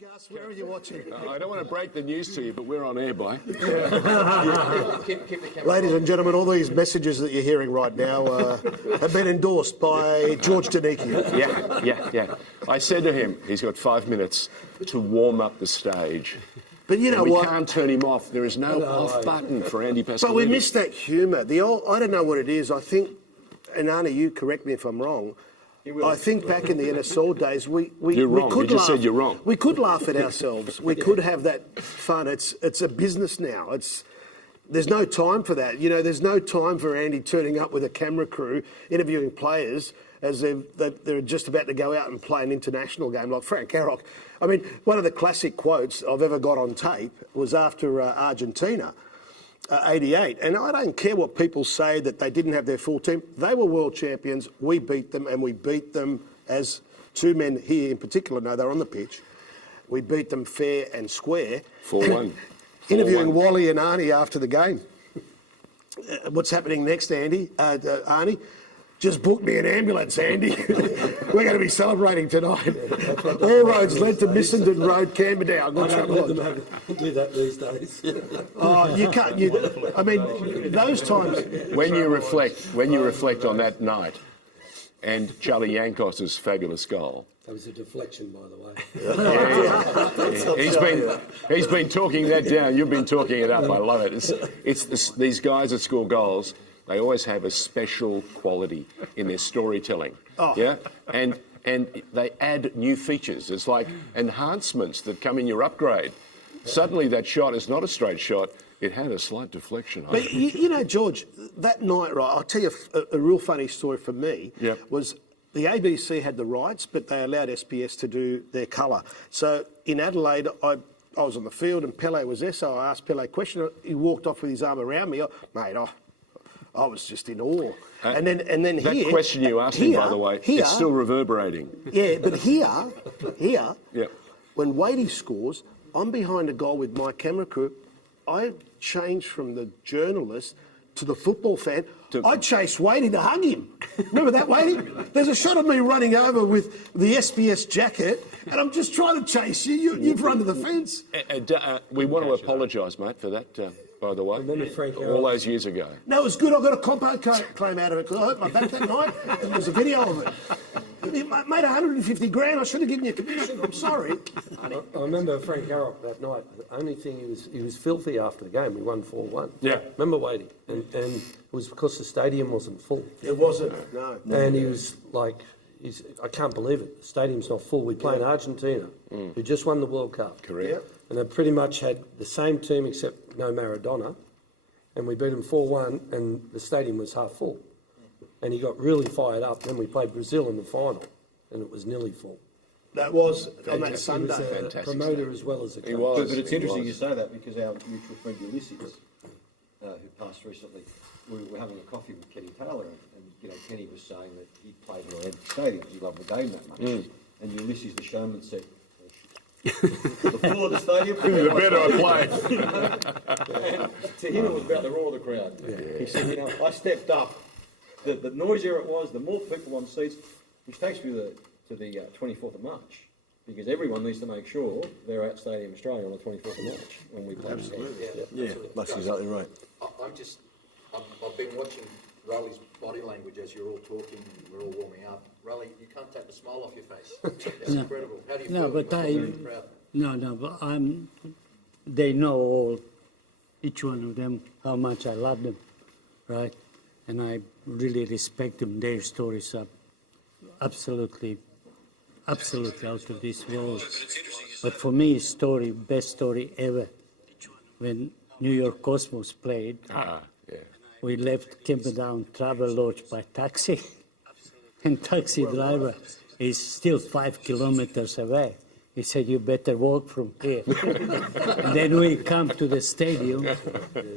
Gus, where are you watching? I don't want to break the news to you, but we're on air, boy. Ladies and gentlemen, all these messages that you're hearing right now have been endorsed by George Donikian. Yeah. I said to him, he's got 5 minutes to warm up the stage. But you know we what? We can't turn him off. There is no off button for Andy Paschalidis. But we missed that humour. I don't know what it is. I think, and Arnie, you correct me if I'm wrong, I think back in the NSL days, we could just said you're wrong. We could laugh at ourselves. We could have that fun. It's a business now. There's no time for that. You know, there's no time for Andy turning up with a camera crew, interviewing players as they're just about to go out and play an international game like Frank Arock. I mean, one of the classic quotes I've ever got on tape was after Argentina. 88, and I don't care what people say that they didn't have their full team. They were world champions. We beat them, and we beat them, as two men here in particular know, they're on the pitch. We beat them fair and square. 4-1. Interviewing Wally and Arnie after the game. What's happening next, Andy? Arnie? Just book me an ambulance, Andy. We're going to be celebrating tonight. All roads led to Missenden Road, Camberdown. I don't let them do that these days. Oh, you can't. I mean, those times. When you reflect on that night, and Charlie Yankos's fabulous goal. That was a deflection, by the way. He's been talking that down. You've been talking it up. I love it. These guys that score goals. They always have a special quality in their storytelling. Oh. Yeah, and they add new features. It's like enhancements that come in your upgrade. Suddenly, that shot is not a straight shot. It had a slight deflection. But you know, George, that night, right? I'll tell you a real funny story for me. Yep. Was the ABC had the rights, but they allowed SBS to do their colour. So in Adelaide, I was on the field and Pele was there. So I asked Pele a question. He walked off with his arm around me. I was just in awe. And then that here... That question you asked him, by the way, it's still reverberating. Yeah, but here, when Wadey scores, I'm behind a goal with my camera crew. I changed from the journalist to the football fan. I chased Wadey to hug him. Remember that, Wadey? There's a shot of me running over with the SBS jacket, and I'm just trying to chase you. You've run to the fence. We want to apologise, mate, for that... by the way, all those years ago. No, it was good. I got a compo claim out of it because I hurt my back that night. And there was a video of it. It made 150 grand. I should have given you a commission. I'm sorry. I remember Frank Arock that night. The only thing, he was filthy after the game. We won 4-1. Yeah. Remember Wadey? And it was because the stadium wasn't full. It wasn't, no. And he was like, I can't believe it. The stadium's not full. We play in Argentina, who just won the World Cup. Correct. Yeah. And they pretty much had the same team except no Maradona. And we beat them 4-1 and the stadium was half full. And he got really fired up. Then we played Brazil in the final and it was nearly full. That was on that Sunday. He was a promoter as well as a coach. He was. But it's interesting you say that because our mutual friend Ulysses, who passed recently, we were having a coffee with Kenny Taylor and you know, Kenny was saying that he played in Olympic Stadium. He loved the game that much. And Ulysses, the showman, said, the full of the stadium. The better I play. To him, it was about the roar of the crowd. Yeah. He said, you know, I stepped up. The noisier it was, the more people on seats, which takes me to the 24th of March, because everyone needs to make sure they're at Stadium Australia on the 24th of March when we play. Absolutely. Yeah, that's exactly right. I've been watching Rale's body language as you're all talking, we're all warming up. Rale, you can't take the smile off your face. It's incredible. How do you feel? But they know all, each one of them, how much I love them, right? And I really respect them. Their stories are absolutely out of this world. But for me, best story ever, when New York Cosmos played. We left Camberdown Travel Lodge by taxi, and taxi driver is still 5 kilometers away. He said, "You better walk from here." And then we come to the stadium.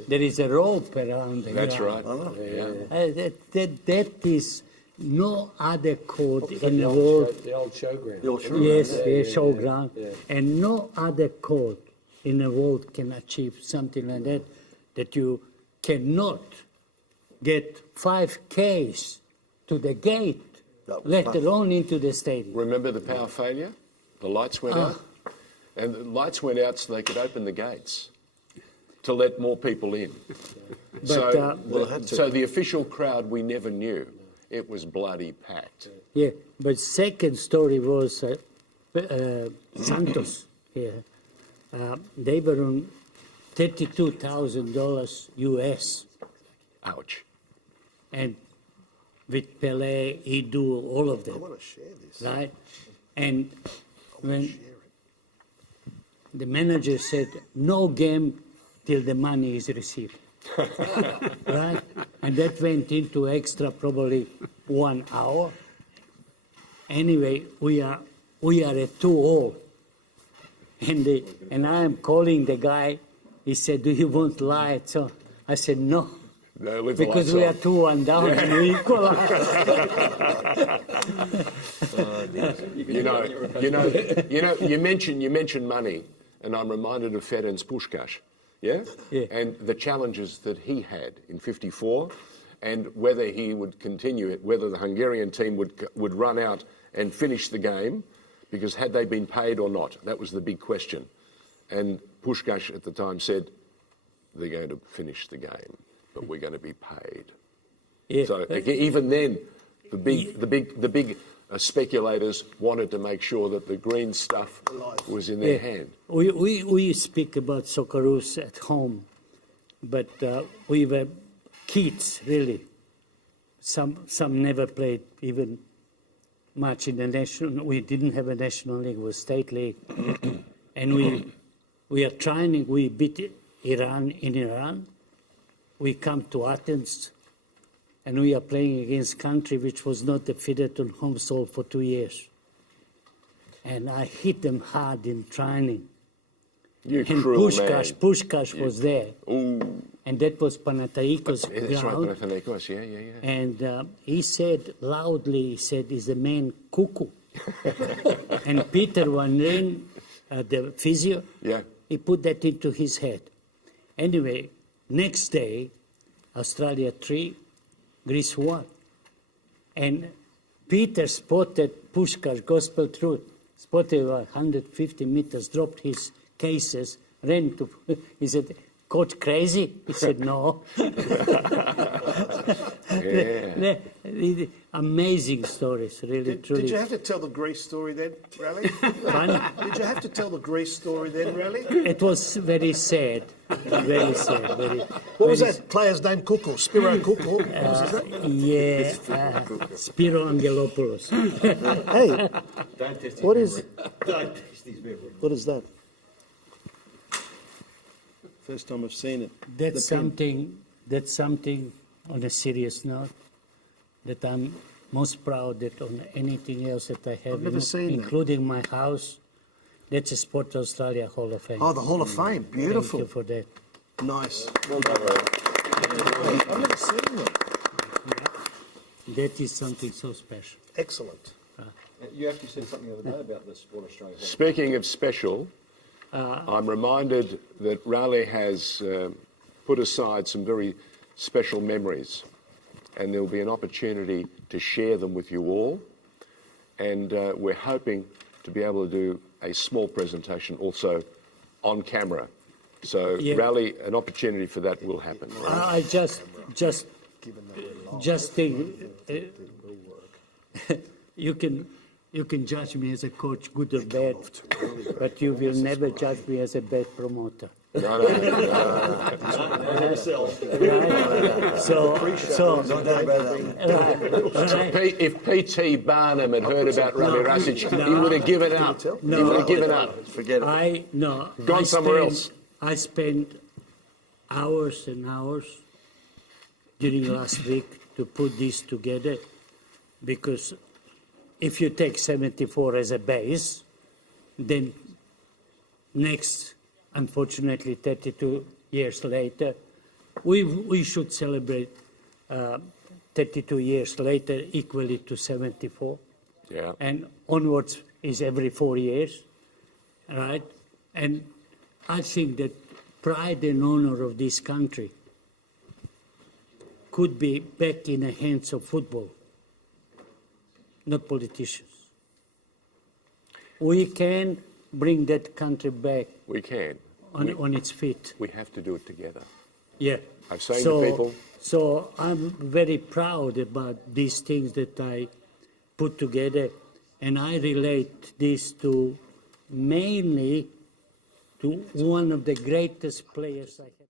There is a rope around the That's ground. right. That is no other court in the world. The old showground. Yes, showground. Yeah. And no other court in the world can achieve something like that, that you cannot get 5 Ks to the gate, let alone into the stadium. Remember the power failure? The lights went out. And the lights went out so they could open the gates to let more people in. So the official crowd, we never knew. It was bloody packed. Yeah, but second story was Santos here. They were on $32,000 US. Ouch. And with Pelé, Edu, all of them. I want to share this. Right? And when the manager said, no game till the money is received. Right? And that went into extra probably 1 hour. Anyway, we are at 2-2. And I am calling the guy. He said, do you want light? So I said, no. No, leave the Because lights we on. are 2-1 down and we equalize. You mentioned money, and I'm reminded of Ferenc Puskás, yeah? And the challenges that he had in '54, and whether he would continue it, whether the Hungarian team would run out and finish the game, because had they been paid or not, that was the big question. And Puskás at the time said, they're going to finish the game, but we're going to be paid. Yeah. So even then, the big speculators wanted to make sure that the green stuff was in their hand. We speak about Socceroos at home, but we were kids, really. Some never played even much in the national. We didn't have a national league; it was state league, and we are trying. We beat Iran in Iran. We come to Athens, and we are playing against country which was not defeated on home soil for 2 years. And I hit them hard in training. You And cruel Puskás was there. Ooh. And that was Panathinaikos That's right, ground. Panathinaikos, yeah. And he said loudly, he said, is the man cuckoo. And Peter Van Rijn, the physio, he put that into his head. Anyway, next day, Australia 3, Greece 1. And Peter spotted Puskás, gospel truth, spotted about 150 meters, dropped his cases, ran to, he said, Coach crazy? He said, no. Amazing stories, really, truly. Did you have to tell the Greece story then, Rale? Did you have to tell the Greece story then, Rale? It was very sad, very sad. What was that player's name? Kuku, Spiro Kuku? Spiro Angelopoulos. Hey, Don't test his what is memory. what is that? First time I've seen it. That's something on a serious note that I'm most proud that on anything else that I have, I've never seen that. including my house, that's a Sport Australia Hall of Fame. Oh, the Hall of Fame. Beautiful. Thank you for that. Nice. Well done, Rale. I've never seen that. That is something so special. Excellent. You actually said something the other day about the Sport Australia. Speaking of special, I'm reminded that Rale has put aside some very special memories, and there'll be an opportunity to share them with you all. And we're hoping to be able to do a small presentation also on camera. So, Rale, an opportunity for that will happen. Right? I just think you can judge me as a coach, good or bad, but you will never judge me as a bad promoter. No. If P.T. Barnum had heard about Rale Rasic, he would have given up. He would have given up. Forget it. Gone somewhere else. I spent hours and hours during last week to put this together, because if you take 74 as a base, then next, unfortunately, 32 years later, we should celebrate 32 years later equally to 74. Yeah. And onwards is every 4 years, right? And I think that pride and honor of this country could be back in the hands of football, not politicians. We can bring that country back We can. on its feet. We have to do it together. Yeah. I'm saying to people. So I'm very proud about these things that I put together, and I relate this to mainly to one of the greatest players I have.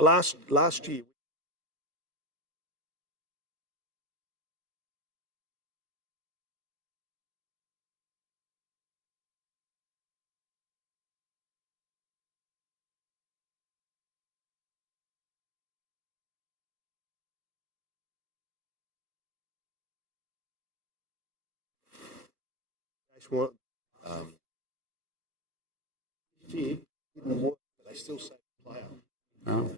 last year. They still say player. Oh.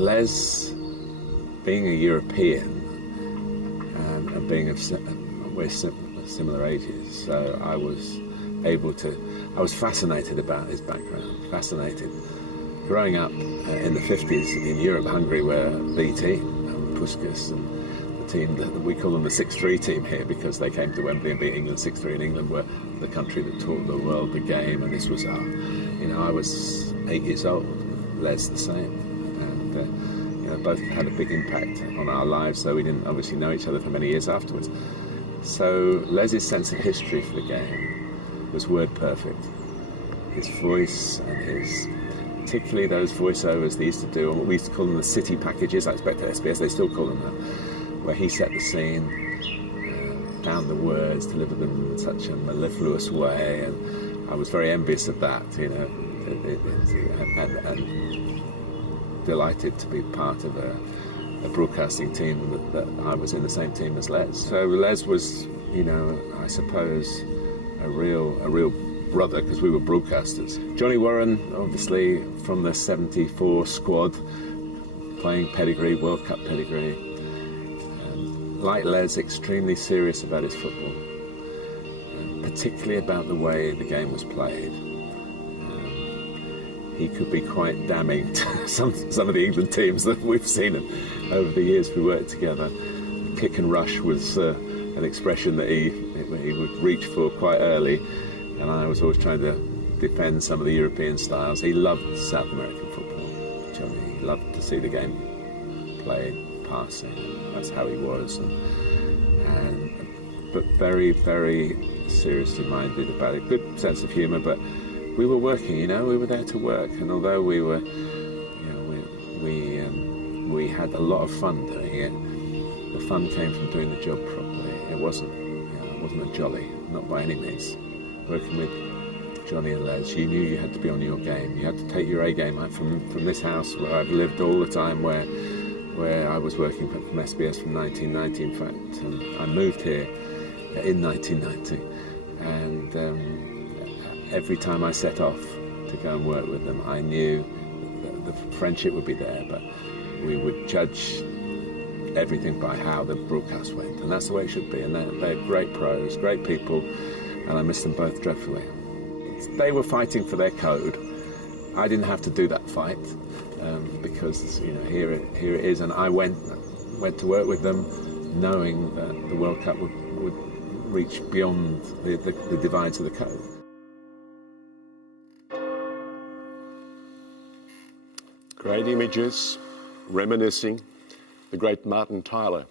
Les, being a European and being of we're similar ages, so I was fascinated about his background, fascinated. Growing up in the 50s in Europe, Hungary were the team, Puskas and the team that we call them the 6-3 team here because they came to Wembley and beat England 6-3, and England were the country that taught the world the game, and this was our, I was 8 years old, Les the same, and both had a big impact on our lives, though we didn't obviously know each other for many years afterwards. So Les's sense of history for the game was word perfect. His voice and his, particularly those voiceovers they used to do, and what we used to call them the city packages, I expect at SBS they still call them that, where he set the scene, found the words, delivered them in such a mellifluous way, and I was very envious of that, and delighted to be part of a broadcasting team that I was in the same team as Les. So Les was, I suppose, a real brother, because we were broadcasters. Johnny Warren, obviously from the '74 squad, playing pedigree, World Cup pedigree. Like Les, extremely serious about his football, particularly about the way the game was played. He could be quite damning to some of the England teams that we've seen over the years we worked together. Kick and rush was an expression that he would reach for quite early, and I was always trying to defend some of the European styles. He loved South American football, Johnny. He loved to see the game played, passing. That's how he was, but very, very seriously minded about it. Good sense of humour, but we were working, we were there to work, and although we were, we had a lot of fun doing it, the fun came from doing the job properly. It wasn't a jolly, not by any means. Working with Johnny and Les, you knew you had to be on your game. You had to take your A game out from this house where I've lived all the time, where I was working from SBS from 1990, in fact, and I moved here in 1990, and every time I set off to go and work with them, I knew that the friendship would be there, but we would judge everything by how the broadcast went, and that's the way it should be. And they're great pros, great people, and I miss them both dreadfully. They were fighting for their code. I didn't have to do that fight because here it is, and I went to work with them, knowing that the World Cup would reach beyond the divides of the code. Great images, reminiscing. The great Martin Tyler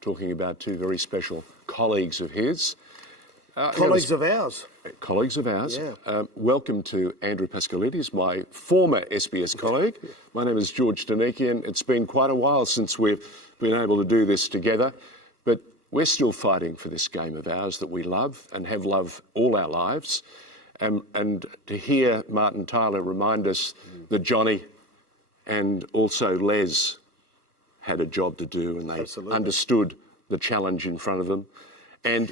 talking about two very special colleagues of his. Colleagues of ours. Colleagues of ours. Yeah. Welcome to Andrew Paschalidis, my former SBS colleague. My name is George Donikian. It's been quite a while since we've been able to do this together, but we're still fighting for this game of ours that we love and have loved all our lives. And to hear Martin Tyler remind us that Johnny and also Les had a job to do, and they understood the challenge in front of them. And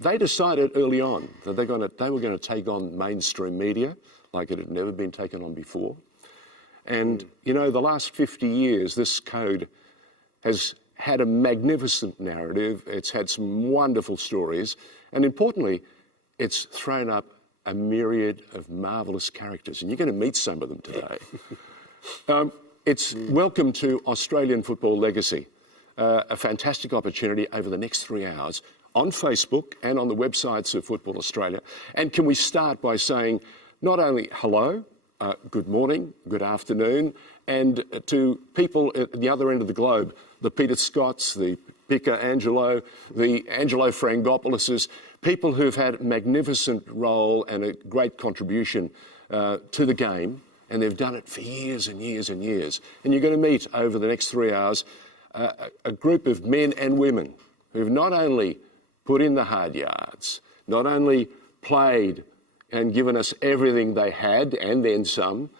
they decided early on that they were going to take on mainstream media like it had never been taken on before. And, the last 50 years, this code has had a magnificent narrative. It's had some wonderful stories. And importantly, it's thrown up a myriad of marvellous characters. And you're going to meet some of them today. It's welcome to Australian Football Legacy, a fantastic opportunity over the next 3 hours on Facebook and on the websites of Football Australia. And can we start by saying not only hello, good morning, good afternoon, and to people at the other end of the globe, the Peter Scotts, the Pica Angelo, the Angelo Frangopouloses, people who've had a magnificent role and a great contribution to the game. And they've done it for years and years and years. And you're going to meet over the next 3 hours a group of men and women who've not only put in the hard yards, not only played and given us everything they had and then some,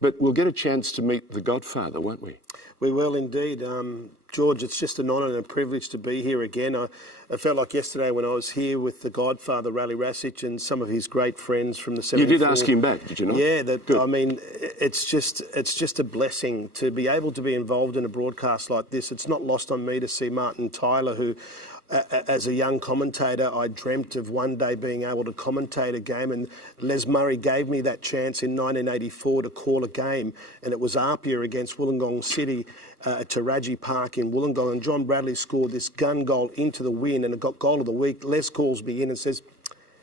but we'll get a chance to meet the godfather, won't we? We will indeed. George, it's just an honour and a privilege to be here again. I felt like yesterday when I was here with the godfather, Rale Rasic, and some of his great friends from the 74. You did ask him back, did you not? Yeah, Good. I mean, it's just a blessing to be able to be involved in a broadcast like this. It's not lost on me to see Martin Tyler, who, as a young commentator, I dreamt of one day being able to commentate a game, and Les Murray gave me that chance in 1984 to call a game, and it was Apia against Wollongong City at Taraji Park in Wollongong, and John Bradley scored this gun goal into the win, and it got goal of the week. Les calls me in and says,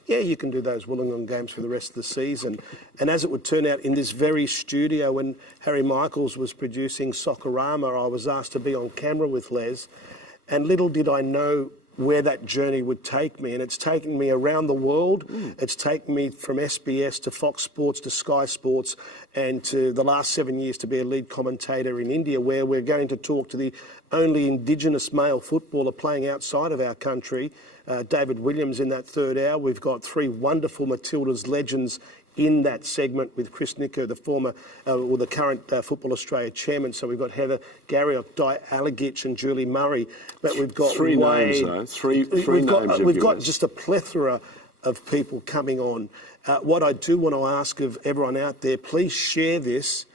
yeah, you can do those Wollongong games for the rest of the season. And as it would turn out, in this very studio, when Harry Michaels was producing Soccerama, I was asked to be on camera with Les, and little did I know where that journey would take me. And it's taken me around the world. It's taken me from SBS to Fox Sports to Sky Sports, and to the last 7 years to be a lead commentator in India, where we're going to talk to the only indigenous male footballer playing outside of our country, David Williams, in that third hour. We've got 3 wonderful Matildas legends in that segment with Chris Nikou, the former, or the current Football Australia chairman. So we've got Heather Garriock, Di Allegich and Julie Murray. But we've got three names, though. Three names. We've got just a plethora of people coming on. What I do want to ask of everyone out there, please share this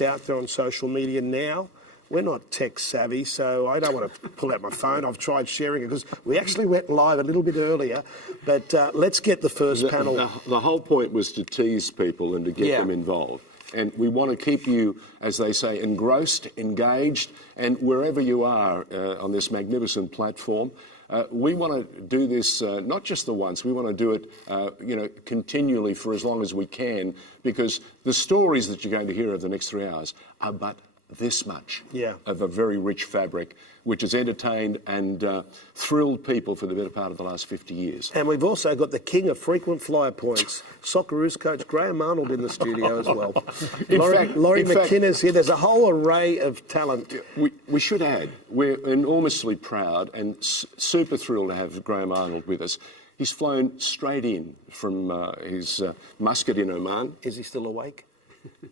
out there on social media now. We're not tech savvy, so I don't want to pull out my phone. I've tried sharing it because we actually went live a little bit earlier. But let's get the first panel. The whole point was to tease people and to get them involved. And we want to keep you, as they say, engrossed, engaged, and wherever you are on this magnificent platform, we want to do this not just the once. We want to do it, continually for as long as we can, because the stories that you're going to hear over the next 3 hours are but this much of a very rich fabric, which has entertained and thrilled people for the better part of the last 50 years. And we've also got the king of frequent flyer points, Socceroos coach Graham Arnold, in the studio as well. Laurie McKinnon here. There's a whole array of talent. We should add, we're enormously proud and super thrilled to have Graham Arnold with us. He's flown straight in from his Muscat in Oman. Is he still awake?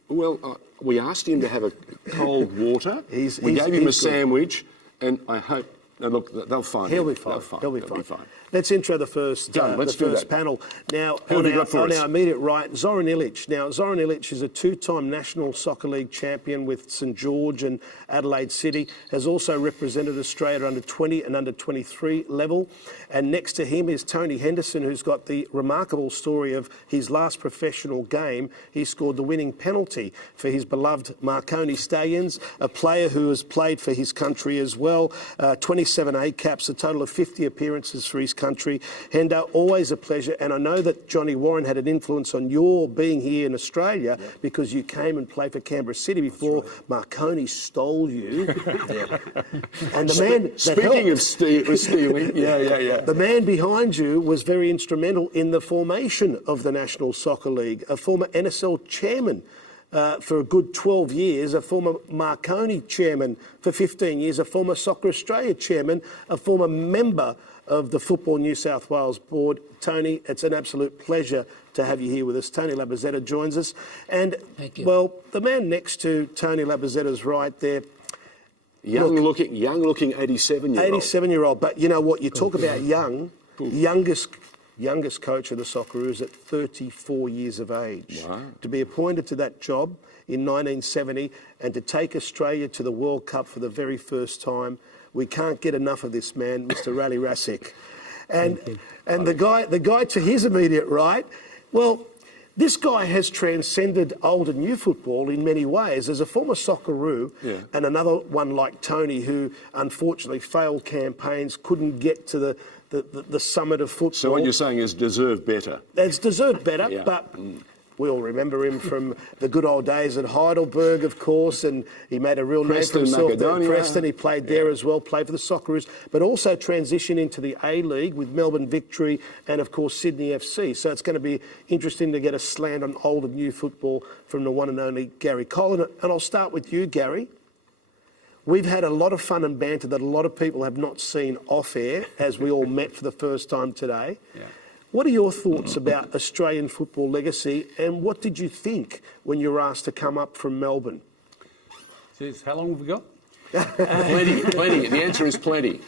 Well, we asked him to have a cold water. We gave him a sandwich, and I hope. Look, they'll find He'll him. be fine. He'll be fine. Let's intro the first panel. Now, on our immediate right, Zoran Ilic. Now, Zoran Ilic is a 2-time National Soccer League champion with St George and Adelaide City, has also represented Australia under 20 and under 23 level. And next to him is Tony Henderson, who's got the remarkable story of his last professional game. He scored the winning penalty for his beloved Marconi Stallions, a player who has played for his country as well. 27 A caps, a total of 50 appearances for his country. Hendo, always a pleasure. And I know that Johnny Warren had an influence on your being here in Australia because you came and played for Canberra City before Marconi stole you. And the man Speaking of stealing, the man behind you was very instrumental in the formation of the National Soccer League, a former NSL chairman for a good 12 years, a former Marconi chairman for 15 years, a former Soccer Australia chairman, a former member of the Football New South Wales Board. Tony, it's an absolute pleasure to have you here with us. Tony Labazetta joins us. And, well, the man next to Tony Labazetta's right there, young looking 87-year-old. 87-year-old. But you know what? You talk about youngest coach of the Socceroos at 34 years of age. Wow. To be appointed to that job in 1970 and to take Australia to the World Cup for the very first time. We can't get enough of this man, Mr. Rale Rasic. And the guy to his immediate right, well, this guy has transcended old and new football in many ways. As a former Socceroo and another one like Tony, who unfortunately failed campaigns, couldn't get to the summit of football. So what you're saying is deserved better. It's deserved better, but we all remember him from the good old days at Heidelberg, of course, and he made a real name for himself there at Preston. He played there as well, played for the Socceroos, but also transitioned into the A-League with Melbourne Victory and, of course, Sydney FC. So it's going to be interesting to get a slant on old and new football from the one and only Gary Collin. And I'll start with you, Gary. We've had a lot of fun and banter that a lot of people have not seen off air as we all met for the first time today. Yeah. What are your thoughts about Australian football legacy, and what did you think when you were asked to come up from Melbourne? Jeez, how long have we got? Plenty. The answer is plenty.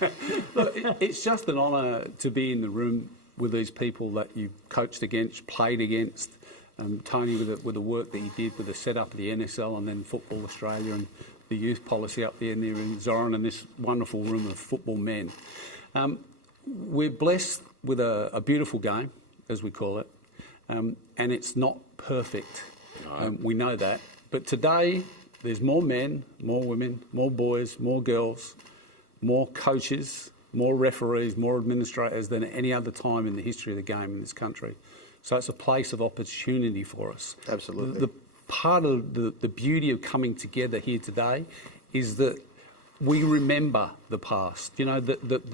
Look, it's just an honour to be in the room with these people that you coached against, played against. Tony, with the work that he did with the setup of the NSL and then Football Australia and the youth policy up there, and there in Zoran and this wonderful room of football men. We're blessed with a beautiful game, as we call it, and it's not perfect. No. We know that. But today, there's more men, more women, more boys, more girls, more coaches, more referees, more administrators than at any other time in the history of the game in this country. So it's a place of opportunity for us. Absolutely. The part of the beauty of coming together here today is that we remember the past. You know,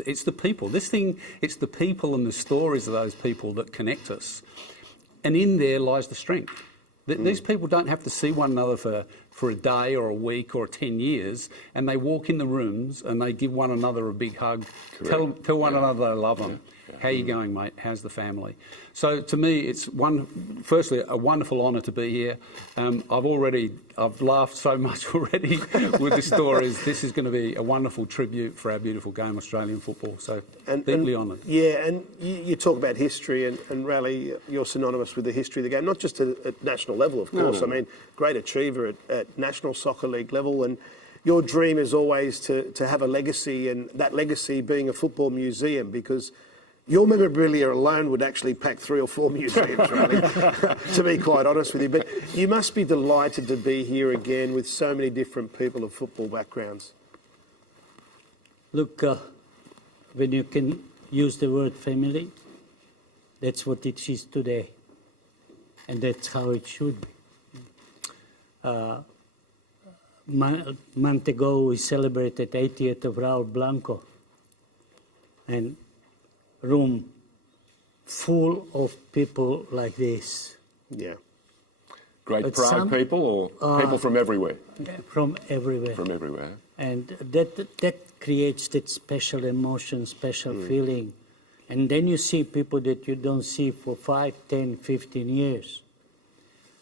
it's the people. It's the people and the stories of those people that connect us. And in there lies the strength. These people don't have to see one another for a day or a week or 10 years, and they walk in the rooms and they give one another a big hug, tell one another they love them. How you going, mate? How's the family? So to me, it's firstly a wonderful honour to be here. I've laughed so much already with the stories. This is going to be a wonderful tribute for our beautiful game, Australian football. So deeply honoured. Yeah, and you talk about history, and Rale, you're synonymous with the history of the game, not just at national level, of course. No. I mean, great achiever at National Soccer League level, and your dream is always to have a legacy, and that legacy being a football museum, because your memorabilia alone would actually pack 3 or 4 museums, really, to be quite honest with you. But you must be delighted to be here again with so many different people of football backgrounds. Look, when you can use the word family, that's what it is today. And that's how it should be. A month ago, we celebrated 80th of Raul Blanco. And room full of people like this. Yeah. Great Prague people or people from everywhere? From everywhere. From everywhere. And that creates that special emotion, special feeling. And then you see people that you don't see for 5, 10, 15 years.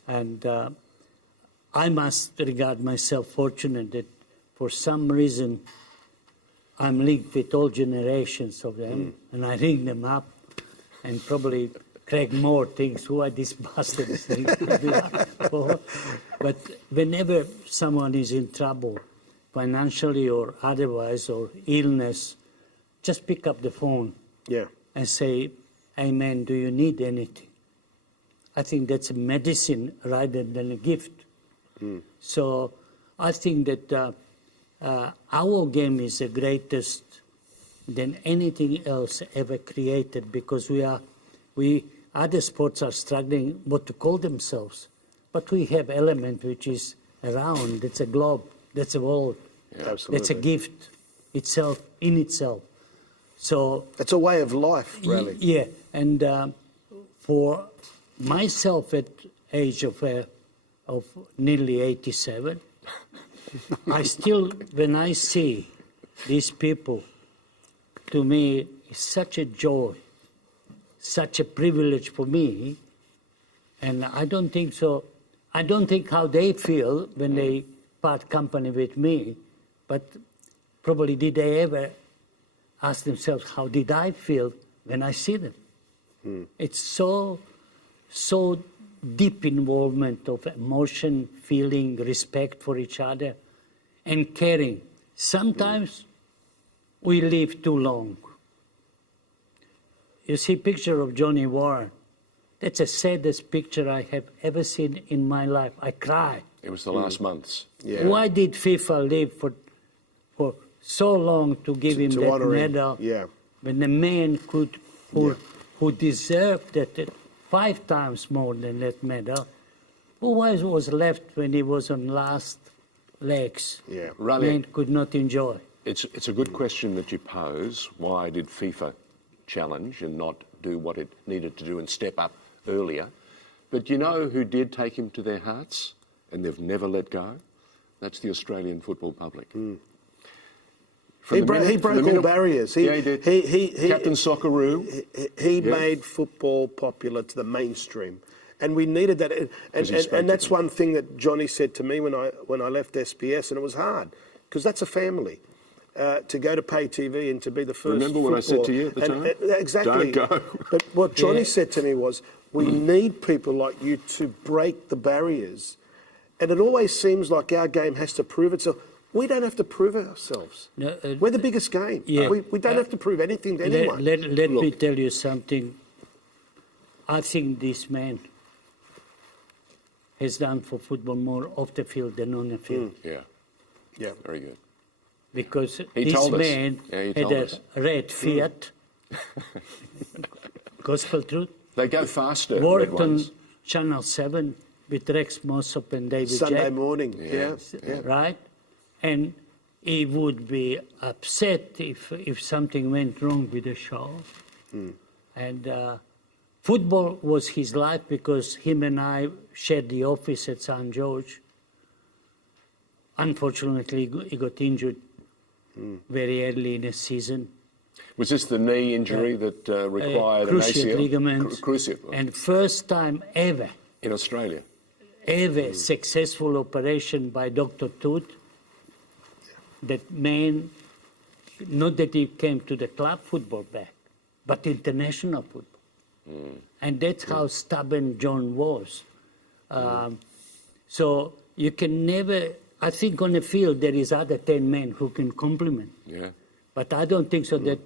And I must regard myself fortunate that for some reason I'm linked with all generations of them, and I ring them up, and probably Craig Moore thinks, who are these bastards? But whenever someone is in trouble, financially or otherwise, or illness, just pick up the phone and say, hey man, do you need anything? I think that's a medicine rather than a gift. So I think that our game is the greatest than anything else ever created, because other sports are struggling what to call themselves, but we have element which is around. It's a globe. That's a world. Yeah, absolutely. It's a gift itself in itself. So it's a way of life, really. Yeah, and for myself at age of nearly 87. I still, when I see these people, to me, it's such a joy, such a privilege for me, and I don't think so. I don't think how they feel when they part company with me, but probably did they ever ask themselves, how did I feel when I see them? It's so deep involvement of emotion, feeling, respect for each other, and caring. Sometimes we live too long. You see picture of Johnny Warren. That's the saddest picture I have ever seen in my life. I cry. It was the last months. Yeah. Why did FIFA live for so long to give him that medal? Yeah. When the man who deserved that 5 times more than that medal, who was left when he was on last legs? Yeah. Man could not enjoy. It's a good question that you pose. Why did FIFA challenge and not do what it needed to do and step up earlier? But you know who did take him to their hearts and they've never let go? That's the Australian football public. He broke all barriers. He did. Captain Socceroo. He made football popular to the mainstream. And we needed that. And that's one thing that Johnny said to me when I left SPS, and it was hard. because that's a family. To go to pay TV and to be the first. Remember what I said to you at the time? Exactly. Don't go. But what Johnny said to me was, we need people like you to break the barriers. And it always seems like our game has to prove itself. We don't have to prove ourselves. No, we're the biggest game. Yeah. We don't have to prove anything to anyone. Let me tell you something. I think this man has done for football more off the field than on the field. Yeah, very good. Because this man had a red Fiat, gospel truth. They go faster. Worked on Channel 7 with Rex Mossop and David Sunday Jack. morning, Right? And he would be upset if something went wrong with the show. And football was his life because him and I shared the office at St. George. Unfortunately, he got injured very early in the season. Was this the knee injury that required an ACL? Ligament. Cruciate. And first time ever. In Australia. Ever successful operation by Dr. Toot. That man, not that he came to the club football back, but international football. And that's how stubborn John was. So you can never... I think on the field there is other 10 men who can complement. Yeah. But I don't think so that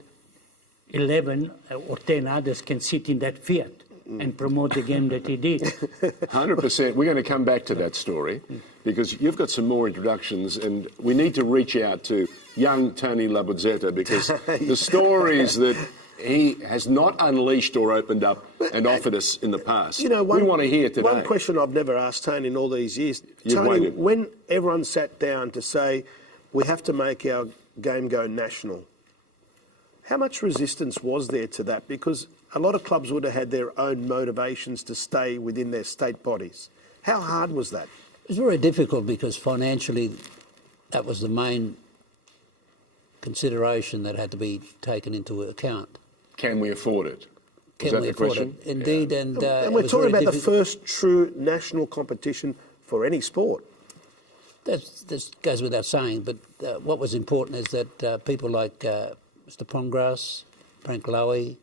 11 or 10 others can sit in that Fiat and promote the game that he did. 100%. We're going to come back to that story because you've got some more introductions and we need to reach out to young Tony Labuzzetta because the stories that he has not unleashed or opened up and offered us in the past. We want to hear today. One question I've never asked Tony in all these years. You've Tony, waited. when everyone sat down to say, we have to make our game go national, how much resistance was there to that? Because a lot of clubs would have had their own motivations to stay within their state bodies. How hard was that? It was very difficult because financially that was the main consideration that had to be taken into account. Can we afford it? Can we afford it? Indeed, and we're talking about the first true national competition for any sport. That goes without saying, but what was important is that people like Mr. Pongras, Frank Lowy,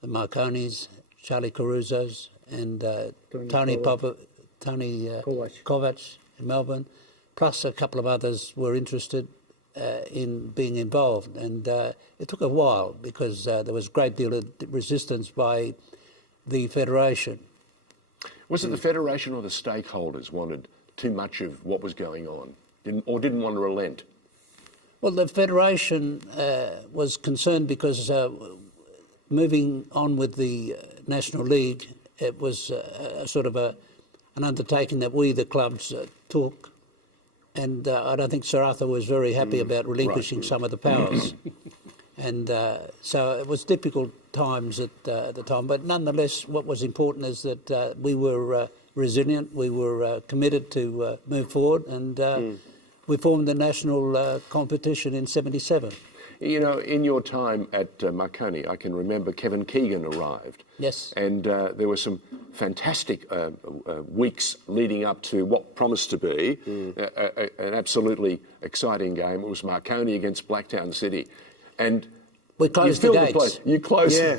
the Marconis, Charlie Caruzos, and Tony Kovac in Melbourne, plus a couple of others were interested in being involved. And it took a while because there was a great deal of resistance by the Federation. Was it the Federation or the stakeholders wanted too much of what was going on didn't want to relent? Well, the Federation was concerned because moving on with the National League, it was sort of an undertaking that we, the clubs, took. And I don't think Sir Arthur was very happy about relinquishing some of the powers. And so it was difficult times at the time. But nonetheless, what was important is that we were resilient, we were committed to move forward, and we formed the national competition in '77. You know, in your time at Marconi, I can remember Kevin Keegan arrived. Yes. And there were some fantastic weeks leading up to what promised to be an absolutely exciting game. It was Marconi against Blacktown City. And we closed the gates. Place. You closed. Yeah.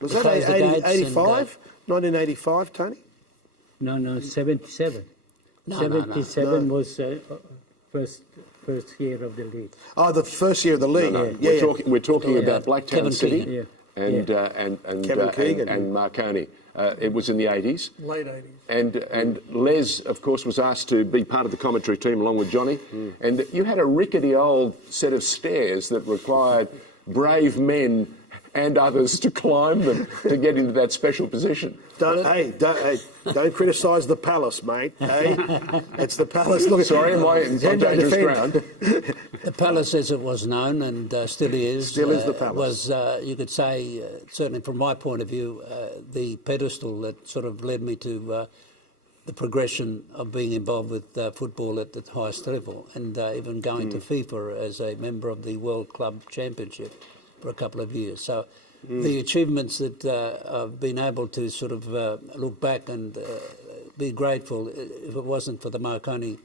Was that 85? 1985, Tony? No, 77. No, 77 was first year of the league. Oh, the first year of the league. No. We're talking about Blacktown City and Marconi. It was in the 80s. Late 80s. And Les, of course, was asked to be part of the commentary team along with Johnny. And you had a rickety old set of stairs that required brave men and others to climb them to get into that special position. Don't criticise the palace, mate. Hey, it's the palace. Look, sorry, am I on dangerous ground? The palace, as it was known and still is, the palace. Was, you could say, certainly from my point of view, the pedestal that sort of led me to the progression of being involved with football at the highest level, and even going to FIFA as a member of the World Club Championship for a couple of years. So the achievements that I've been able to sort of look back and be grateful, if it wasn't for the Marconi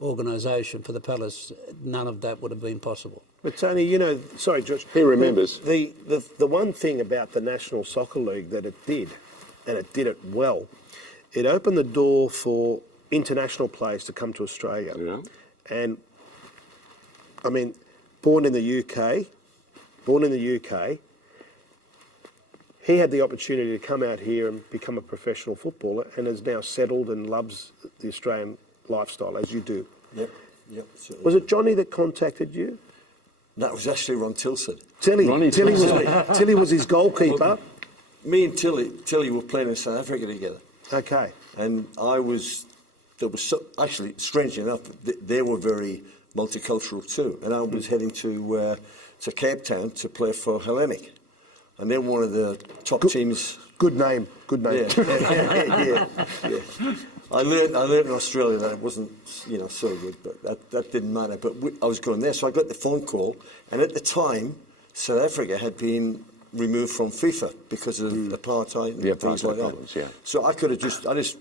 organisation for the Palace, none of that would have been possible. But Tony, you know, sorry, George. He remembers. The one thing about the National Soccer League that it did, and it did it well, it opened the door for international players to come to Australia. Yeah. And, I mean, born in the UK, he had the opportunity to come out here and become a professional footballer and is now settled and loves the Australian lifestyle, as you do. Yep, certainly. Was it Johnny that contacted you? That was actually Ron Tilson. Tilly was his goalkeeper. Me and Tilly were playing in South Africa together. Okay. And actually, strangely enough, they were very multicultural too. And I was heading to Cape Town to play for Hellenic. And they're one of the top teams. Good name. Yeah. I learned in Australia that it wasn't, so good, but that didn't matter. But I was going there, so I got the phone call, and at the time, South Africa had been removed from FIFA because of apartheid and things like that. Yeah. So I just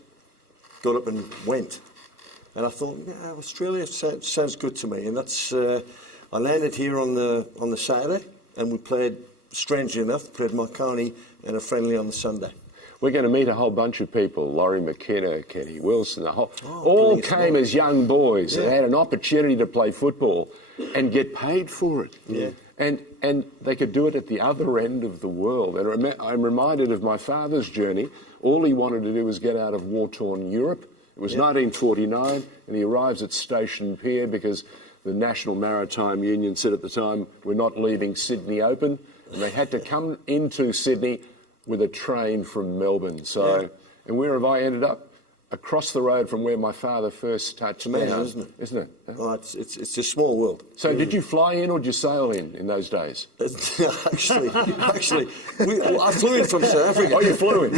got up and went, and I thought, yeah, Australia sounds good to me, and that's. I landed here on the Saturday, and we played. Strangely enough, played Marconi and a friendly on the Sunday. We're going to meet a whole bunch of people, Laurie McKenna, Kenny Wilson, all came as young boys and had an opportunity to play football and get paid for it. Yeah. And they could do it at the other end of the world. And I'm reminded of my father's journey. All he wanted to do was get out of war-torn Europe. It was 1949, and he arrives at Station Pier because the National Maritime Union said at the time, we're not leaving Sydney open. And they had to come into Sydney with a train from Melbourne. So, and where have I ended up? Across the road from where my father first touched down. Amazing, isn't it? Oh, it's a small world. So did you fly in or did you sail in those days? actually, I flew in from South Africa. Oh, you flew in?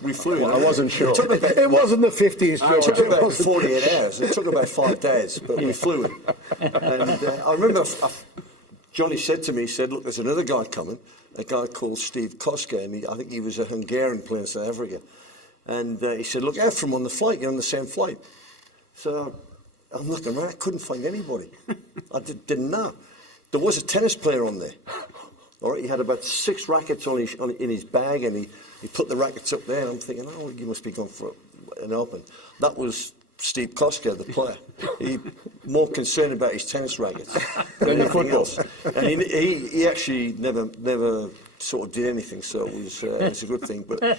We flew in. Well, I wasn't sure. It wasn't the 50s, George. It took about 48 hours. It took about 5 days, but we flew in. And I remember Johnny said to me, he said, look, there's another guy coming, a guy called Steve Koska, and I think he was a Hungarian playing in South Africa. And he said, look out for him on the flight, you're on the same flight. So I'm looking around, I couldn't find anybody. I didn't know. There was a tennis player on there. All right, he had about 6 rackets in his bag, and he put the rackets up there, and I'm thinking, oh, you must be going for an open. That was Steve Koska, the player. He more concerned about his tennis rackets than anything else. And he actually never sort of did anything, so it was a good thing. But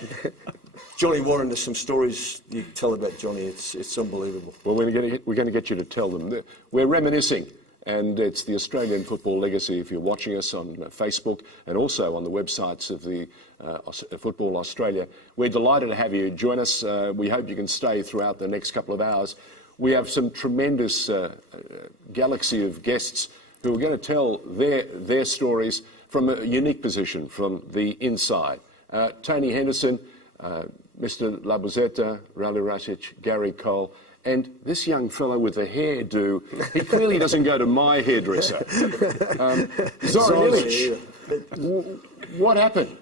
Johnny Warren, there's some stories you tell about Johnny. It's unbelievable. Well, we're going to get you to tell them. We're reminiscing, and it's the Australian Football Legacy. If you're watching us on Facebook and also on the websites of the Football Australia, we're delighted to have you join us. We hope you can stay throughout the next couple of hours. We have some tremendous galaxy of guests who are going to tell their stories from a unique position, from the inside. Tony Henderson, Mr. Labuzeta, Rale Rasic, Gary Cole, and this young fellow with the hairdo, he clearly doesn't go to my hairdresser. Zoran Ilic, what happened?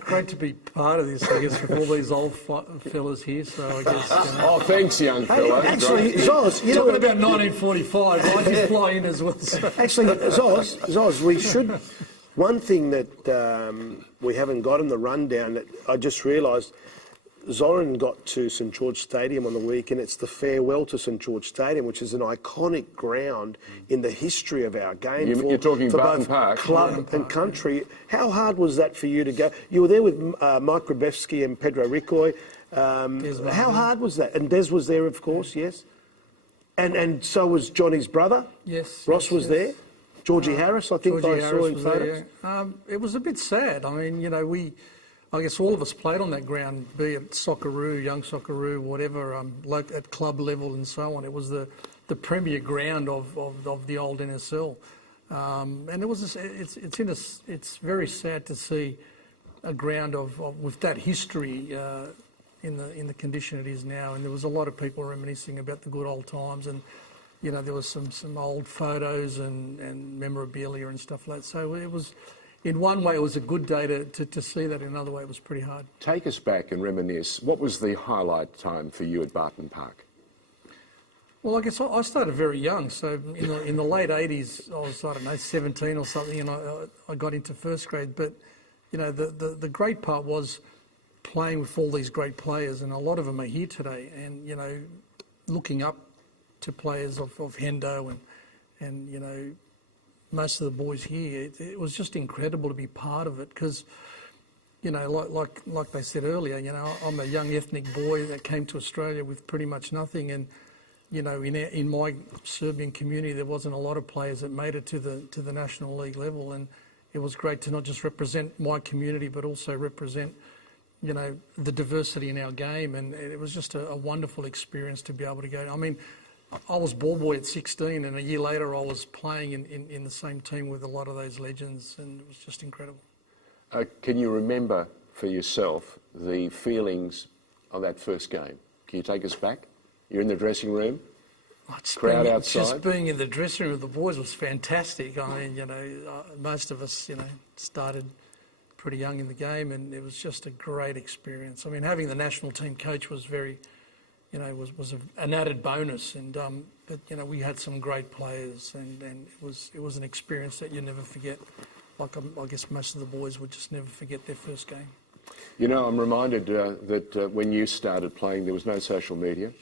Great to be part of this, I guess, with all these old fellas here, so I guess... Oh, thanks, young fella. Actually, Zoz, you know... Talking about 1945, I did fly in as well. So. Actually, Zoz, we should... One thing that we haven't got in the rundown that I just realised, Zoran got to St George Stadium on the week, and it's the farewell to St George Stadium, which is an iconic ground in the history of our game. You're talking for Barton both Park. club and country. How hard was that for you to go? You were there with Mike Grabevsky and Pedro Ricoy. How hard was that? And Des was there, of course, yes. And so was Johnny's brother. Yes. Ross was there. Georgie Harris, I think I saw in photos. There, yeah. It was a bit sad. I mean, you know, I guess all of us played on that ground, be it Socceroo, young Socceroo, whatever, at club level and so on. It was the premier ground of the old NSL, and it was it's very sad to see a ground with that history in the condition it is now. And there was a lot of people reminiscing about the good old times, and you know there was some old photos and memorabilia and stuff like that. So it was. In one way, it was a good day to see that. In another way, it was pretty hard. Take us back and reminisce. What was the highlight time for you at Barton Park? Well, I guess I started very young. So in the late 80s, I was, I don't know, 17 or something, and I got into first grade. But, you know, the great part was playing with all these great players, and a lot of them are here today. And, you know, looking up to players of Hendo and, you know, most of the boys here, it was just incredible to be part of it because, you know, like they said earlier, you know, I'm a young ethnic boy that came to Australia with pretty much nothing, and you know, in my Serbian community, there wasn't a lot of players that made it to the National League level, and it was great to not just represent my community, but also represent, you know, the diversity in our game, and it was just a wonderful experience to be able to go. I mean, I was ball boy at 16, and a year later I was playing in the same team with a lot of those legends, and it was just incredible. Can you remember for yourself the feelings of that first game? Can you take us back? You're in the dressing room, crowd outside. Just being in the dressing room with the boys was fantastic. I mean, you know, most of us, you know, started pretty young in the game, and it was just a great experience. I mean, having the national team coach was very, you know, was an added bonus. And but you know, we had some great players, and it was an experience that you never forget. Like I guess most of the boys would just never forget their first game. You know, I'm reminded that when you started playing, there was no social media.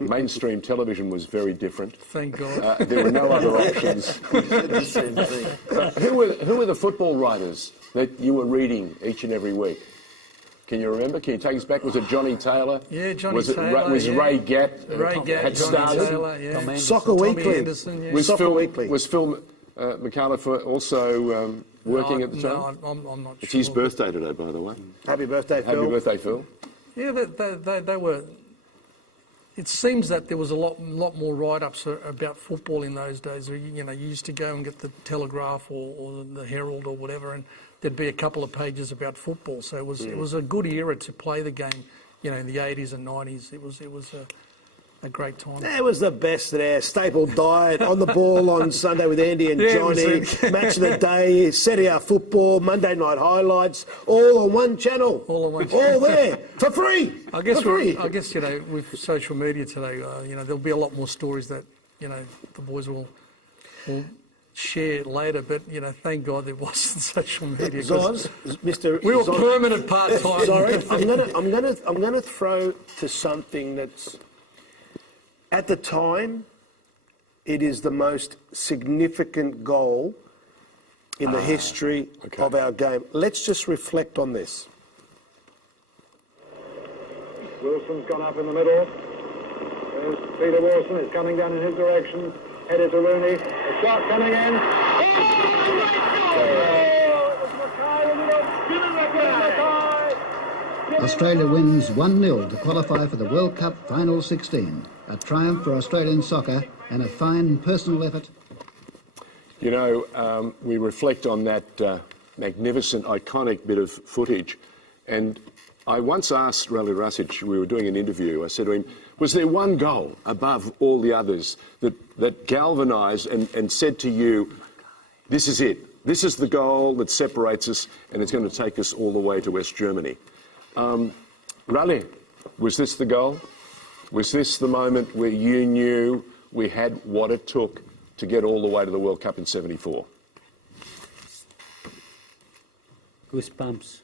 Mainstream television was very different. Thank God. There were no other options. Who were the football writers that you were reading each and every week? Can you remember? Can you take us back? Was it Johnny Taylor? Yeah, Johnny Taylor. Was yeah. Ray Gatt had Johnny started? Taylor, yeah. Soccer Weekly. Anderson, yeah. Was Phil McAuliffe also working at the time? No, I'm not sure. It's his birthday today, by the way. Happy birthday, Phil. Happy birthday, Phil. Yeah, they were. It seems that there was a lot more write-ups about football in those days. You know, you used to go and get the Telegraph or the Herald or whatever, and there'd be a couple of pages about football. So it was a good era to play the game. You know, in the 80s and 90s, it was a great time. It was the best there. Staple diet, on the ball on Sunday with Andy and Johnny, match of the day, Serie A football, Monday night highlights, all on one channel. All on one channel. All there, for free. I guess, you know, with social media today, you know, there'll be a lot more stories that, you know, the boys will share later, but, you know, thank God there wasn't social media. Zoz, Mr. We were Zoz, permanent part-time. Sorry, I'm gonna throw to something that's, at the time, it is the most significant goal in the history of our game. Let's just reflect on this. Wilson's gone up in the middle. There's Peter Wilson. It's coming down in his direction. Headed to Rooney. A shot coming in. Australia wins 1-0 to qualify for the World Cup Final 16. A triumph for Australian soccer and a fine personal effort. You know, we reflect on that magnificent, iconic bit of footage, and I once asked Rale Rasic, we were doing an interview, I said to him, was there one goal above all the others that galvanised and said to you, this is it, this is the goal that separates us and it's going to take us all the way to West Germany? Rale, was this the goal? Was this the moment where you knew we had what it took to get all the way to the World Cup in '74? Goosebumps.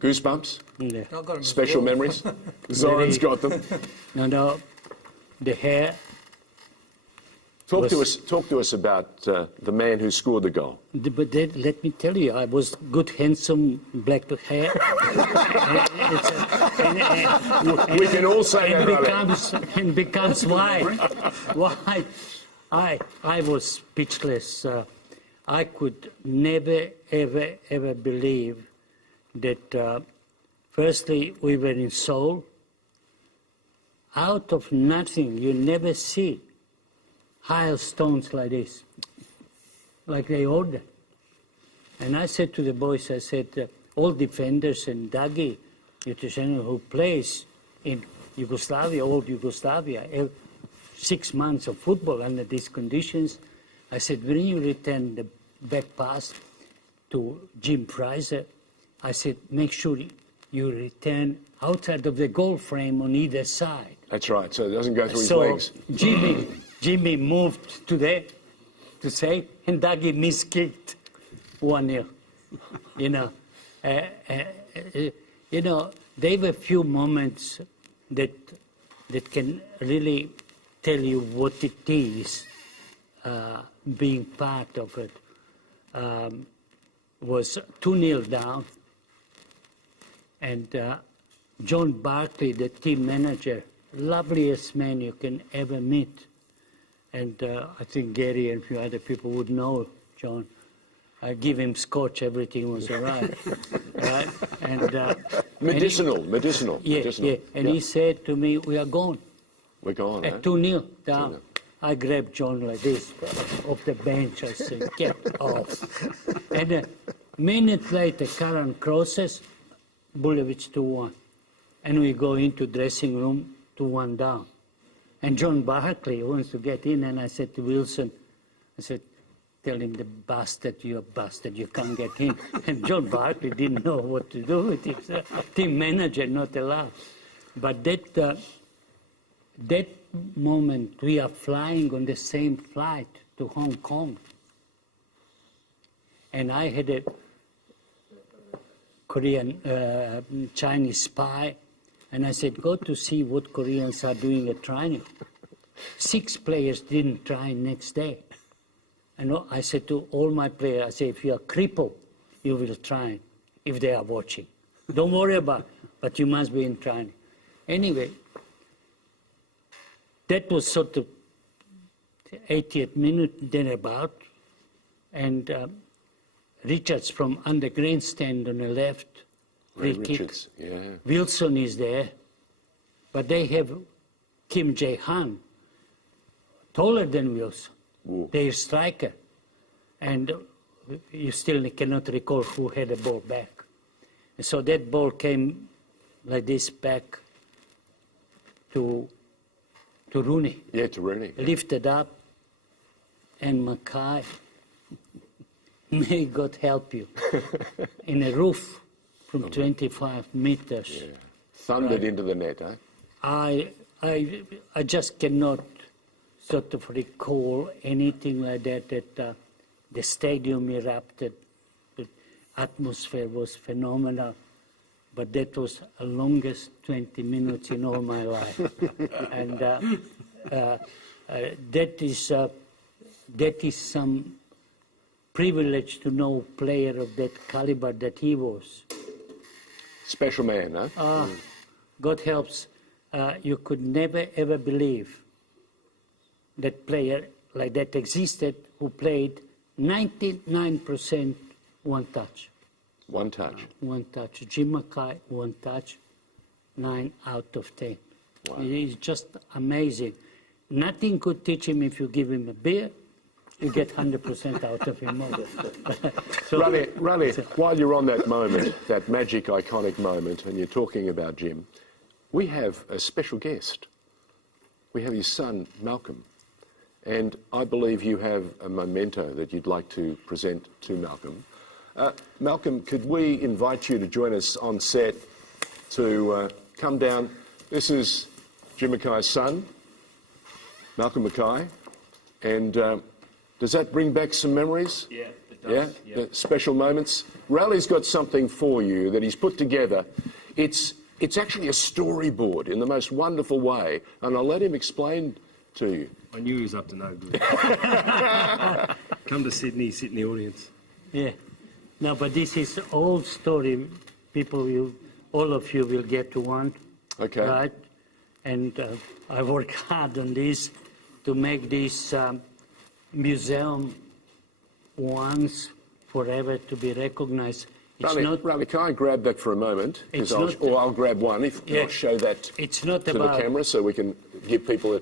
Goosebumps? Yeah. Special memories? Zoran's got them. No, the hair. Talk to us about the man who scored the goal. But then, let me tell you, I was good, handsome, black hair. We can all say that. And becomes white. White. I was speechless. I could never, ever believe that, firstly, we were in Seoul. Out of nothing, you never see hailstones like this, like they ordered. And I said to the boys, I said, all defenders and Dagi, who plays in Yugoslavia, old Yugoslavia, 6 months of football under these conditions, I said, when you return the back pass to Jim Fraser, I said, make sure you return outside of the goal frame on either side. That's right. So it doesn't go through his So legs. Jimmy moved to there to say, and Dougie miskicked 1-0. There were a few moments that can really tell you what it is being part of it. Was 2-0 down, and John Barkley, the team manager, loveliest man you can ever meet. And I think Gary and a few other people would know John. I give him scotch, everything was all right. Right? And, Medicinal. Yeah. And he said to me, we are gone. We're gone, At 2-0 down. 2-0. I grabbed John like this, off the bench. I said, get off. And a minute later, Karan crosses, Bulevic 2-1. And we go into dressing room, 2-1 down. And John Barkley wants to get in, and I said to Wilson, I said, tell him, the bastard, you're a bastard, you can't get in. And John Barkley didn't know what to do with him. Team manager, not allowed. But that moment, we are flying on the same flight to Hong Kong. And I had a Korean, Chinese spy, and I said, go to see what Koreans are doing at training. 6 players didn't train next day. And I said to all my players, I said, if you are crippled, you will train if they are watching. Don't worry about it, but you must be in training. Anyway, that was sort of 80th minute, then about, and Richards from under grandstand on the left, free kick. Richards, yeah. Wilson is there, but they have Kim Jae-han, taller than Wilson, their striker, and you still cannot recall who had the ball back. And so that ball came like this back to Rooney. Yeah, to Rooney. Lifted up, and Mackay, may God help you, in a roof from 25 meters. Yeah. Thundered into the net, eh? I just cannot sort of recall anything like that, the stadium erupted, the atmosphere was phenomenal, but that was the longest 20 minutes in all my life. And that is some privilege to know a player of that caliber that he was. Special man, huh? God helps. You could never ever believe that player like that existed who played 99% one touch. One touch. One touch. Jim Mackay, one touch, 9 out of 10. Wow. It is just amazing. Nothing could teach him if you give him a beer. You get 100% out of him. So, Rale, while you're on that moment, that magic, iconic moment, and you're talking about Jim, we have a special guest. We have his son, Malcolm. And I believe you have a memento that you'd like to present to Malcolm. Malcolm, could we invite you to join us on set to come down? This is Jim Mackay's son, Malcolm Mackay. And does that bring back some memories? Yeah, it does. Yeah? The special moments? Rale's got something for you that he's put together. It's actually a storyboard in the most wonderful way, and I'll let him explain to you. I knew he was up to no good. Come to Sydney, sit in the audience. Yeah. No, but this is old story. People all of you will get to one. Okay. Right? And I work hard on this to make this museum once forever to be recognized. Rale, can I grab that for a moment? I'll grab one I'll show that to the camera so we can give people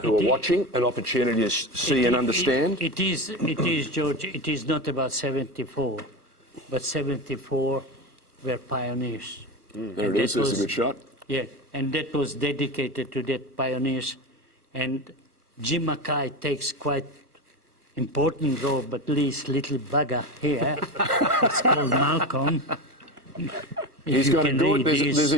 who are watching an opportunity to see and understand. It is, George, it is not about 74, but 74 were pioneers. There it is, there's a good shot. Yeah, and that was dedicated to that pioneers. And Jim Mackay takes quite important role, but least little bugger here. It's called Malcolm. He's got a good. There's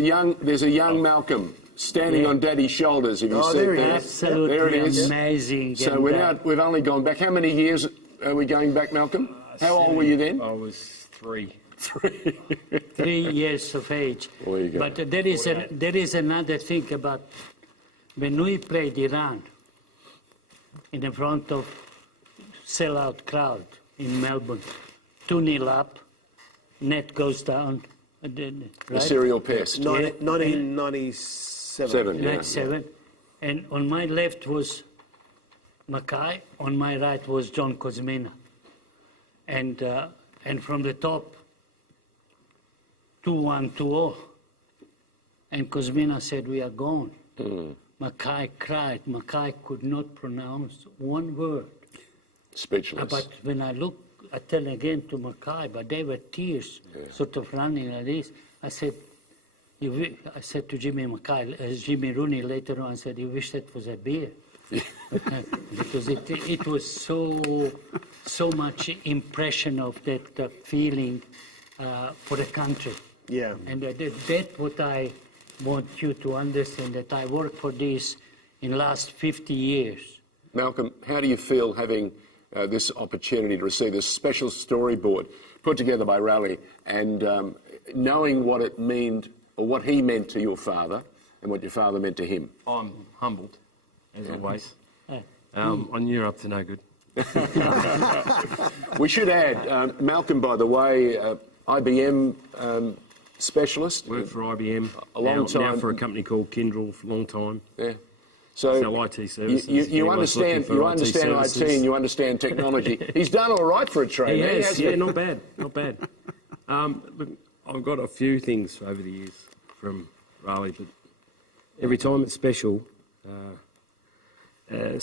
a young Malcolm. standing on Daddy's shoulders. Have you seen there he that? is. Absolutely There it is. amazing. So and, we've only gone back. How many years are we going back, Malcolm? How old were you then? I was 3. 3 years of age. There you go. But there is another thing about when we played Iran in the front of sellout crowd in Melbourne, 2-0 up, net goes down. The Right? serial pest. 1997. Yeah. 97. And on my left was Mackay, on my right was John Kuzmina. And from the top, 2-1, 2-0. And Kuzmina said, we are gone. Mackay cried. Mackay could not pronounce one word. Speechless. But when I tell again to Mackay, but they were tears sort of running like this. I said to Jimmy Mackay, Jimmy Rooney later on, I said, you wish that was a beer. Because it was so much impression of that feeling for the country. Yeah. And that's what I want you to understand, that I worked for this in the last 50 years. Malcolm, how do you feel having this opportunity to receive this special storyboard put together by Rale and knowing what it meant, or what he meant to your father and what your father meant to him? I'm humbled, as always. I knew you're up to no good. We should add, Malcolm, by the way, IBM specialist. Worked for IBM a long time. Now for a company called Kyndryl for a long time. Yeah. So sell IT services. You understand IT and you understand technology. He's done all right for a trainer. He has, yeah, not bad, not bad. Look, I've got a few things over the years from Rale, but every time it's special. The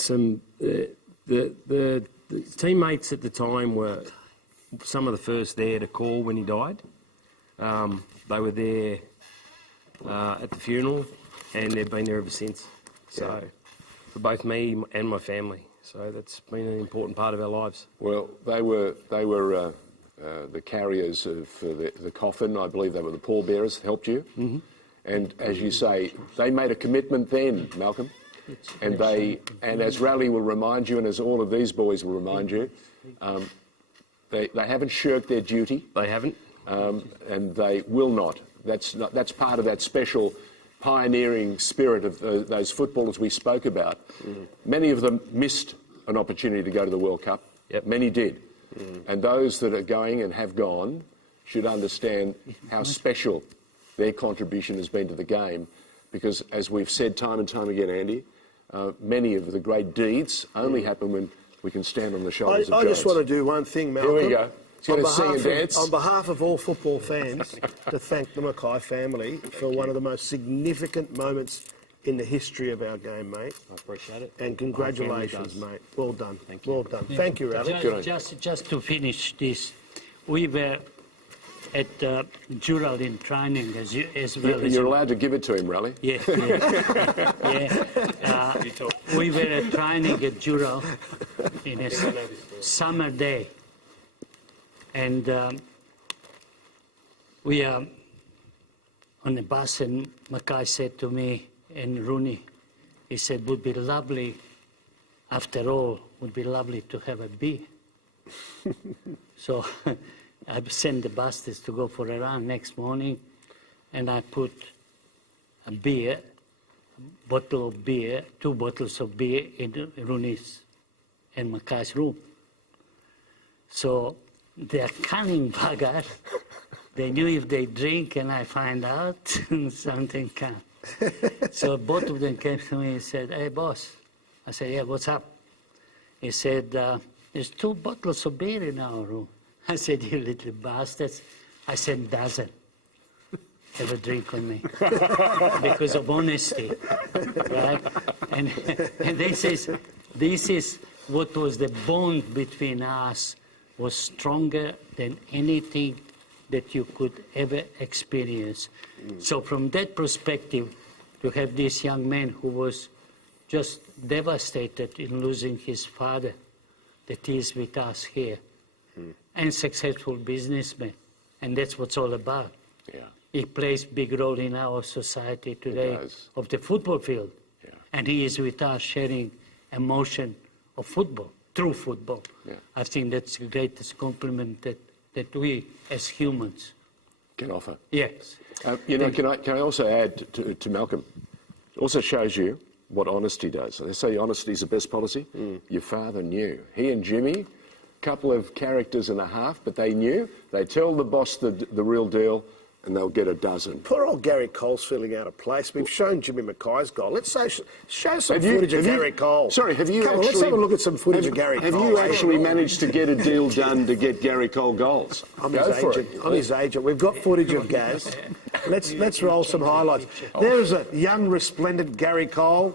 teammates at the time were some of the first there to call when he died. They were there at the funeral, and they've been there ever since. So, for both me and my family. So that's been an important part of our lives. Well, they were the carriers of the coffin. I believe they were the pallbearers that helped you. Mm-hmm. And as you say, they made a commitment then, Malcolm. And as Rale will remind you, and as all of these boys will remind you, they haven't shirked their duty. They haven't. And they will not. That's part of that special pioneering spirit of those footballers we spoke about. Mm. Many of them missed an opportunity to go to the World Cup. Yep. Many did. Mm. And those that are going and have gone should understand how special their contribution has been to the game, because as we've said time and time again, Andy, many of the great deeds only happen when we can stand on the shoulders of giants. I just want to do one thing, Malcolm. Here we go. On behalf of all football fans, to thank the Mackay family for one of the most significant moments in the history of our game, mate. I appreciate it. And congratulations, mate. Well done. Thank you. Well done. Thank you, Rale. Just to finish this, we were at Jural in training as well. You're allowed to give it to him, Rale. Yeah. We were at training at Jural in a summer day. And we are on the bus, and Mackay said to me and Rooney, he said, would be lovely, after all, would be lovely to have a beer. So I sent the buses to go for a run next morning, and I put a beer, bottle of beer, 2 bottles of beer in Rooney's and Mackay's room. So they're cunning buggers. They knew if they drink and I find out, something can. So both of them came to me and said, hey, boss. I said, yeah, what's up? He said, there's 2 bottles of beer in our room. I said, you little bastards. I said, doesn't have a drink on me because of honesty, right? And this is what was the bond between us, was stronger than anything that you could ever experience. So from that perspective, to have this young man who was just devastated in losing his father, that he is with us here, and successful businessman, and that's what's all about. Yeah. He plays big role in our society today does. of the football field. Yeah. And he is with us sharing emotion of football, true football. Yeah. I think that's the greatest compliment that we as humans can offer. Yes. Can I also add to Malcolm? It also shows you what honesty does. They say honesty is the best policy. Your father knew. He and Jimmy, couple of characters and a half, but they knew. They tell the boss the real deal, and they'll get a dozen. Poor old Gary Cole's feeling out of place. We've shown Jimmy Mackay's goal. Let's show some footage of Gary Cole. Sorry, have you Come on, actually... let's have a look at some footage of Gary Cole. Have you actually managed to get a deal done to get Gary Cole goals? I'm his agent. We've got footage of Gaz. Let's roll some highlights. There's a young, resplendent Gary Cole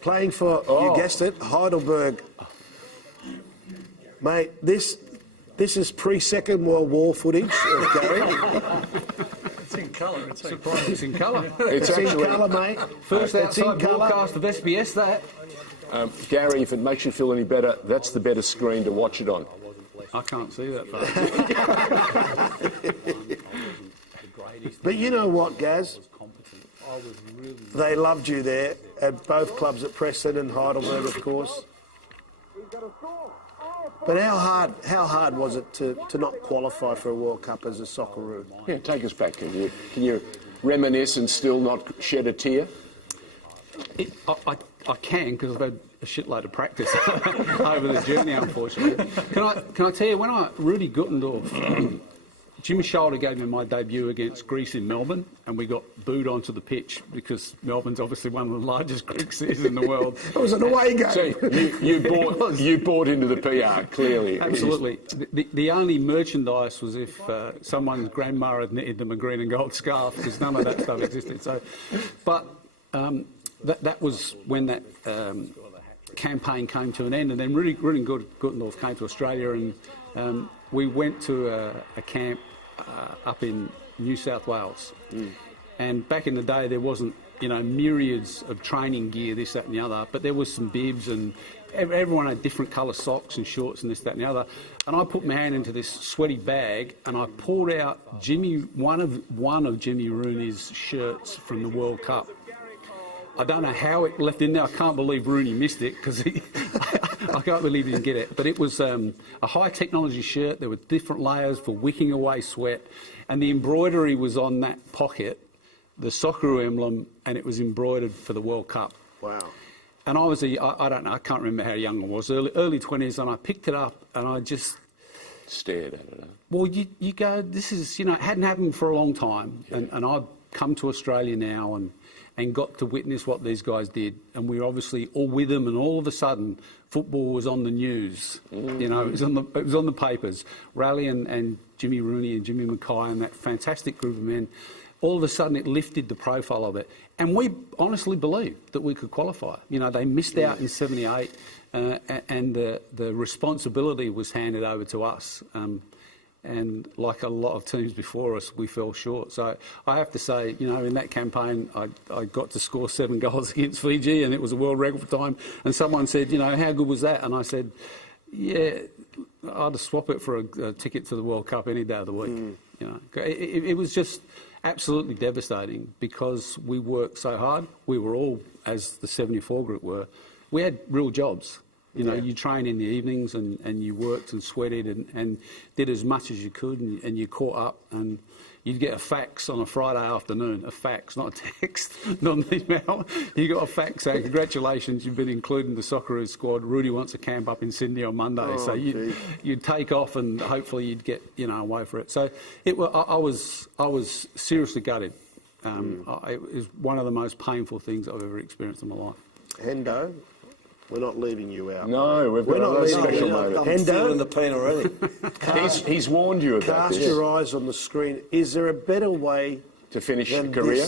playing for, you guessed it, Heidelberg. Mate, this is pre-Second World War footage of Gary. It's in colour. It's Surprised it's in colour. It's in colour, mate. First outside broadcast of SBS, that. Gary, if it makes you feel any better, that's the better screen to watch it on. I can't see that far. But you know what, Gaz? They loved you there at both clubs at Preston and Heidelberg, of course. But how hard was it to not qualify for a World Cup as a Socceroo? Yeah, take us back. Can you reminisce and still not shed a tear? I can, because I've had a shitload of practice over the journey, unfortunately. Can I tell you, when Rudy Guttendorf, Jimmy Shoulder gave me my debut against Greece in Melbourne, and we got booed onto the pitch because Melbourne's obviously one of the largest Greek cities in the world. It was an away game. So you bought into the PR, clearly. Absolutely. The only merchandise was if someone's grandma had knitted them a green and gold scarf, because none of that stuff existed. So, but that was when that campaign came to an end, and then Rudy Guttendorf came to Australia, and we went to a camp up in New South Wales. And back in the day, there wasn't, myriads of training gear, this, that and the other, but there was some bibs, and everyone had different colour socks and shorts and this, that and the other. And I put my hand into this sweaty bag, and I poured out one of Jimmy Rooney's shirts from the World Cup. I don't know how it left in there. I can't believe Rooney missed it, because I can't believe he didn't get it. But it was a high-technology shirt. There were different layers for wicking away sweat. And the embroidery was on that pocket, the Socceroo emblem, and it was embroidered for the World Cup. Wow. And I was I don't know, I can't remember how young I was, early 20s, and I picked it up, and I just... stared at it. Well, you go, this is, it hadn't happened for a long time. Yeah. And I've come to Australia now and got to witness what these guys did, and we were obviously all with them, and all of a sudden football was on the news. It was on the papers. Rale and Jimmy Rooney and Jimmy Mackay and that fantastic group of men, all of a sudden it lifted the profile of it, and we honestly believed that we could qualify. They missed out in '78, and the responsibility was handed over to us. And like a lot of teams before us, we fell short. So I have to say, in that campaign, I got to score 7 goals against Fiji, and it was a world record for time. And someone said, how good was that? And I said, yeah, I'd swap it for a ticket to the World Cup any day of the week. It was just absolutely devastating, because we worked so hard. We were all, as the 74 group were, we had real jobs. You train in the evenings, and you worked and sweated and did as much as you could, and you caught up, and you'd get a fax on a Friday afternoon, a fax, not a text, not an email. You got a fax saying, congratulations, you've been included in the Socceroos squad. Rudy wants a camp up in Sydney on Monday. So you'd take off, and hopefully you'd get away for it. So I was seriously gutted. It was one of the most painful things I've ever experienced in my life. Hendo, we're not leaving you out. No, we've got another special moment. I'm feeling the pain already. He's warned you about this. Cast your eyes on the screen. Is there a better way to finish your career?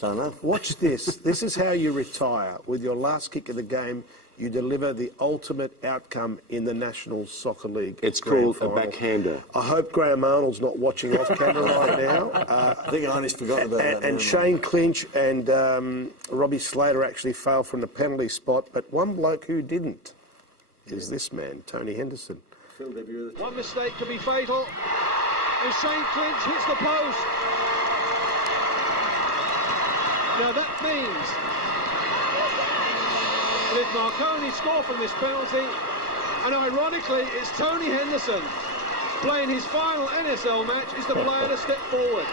Don't know. Watch this. This is how you retire. With your last kick of the game, you deliver the ultimate outcome in the National Soccer League. It's called a backhander. I hope Graham Arnold's not watching off camera right now. I think Arnie's forgotten about that. And Shane Clinch and Robbie Slater actually failed from the penalty spot, but one bloke who didn't is this man, Tony Henderson. One mistake could be fatal. and Shane Clinch hits the post. Now that means that if Marconi score from this penalty, and ironically it's Tony Henderson playing his final NSL match, is the player to step forward.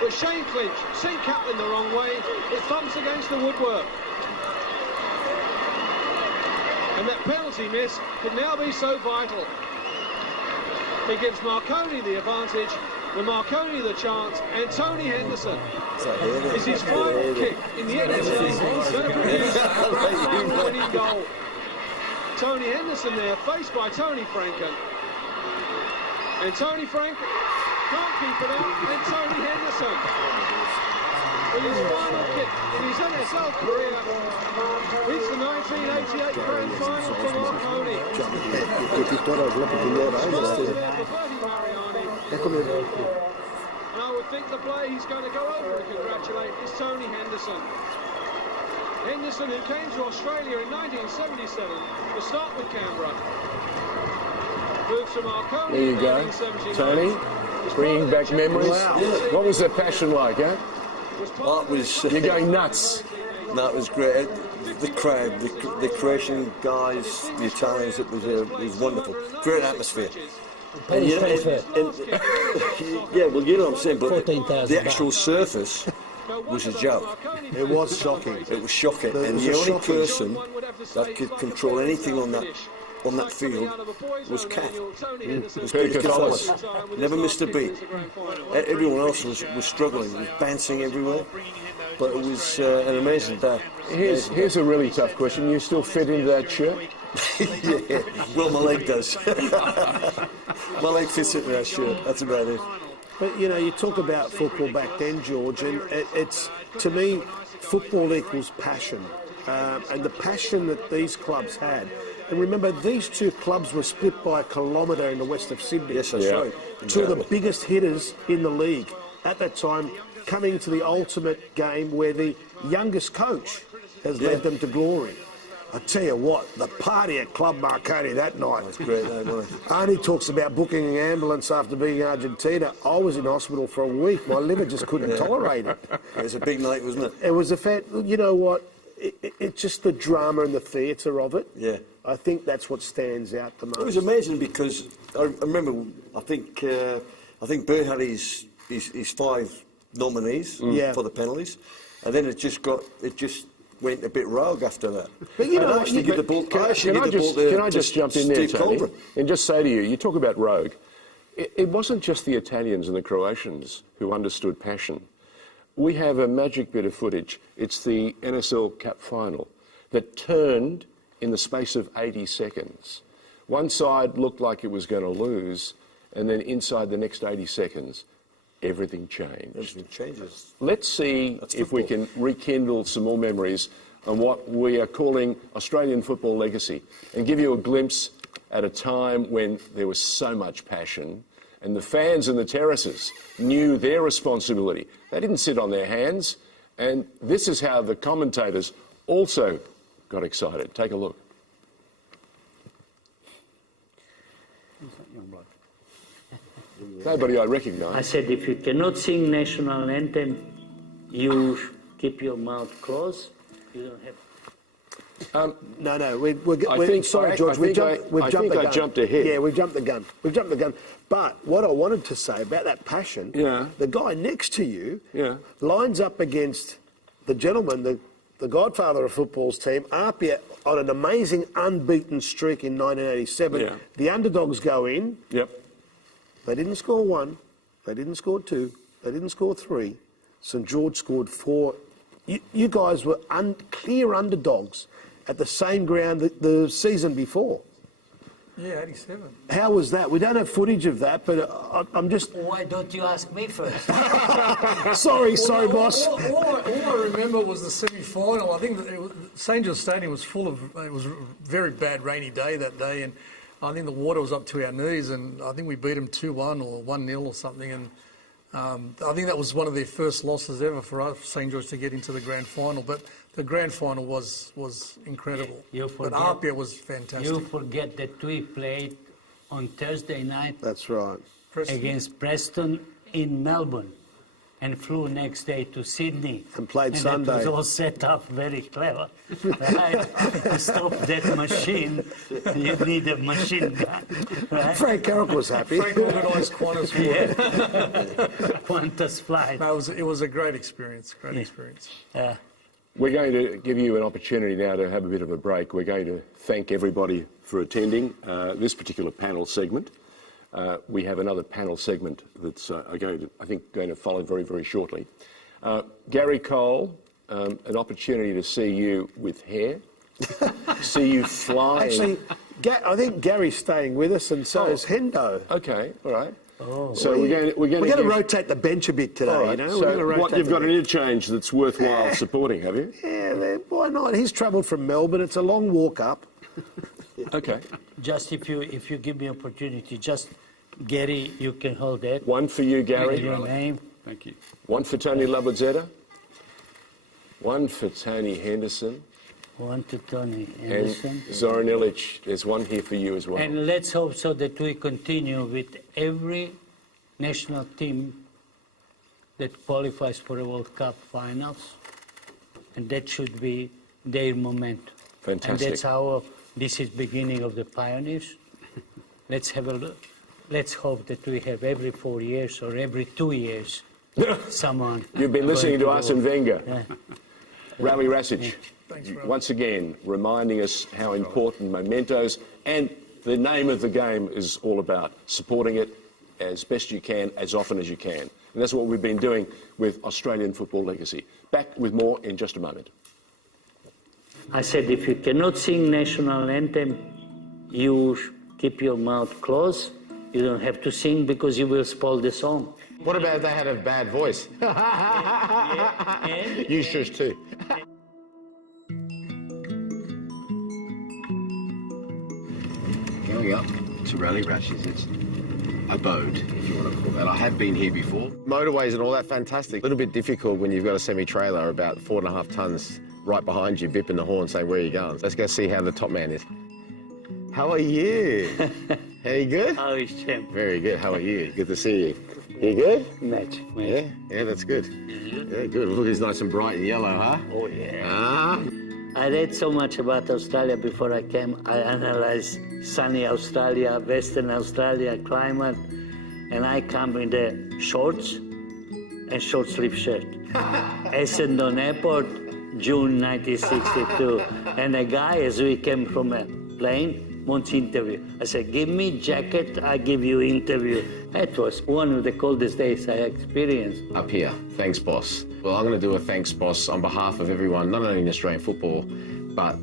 But Shane Clinch sent Kaplan the wrong way, it thumps against the woodwork. And that penalty miss could now be so vital. It gives Marconi the advantage, and Marconi the chance, and Tony Henderson is his final kick in the NSL going to produce a winning goal. Tony Henderson there, faced by Tony Franken. And Tony Franken can't keep it out, and Tony Henderson, with his final kick in his NSL career, reached the 1988 Grand Final for Marconi. And I would think the player he's going to go over and congratulate is Tony Henderson. Henderson, who came to Australia in 1977 to start with Canberra. Moves to Marconi. There you go, Tony, bringing back memories. Wow. What was the passion like, eh? That was... You're going nuts. That was great. The crowd, the Croatian guys, the Italians, it was wonderful. Great atmosphere. And, you know, yeah, well, you know what I'm saying, but the actual surface was a joke. It was shocking. It was shocking. And the only person that could control anything on that field was Cat. Was Peter Thomas. Never missed a beat. Everyone else was struggling, was bouncing everywhere. But it was an amazing day. Here's a really tough question. You still fit into that shirt? Yeah, well, my leg does. My leg fits into that shirt. That's about it. But, you know, you talk about football back then, George, and it's, to me, football equals passion. And the passion that these clubs had. And remember, these two clubs were split by a kilometre in the west of Sydney. Yes, that's right. Two of the biggest hitters in the league at that time, coming to the ultimate game where the youngest coach has led them to glory. I tell you what, the party at Club Marconi that night was great, wasn't it? Arnie talks about booking an ambulance after being in Argentina. I was in hospital for a week. My liver just couldn't tolerate it. It was a big night, wasn't it? It was you know what? It's just the drama and the theatre of it. Yeah. I think that's what stands out the most. It was amazing because I remember, I think Bert had his 5 nominees for the penalties, and then it just went a bit rogue after that. But you know, can I just jump in there, Tony, and just say to you, you talk about rogue. It wasn't just the Italians and the Croatians who understood passion. We have a magic bit of footage. It's the NSL Cup final that turned in the space of 80 seconds. One side looked like it was going to lose, and then inside the next 80 seconds, everything changed. Everything changes. Let's see if we can rekindle some more memories on what we are calling Australian football legacy, and give you a glimpse at a time when there was so much passion and the fans in the terraces knew their responsibility. They didn't sit on their hands, and this is how the commentators also got excited. Take a look. Nobody I recognise. I said, if you cannot sing national anthem, you keep your mouth closed. You don't have. Sorry, George. We've jumped the gun. I jumped ahead. Yeah, we've jumped the gun. But what I wanted to say about that passion, the guy next to you lines up against the gentleman, the godfather of football's team, Apia, on an amazing unbeaten streak in 1987. Yeah. The underdogs go in. Yep. They didn't score 1. They didn't score 2. They didn't score 3. St George scored 4. You guys were clear underdogs at the same ground the season before. Yeah, 87. How was that? We don't have footage of that, but I'm just... Why don't you ask me first? sorry, boss. All I remember was the semi-final. I think that St George Stadium was full of... It was a very bad rainy day that day, and I think the water was up to our knees, and I think we beat them 2-1 or 1-0 or something, and I think that was one of their first losses ever for us, St George, to get into the grand final. But the grand final was incredible. But Apia was fantastic. You forget that we played on Thursday night. That's right. against Preston in Melbourne and flew next day to Sydney. And played Sunday. It was all set up very clever. Right? To stop that machine, you need a machine gun. Right? Frank Arock was happy. Frank organised Qantas for it. Qantas flight. No, it was a great experience, experience. We're going to give you an opportunity now to have a bit of a break. We're going to thank everybody for attending this particular panel segment. We have another panel segment that's going to follow very, very shortly. Gary Cole, an opportunity to see you with hair, see you flying. Actually, I think Gary's staying with us, and so is Hendo. Okay, all right. Oh. So we're going to rotate the bench a bit today. Right, you know, so you've got an interchange that's worthwhile supporting, have you? Yeah, why not? He's travelled from Melbourne. It's a long walk up. Okay. Just if you give me opportunity, just Gary, you can hold that. One for you, Gary. Your name. Thank you. One for Tony Labuzzetta. One for Tony Henderson. One to Tony Henderson. And Zoran Ilic, there's one here for you as well. And let's hope so that we continue with every national team that qualifies for a World Cup finals, and that should be their momentum. Fantastic. And that's how this is beginning of the pioneers. Let's have a look. Let's hope that we have every 4 years or every 2 years someone. You've been listening to Arsene Wenger. Yeah. Rale Rasic. Yeah. Thanks, Rale. Once again, reminding us how important mementos and the name of the game is all about. Supporting it as best you can, as often as you can. And that's what we've been doing with Australian Football Legacy. Back with more in just a moment. I said, if you cannot sing national anthem, you keep your mouth closed. You don't have to sing because you will spoil the song. What about if they had a bad voice? You shush too. Going up to Rale Rasic's abode, if you want to call that. I have been here before. Motorways and all that, fantastic. A little bit difficult when you've got a semi-trailer about 4.5 tonnes right behind you, bipping the horn saying, where are you going? Let's go see how the top man is. How are you? Hey, good? How is champ? Very good. How are you? Good to see you. You good? Match. Yeah, that's good. Yeah, good. Look, he's nice and bright and yellow, huh? Oh, yeah. Ah. I read so much about Australia before I came. I analyzed sunny Australia, Western Australia climate, and I come in the shorts and short sleeve shirt. Essendon Airport, June 1962. And a guy, as we came from a plane, wants interview. I said, give me jacket, I give you interview. That was one of the coldest days I experienced. Up here, thanks, boss. Well, I'm going to do a thanks, boss, on behalf of everyone, not only in Australian football, but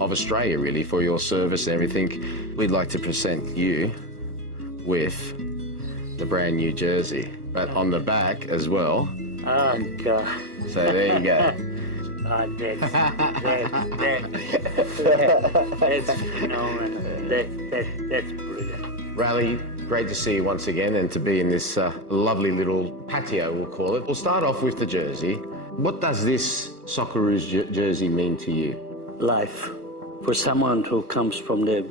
of Australia, really, for your service and everything. We'd like to present you with the brand new jersey, but on the back as well. Oh, God. So there you go. Oh, that's phenomenal. That's brilliant. Rale, great to see you once again and to be in this lovely little patio, we'll call it. We'll start off with the jersey. What does this Socceroos jersey mean to you? Life. For someone who comes from the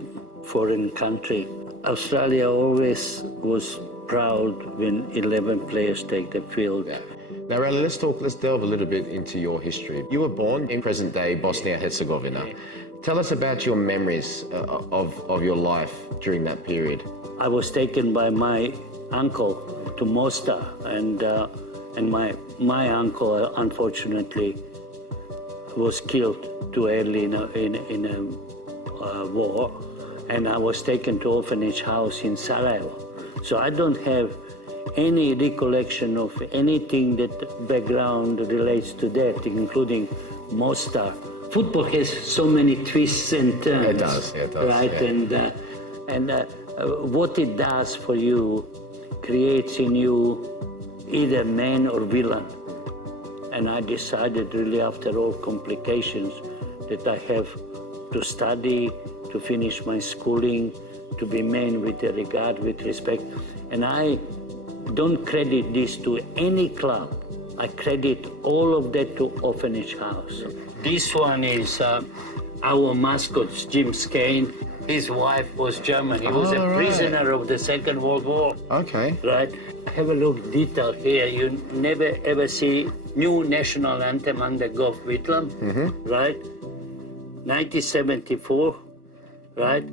foreign country, Australia always was proud when 11 players take the field. Yeah. Now, Rale, let's delve a little bit into your history. You were born in present-day Bosnia-Herzegovina. Tell us about your memories of your life during that period. I was taken by my uncle to Mostar, and my uncle, unfortunately, was killed too early in a war, and I was taken to orphanage house in Sarajevo. So I don't have any recollection of anything that background relates to that, including Mostar. Football has so many twists and turns. It does, right? Yeah. And what it does for you creates in you either man or villain. And I decided really after all complications that I have to study, to finish my schooling, to be man with regard, with respect. And I don't credit this to any club. I credit all of that to Orphanage House. This one is our mascot, Jim Mackay. his wife was German. He was a prisoner of the Second World War. Okay. Right? Have a look detail here. You never ever see new national anthem under Gough Whitlam, right? 1974, right?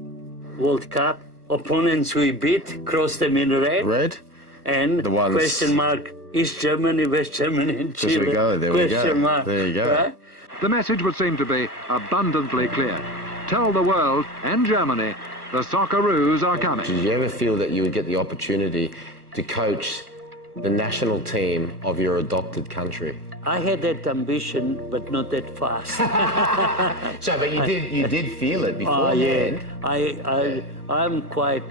World Cup. Opponents we beat, cross them in red. Red. And the ones... question mark, East Germany, West Germany, and Chile. There we go, there we go. Mark, there you go. Right? The message would seem to be abundantly clear. Tell the world and Germany the Socceroos are coming. Did you ever feel that you would get the opportunity to coach the national team of your adopted country? I had that ambition, but not that fast. So, but you did feel it beforehand. Yeah. I'm quite...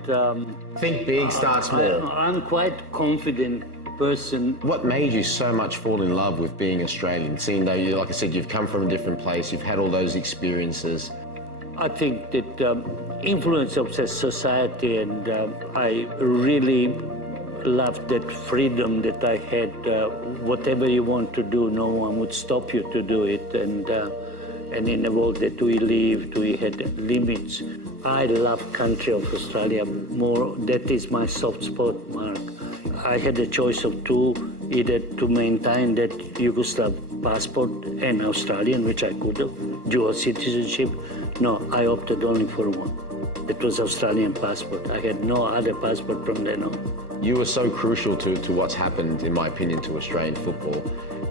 Think big, start small. I'm quite confident person. What made you so much fall in love with being Australian? Seeing though, like I said, you've come from a different place, you've had all those experiences. I think that influence of the society, and I really loved that freedom that I had. Whatever you want to do, no one would stop you to do it. And in the world that we lived, we had limits. I love country of Australia more. That is my soft spot, Mark. I had a choice of two, either to maintain that Yugoslav passport and Australian, which I could have, dual citizenship. No, I opted only for one. It was Australian passport. I had no other passport from then on. You were so crucial to what's happened, in my opinion, to Australian football.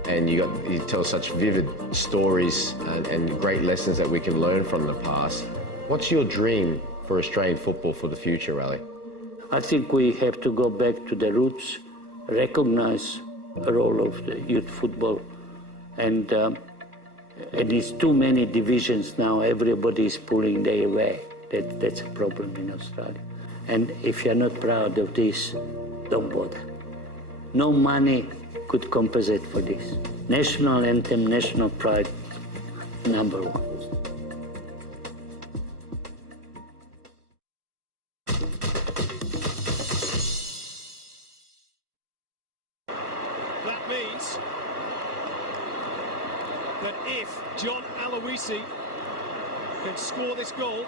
And you tell such vivid stories and great lessons that we can learn from the past. What's your dream for Australian football for the future, Rale? I think we have to go back to the roots, recognize the role of the youth football, and it's too many divisions now. Everybody is pulling their way. That's a problem in Australia. And if you're not proud of this, don't bother. No money could compensate for this. National anthem, national pride, number one. That means that if John Aloisi can score this goal,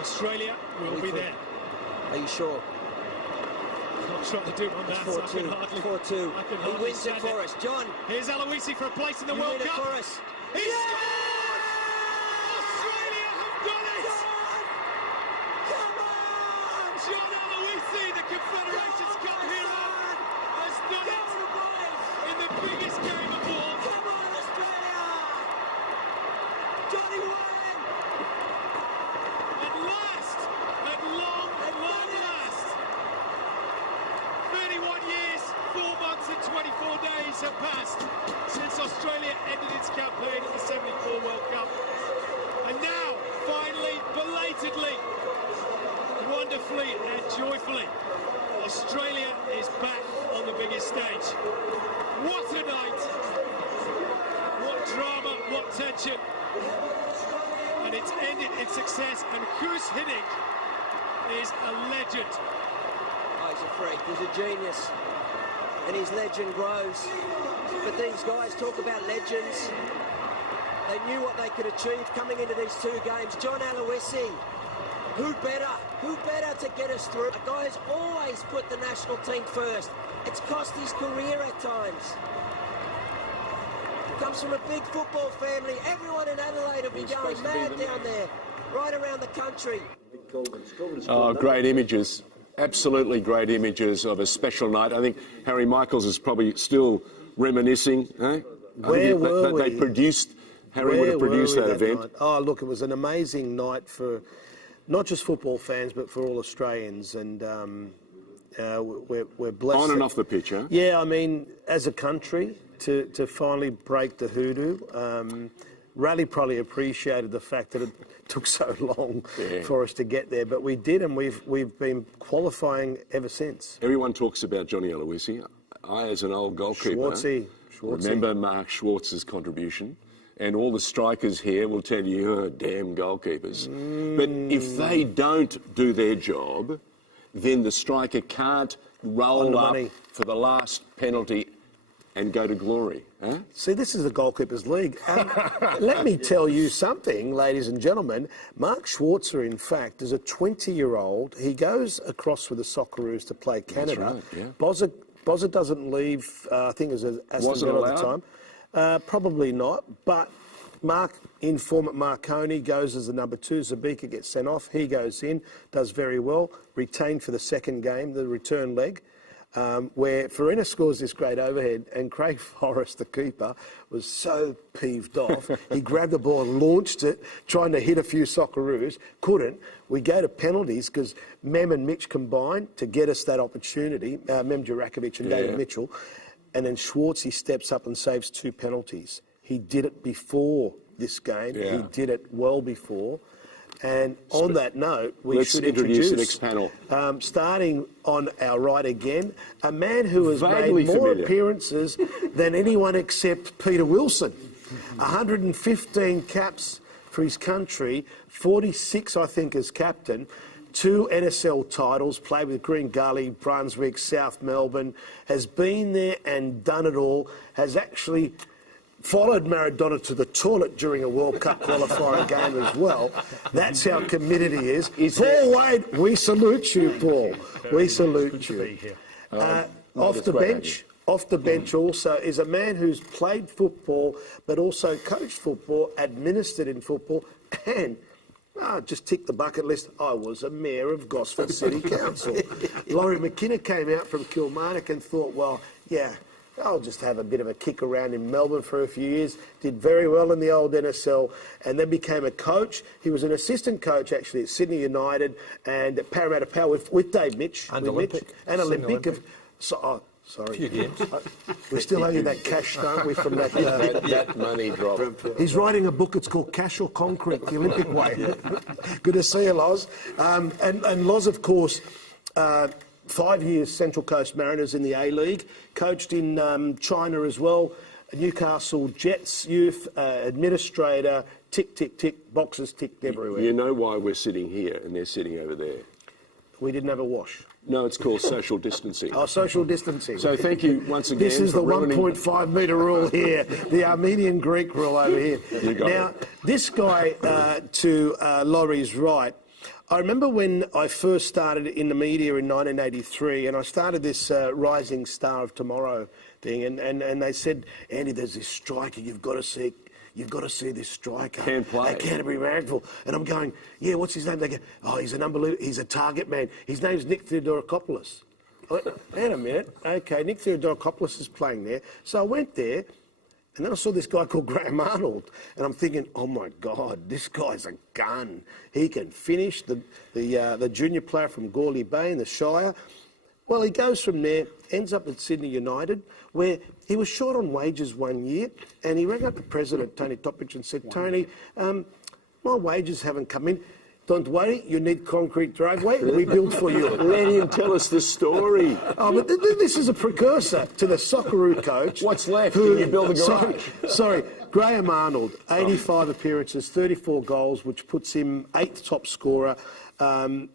Australia will be there. Are you sure? I'm trying to do my maths. 4-2. He wins it for us. John. Here's Aloisi for a place in the World Cup. For us. He scored! Australia have done it! Come on! John Aloisi, the Confederations Cup hero, has done it in the biggest game of all. Come on, Australia! Johnny won! At last, at long last, 31 years, 4 months and 24 days have passed since Australia ended its campaign in the 74 World Cup. And now, finally, belatedly, wonderfully and joyfully, Australia is back on the biggest stage. What a night! What drama, what tension. And it's ended in success, and Guus Hiddink is a legend. Oh, he's a freak, he's a genius, and his legend grows. But these guys talk about legends. They knew what they could achieve coming into these two games. John Aloisi, who better to get us through? A guy who's always put the national team first. It's cost his career at times. Comes from a big football family. Everyone in Adelaide will be going mad down there, right around the country. Oh, great images. Absolutely great images of a special night. I think Harry Michaels is probably still reminiscing. Where were we? They produced, Harry would have produced that event. Night? Oh, look, it was an amazing night for not just football fans, but for all Australians. And we're blessed. On and off the pitch, huh? Yeah, I mean, as a country, to finally break the hoodoo. Raleigh probably appreciated the fact that it took so long for us to get there, but we did, and we've been qualifying ever since. Everyone talks about Johnny Aloisi. I, as an old goalkeeper, Schwartzy. remember Mark Schwartz's contribution, and all the strikers here will tell you, oh, damn goalkeepers. But if they don't do their job, then the striker can't roll up for the last penalty and go to glory. Huh? See, this is the Goalkeepers League. Let me tell you something, ladies and gentlemen. Mark Schwarzer, in fact, is a 20-year-old. He goes across with the Socceroos to play Canada. That's right, yeah. Bozza doesn't leave, I think it was Aston Villa at the time. Probably not, but informant Marconi goes as the number 2. Zabika gets sent off. He goes in, does very well, retained for the second game, the return leg, where Farina scores this great overhead, and Craig Forrest, the keeper, was so peeved off. He grabbed the ball and launched it, trying to hit a few Socceroos. Couldn't. We go to penalties because Mem and Mitch combined to get us that opportunity, Mem Jurakovic and David Mitchell. And then Schwartz, he steps up and saves 2 penalties. He did it before this game. Yeah. He did it well before. And on that note, let's should introduce the next panel. Starting on our right again, a man who has Vaguely made more familiar. appearances than anyone except Peter Wilson. 115 caps for his country, 46, I think, as captain. 2 NSL titles, played with Green Gully, Brunswick, South Melbourne, has been there and done it all, has actually followed Maradona to the toilet during a World Cup qualifying game as well. That's how committed he is. Paul Wade, we salute you, Paul. We salute you. Off the bench also is a man who's played football but also coached football, administered in football, and just tick the bucket list. I was a mayor of Gosford City Council. Laurie McKenna came out from Kilmarnock and thought, well, yeah, I'll just have a bit of a kick around in Melbourne for a few years. Did very well in the old NSL and then became a coach. He was an assistant coach actually at Sydney United and at Parramatta Power with Dave Mitch. And Olympic. And Olympic. Sorry. Few games. We still owe you that cash, don't we, from that... that money drop. He's writing a book, it's called Cash or Concrete, the Olympic way. Good to see you, Loz. And Loz, of course, 5 years Central Coast Mariners in the A-League, coached in China as well, Newcastle Jets youth, administrator, tick, tick, tick, boxes ticked everywhere. You know why we're sitting here and they're sitting over there? We didn't have a wash. No, it's called social distancing. Oh, social distancing. So thank you once again. This is the 1.5 metre rule here, the Armenian Greek rule over here. Now, this guy to Laurie's right, I remember when I first started in the media in 1983, and I started this Rising Star of Tomorrow thing, and they said, Andy, there's this striker, you've got to see this striker. Can't play. At Canterbury Marrickville. And I'm going, yeah, what's his name? They go, oh, he's a target man. His name's Nick Theodorakopoulos. I went, wait a minute. Okay, Nick Theodorakopoulos is playing there. So I went there, and then I saw this guy called Graham Arnold, and I'm thinking, oh my God, this guy's a gun. He can finish. The junior player from Gorley Bay in the Shire. Well, he goes from there, ends up at Sydney United, where he was short on wages 1 year, and he rang up the president, Tony Toppich, and said, Tony, my wages haven't come in. Don't worry, you need concrete driveway, we build for you. Let him tell us the story. Oh, but this is a precursor to the Socceroo coach. What's left? Can you build a garage? Sorry, Graham Arnold, 85 appearances, 34 goals, which puts him 8th top scorer, 4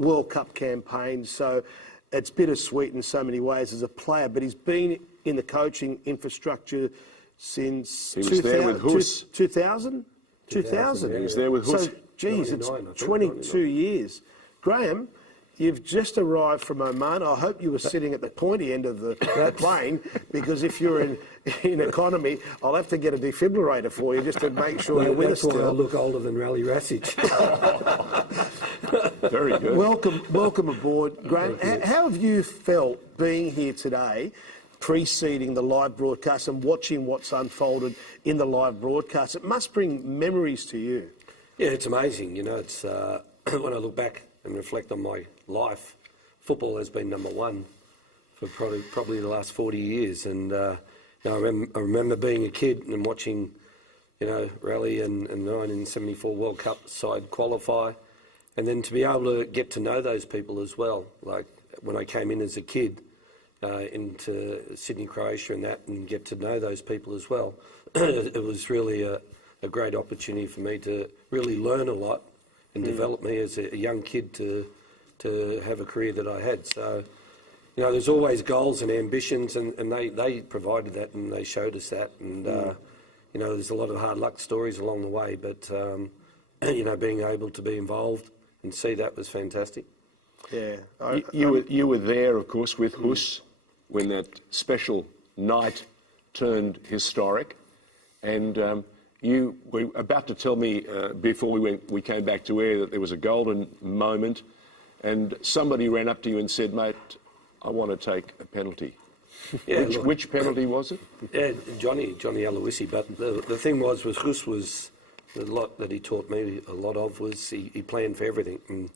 World Cup campaigns, so it's bittersweet in so many ways as a player, but he's been in the coaching infrastructure since 2000? 2000. He was there with Hus. So, geez, it's 22 years. Graham, you've just arrived from Oman. I hope you were sitting at the pointy end of the plane, because if you're in economy, I'll have to get a defibrillator for you just to make sure you're with us still. That's why I look older than Rale Rasic. Very good. Welcome aboard, Graham. How have you felt being here today, preceding the live broadcast and watching what's unfolded in the live broadcast? It must bring memories to you. Yeah, it's amazing. You know, it's when I look back and reflect on my life, football has been number one for probably the last 40 years. And I remember being a kid and watching, Raleigh and 1974 World Cup side qualify, and then to be able to get to know those people as well. Like when I came in as a kid into Sydney, Croatia, and get to know those people as well. It was really a great opportunity for me to really learn a lot and develop me as a young kid to have a career that I had. So, you know, there's always goals and ambitions, and they provided that and they showed us that. And, you know, there's a lot of hard luck stories along the way, but, you know, being able to be involved and see that was fantastic. Yeah. You were there, of course, with Hus when that special night turned historic. And you were about to tell me before we came back to air that there was a golden moment, and somebody ran up to you and said, "Mate, I want to take a penalty." Yeah, which penalty was it? Yeah, Johnny Aloisi. But the thing was Hus was the lot that he taught me a lot of was he planned for everything. And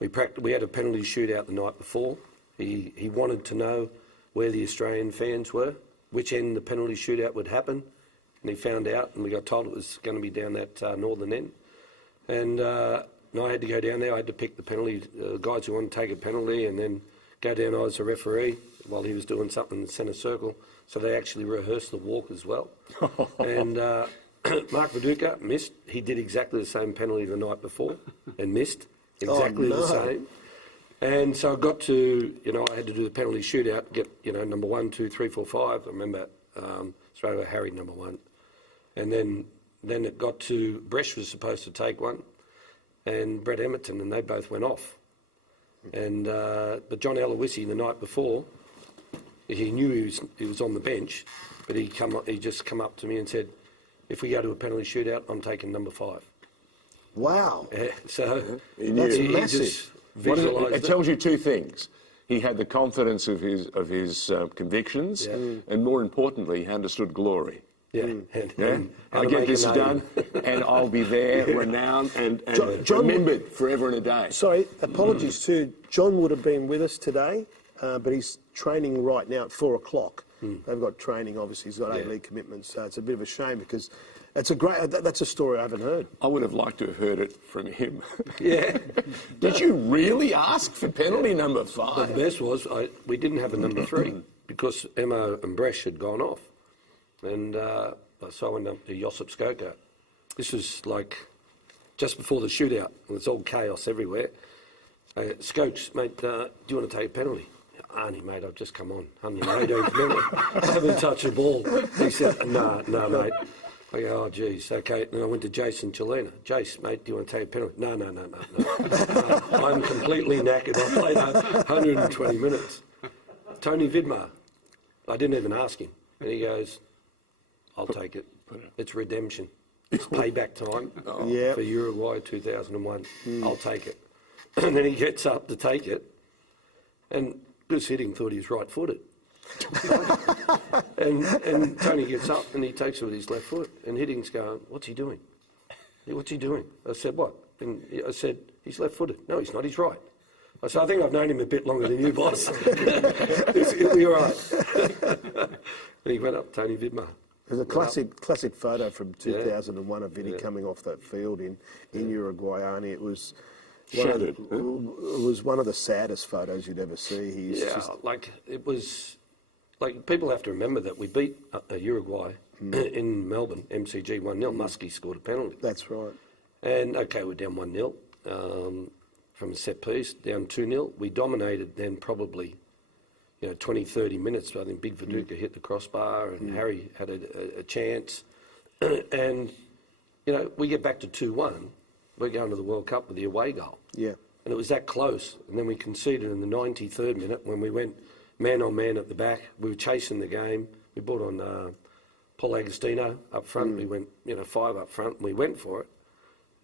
we had a penalty shootout the night before. He wanted to know where the Australian fans were, which end the penalty shootout would happen. And he found out, and we got told it was going to be down that northern end. And I had to go down there. I had to pick the penalty, guys who wanted to take a penalty, and then go down. I was a referee while he was doing something in the centre circle. So they actually rehearsed the walk as well. And Mark Viduka missed. He did exactly the same penalty the night before and missed exactly the same. And so I got to, you know, I had to do the penalty shootout, get, you know, number 1, 2, 3, 4, 5. I remember straight away Harry number 1. And then it got to Bresh was supposed to take one, and Brett Emerton, and they both went off. And but John Aloisi the night before, he knew he was on the bench, but he just come up to me and said, "If we go to a penalty shootout, I'm taking number 5." Wow! So that's massive. It tells you two things. He had the confidence of his convictions, and more importantly, he understood glory. I'll get this done, and I'll be there, renowned and remembered forever and a day. Sorry, apologies too. John would have been with us today, but he's training right now at 4 o'clock. They've got training, obviously. He's got A-League commitments, so it's a bit of a shame because that's a story I haven't heard. I would have liked to have heard it from him. Yeah. Did you really ask for penalty number 5? But the best was we didn't have a number 3 because Emma and Bresh had gone off. And so I went up to Josip Skoko. This was like just before the shootout. And it's all chaos everywhere. Skokes, mate, do you want to take a penalty? Arnie, mate, I've just come on. 118th minute. I haven't touched the ball. He said, no, mate. I go, oh, geez, okay. Then I went to Jason Chelina. Jace, mate, do you want to take a penalty? No. I'm completely knackered. I played 120 minutes. Tony Vidmar, I didn't even ask him. And he goes, I'll take it. It's redemption. It's payback time for Uruguay 2001. I'll take it. And then he gets up to take it, and Gus Hidding thought he was right-footed. and Tony gets up and he takes it with his left foot, and Hidding's going, what's he doing? What's he doing? I said, what? And I said, he's left-footed. No, he's not, he's right. I said, I think I've known him a bit longer than you, boss. He'll be all right. And he went up, Tony Vidmar. There's a classic photo from 2001 of Vinny coming off that field in Uruguay, Arnie. It was one of the saddest photos you'd ever see. It was like people have to remember that we beat Uruguay in Melbourne, MCG 1-0. Muskie scored a penalty. That's right. And okay, we're down 1-0 from a set piece, down 2-0. We dominated then probably 20, 30 minutes. I think Big Viduka hit the crossbar and Harry had a chance. And, we get back to 2-1. We're going to the World Cup with the away goal. Yeah. And it was that close. And then we conceded in the 93rd minute when we went man-on-man at the back. We were chasing the game. We brought on Paul Agostino up front. We went, 5 up front, and we went for it.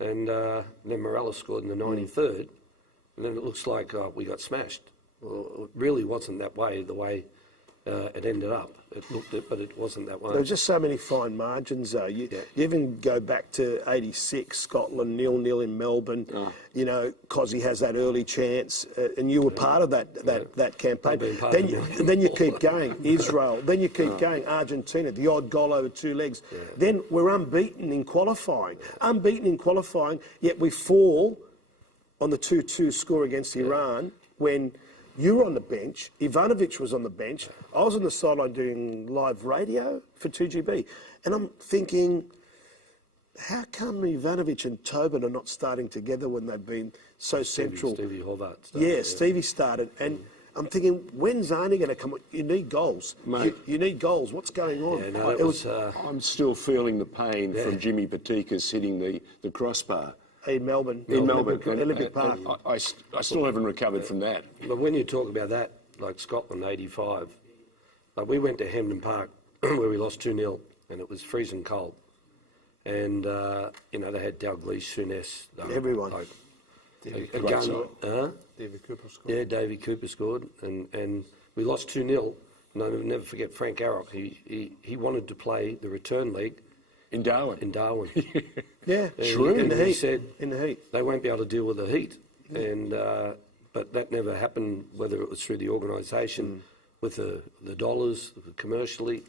And then Morales scored in the 93rd. And then it looks like we got smashed. Well, it really wasn't that way, the way it ended up. It looked it, but it wasn't that way. There were just so many fine margins, though. You even go back to 86, Scotland, 0-0 in Melbourne. Cozzy has that early chance, and you were part of that campaign. Then you keep going, Israel. Then you keep going, Argentina, the odd goal over 2 legs. Yeah. Then we're unbeaten in qualifying. Yet we fall on the 2-2 score against Iran when you were on the bench, Ivanovic was on the bench, I was on the sideline doing live radio for 2GB, and I'm thinking, how come Ivanovic and Tobin are not starting together when they've been so central? Stevie Horvath started. Stevie started, and I'm thinking, when's Arnie going to come? You need goals. Mate. You need goals. What's going on? Yeah, no, it was, I'm still feeling the pain from Jimmy Batikas hitting the crossbar. In Melbourne. Olympic Park. I still haven't recovered from that. But when you talk about that, like Scotland, 85, like we went to Hampden Park where we lost 2-0 and it was freezing cold. And, you know, they had Dalglish, Souness. Everyone. Like, David Cooper scored. Yeah, Davey Cooper scored. And we lost 2-0. And I'll never forget Frank Arock. He wanted to play the return leg. In Darwin. Yeah, in the heat. He said in the heat. They won't be able to deal with the heat. And but that never happened, whether it was through the organisation, with the dollars, commercially.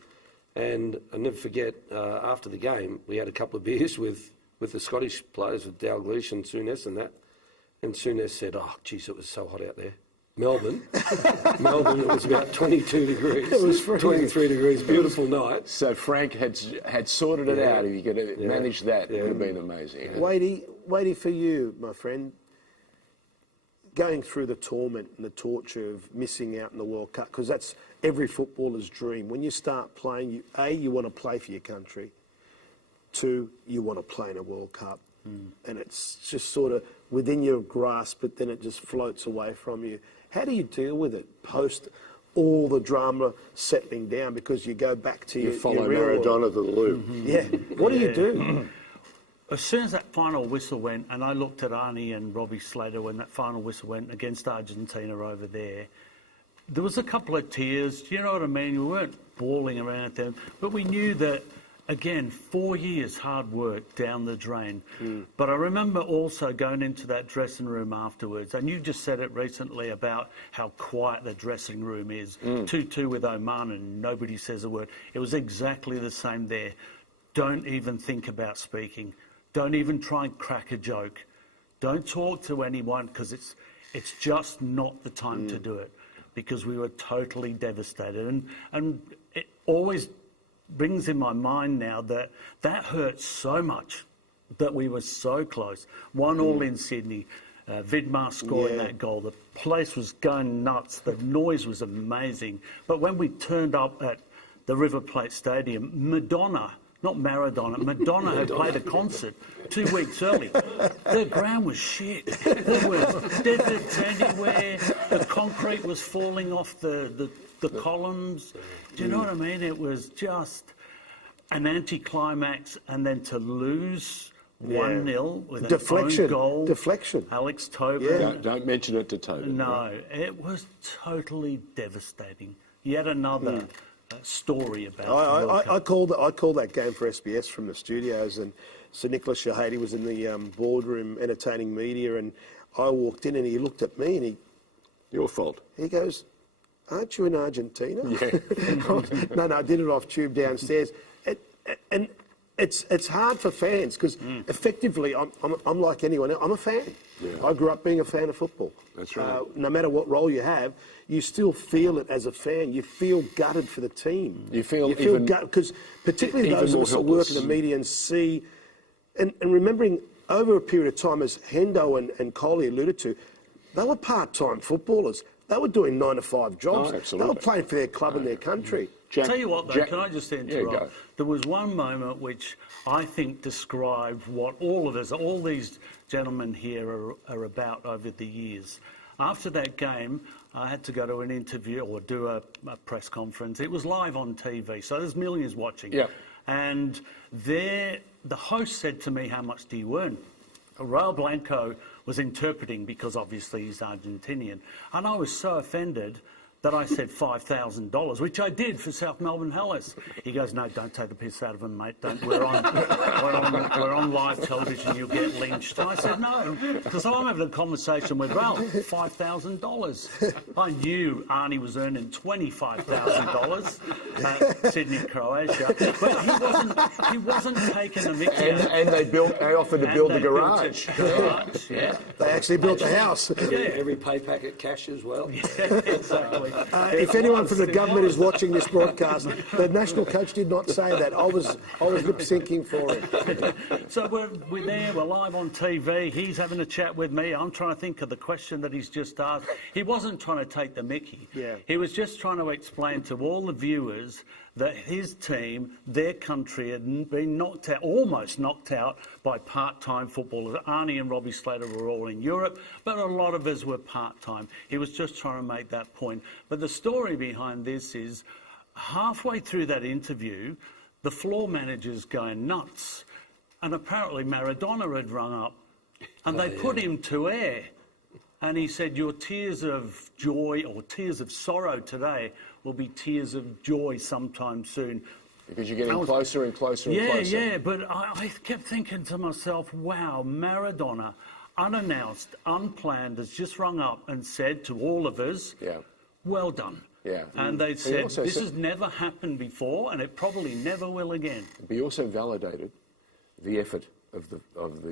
And I'll never forget, after the game, we had a couple of beers with the Scottish players, with Dalglish and Souness and that. And Souness said, oh, geez, it was so hot out there. Melbourne, it was about 22 degrees. It was 23 degrees, beautiful night. So Frank had sorted it out. If you could have managed that, it would have been amazing. Wadey, for you, my friend, going through the torment and the torture of missing out in the World Cup, because that's every footballer's dream. When you start playing, you want to play for your country. 2, you want to play in a World Cup. And it's just sort of within your grasp, but then it just floats away from you. How do you deal with it post all the drama settling down, because you go back to your follow real Maradona to the loo. Yeah. What do you do? As soon as that final whistle went, and I looked at Arnie and Robbie Slater when that final whistle went against Argentina over there, there was a couple of tears. Do you know what I mean? We weren't bawling around at them, but we knew that, again, 4 years hard work down the drain. But I remember also going into that dressing room afterwards, and you just said it recently about how quiet the dressing room is. 2-2 with Oman and nobody says a word. It was exactly the same there. Don't even think about speaking. Don't even try and crack a joke. Don't talk to anyone, because it's just not the time to do it, because we were totally devastated. And it always brings in my mind now that hurts so much, that we were so close. 1-1 in Sydney, Vidmar scoring that goal. The place was going nuts. The noise was amazing. But when we turned up at the River Plate Stadium, Madonna had played a concert 2 weeks early. The ground was shit. There were deserts anywhere. The concrete was falling off the columns. Do you know what I mean? It was just an anticlimax, and then to lose 1-0 with an own goal. Deflection. Alex Tobin. Don't mention it to Tobin. No, it was totally devastating. Yet another story about I called that game for SBS from the studios, and Sir Nicholas Shahady was in the boardroom entertaining media, and I walked in and he looked at me and he... Your fault. He goes, aren't you in Argentina? Yeah. No, I did it off tube downstairs. And it's hard for fans, because effectively I'm like anyone else. I'm a fan. Yeah. I grew up being a fan of football. That's right. No matter what role you have, you still feel it as a fan. You feel gutted for the team. You feel gutted, because particularly those of us that work in the media and see, and remembering over a period of time, as Hendo and Coley alluded to, they were part-time footballers. They were doing 9 to 5 jobs. Oh, absolutely. They were playing for their club and their country. Tell you what, though, can I just interrupt? There was one moment which I think described what all of us, all these gentlemen here are about over the years. After that game, I had to go to an interview or do a press conference. It was live on TV, so there's millions watching. Yeah. And there, the host said to me, how much do you earn? Raul Blanco was interpreting, because obviously he's Argentinian. And I was so offended that I said $5,000, which I did for South Melbourne Hellas. He goes, no, don't take the piss out of him, mate. Don't. We're on live television. You'll get lynched. And I said, no, because I'm having a conversation with Ralph. $5,000. I knew Arnie was earning $25,000 at Sydney, Croatia, but he wasn't taking the mickey. And they offered to build the garage. Yeah. They actually built the house. Every pay packet cash as well. Yeah, exactly. If anyone from the government is watching this broadcast, the national coach did not say that. I was lip syncing for him. So we're there, we're live on TV. He's having a chat with me. I'm trying to think of the question that he's just asked. He wasn't trying to take the mickey. Yeah. He was just trying to explain to all the viewers that his team, their country, had been knocked out, almost knocked out by part-time footballers. Arnie and Robbie Slater were all in Europe, but a lot of us were part-time. He was just trying to make that point. But the story behind this is, halfway through that interview, the floor manager's going nuts. And apparently Maradona had rung up, and they put him to air. And he said, your tears of joy or tears of sorrow today will be tears of joy sometime soon. Because you're getting closer and closer and closer. Yeah, but I kept thinking to myself, wow, Maradona, unannounced, unplanned, has just rung up and said to all of us, well done. Yeah. And they said, this has never happened before, and it probably never will again. But he also validated the effort of the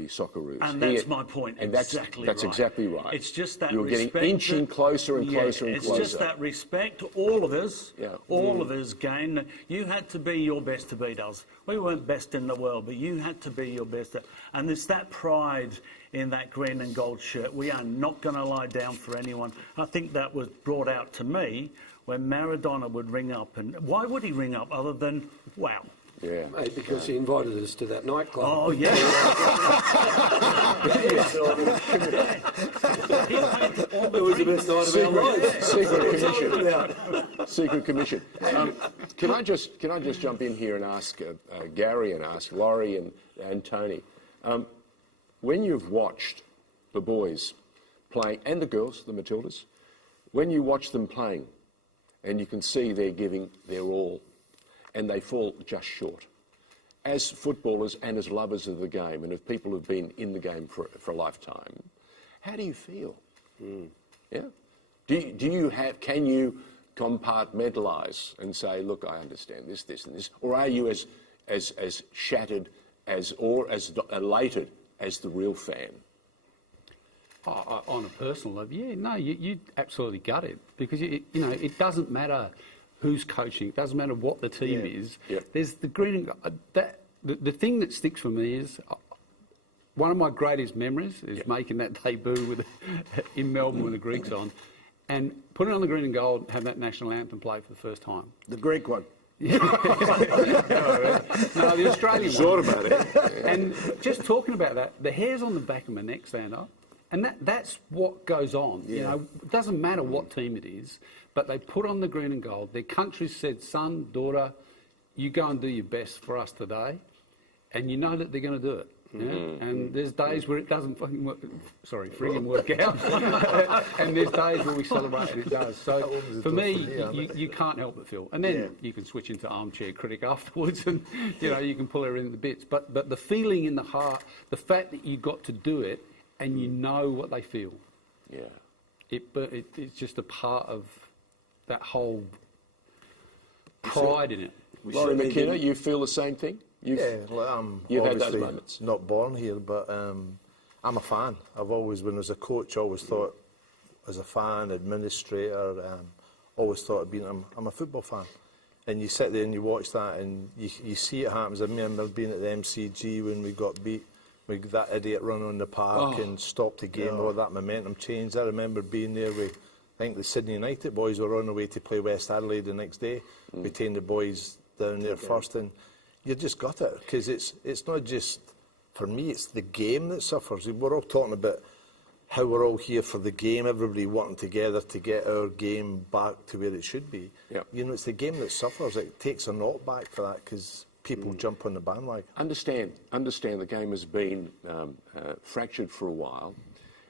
Socceroos. And that's my point. And that's exactly right. It's just that you're respect. Getting inching closer and closer and closer. It's just that respect. All of us, all of us gain. You had to be your best to beat us. We weren't best in the world, but you had to be your best. And there's that pride in that green and gold shirt. We are not going to lie down for anyone. I think that was brought out to me when Maradona would ring up. And why would he ring up other than, wow? Yeah, mate, because he invited us to that nightclub. Oh, yeah. It was the best night of our lives. Secret commission. Can I just jump in here and ask Gary and ask Laurie and Tony, when you've watched the boys playing, and the girls, the Matildas, when you watch them playing, and you can see they're giving their all, and they fall just short. As footballers and as lovers of the game, and as people who've been in the game for a lifetime, how do you feel? Yeah. Can you compartmentalise and say, look, I understand this, this, and this, or are you as shattered or as elated as the real fan? On a personal level, you absolutely gut it, because it doesn't matter who's coaching. It doesn't matter what the team is. There's the green and the thing that sticks for me is one of my greatest memories is making that debut in Melbourne with the Greeks on, and putting on the green and gold, have that national anthem played for the first time. The Greek one. No, the Australian one. Thought about it. And just talking about that, the hairs on the back of my neck stand up. And that's what goes on. You know, it doesn't matter what team it is, but they put on the green and gold. Their country said, son, daughter, you go and do your best for us today, and you know that they're going to do it. And there's days where it doesn't frigging work out. And there's days where we celebrate and it does. So for me, you can't help but feel. And then you can switch into armchair critic afterwards, and you can pull her in the bits. But the feeling in the heart, the fact that you got to do it, and you know what they feel. Yeah. It's just a part of that whole pride in it. Laurie McKenna, you feel the same thing? You've had those moments. Not born here, but I'm a fan. I've always, when I was a coach, always thought, as a fan, administrator, always thought I'm a football fan. And you sit there and you watch that, and you see it happens. I remember being at the MCG when we got beat. We got that idiot run on the park and stopped the game. All that momentum changed. I remember being there with, I think the Sydney United boys were on the way to play West Adelaide the next day. We taken the boys down there first, and you just got it, because it's not just, for me, it's the game that suffers. We're all talking about how we're all here for the game, everybody working together to get our game back to where it should be. It's the game that suffers. It takes a knock back for that, because people jump on the bandwagon. Understand the game has been fractured for a while,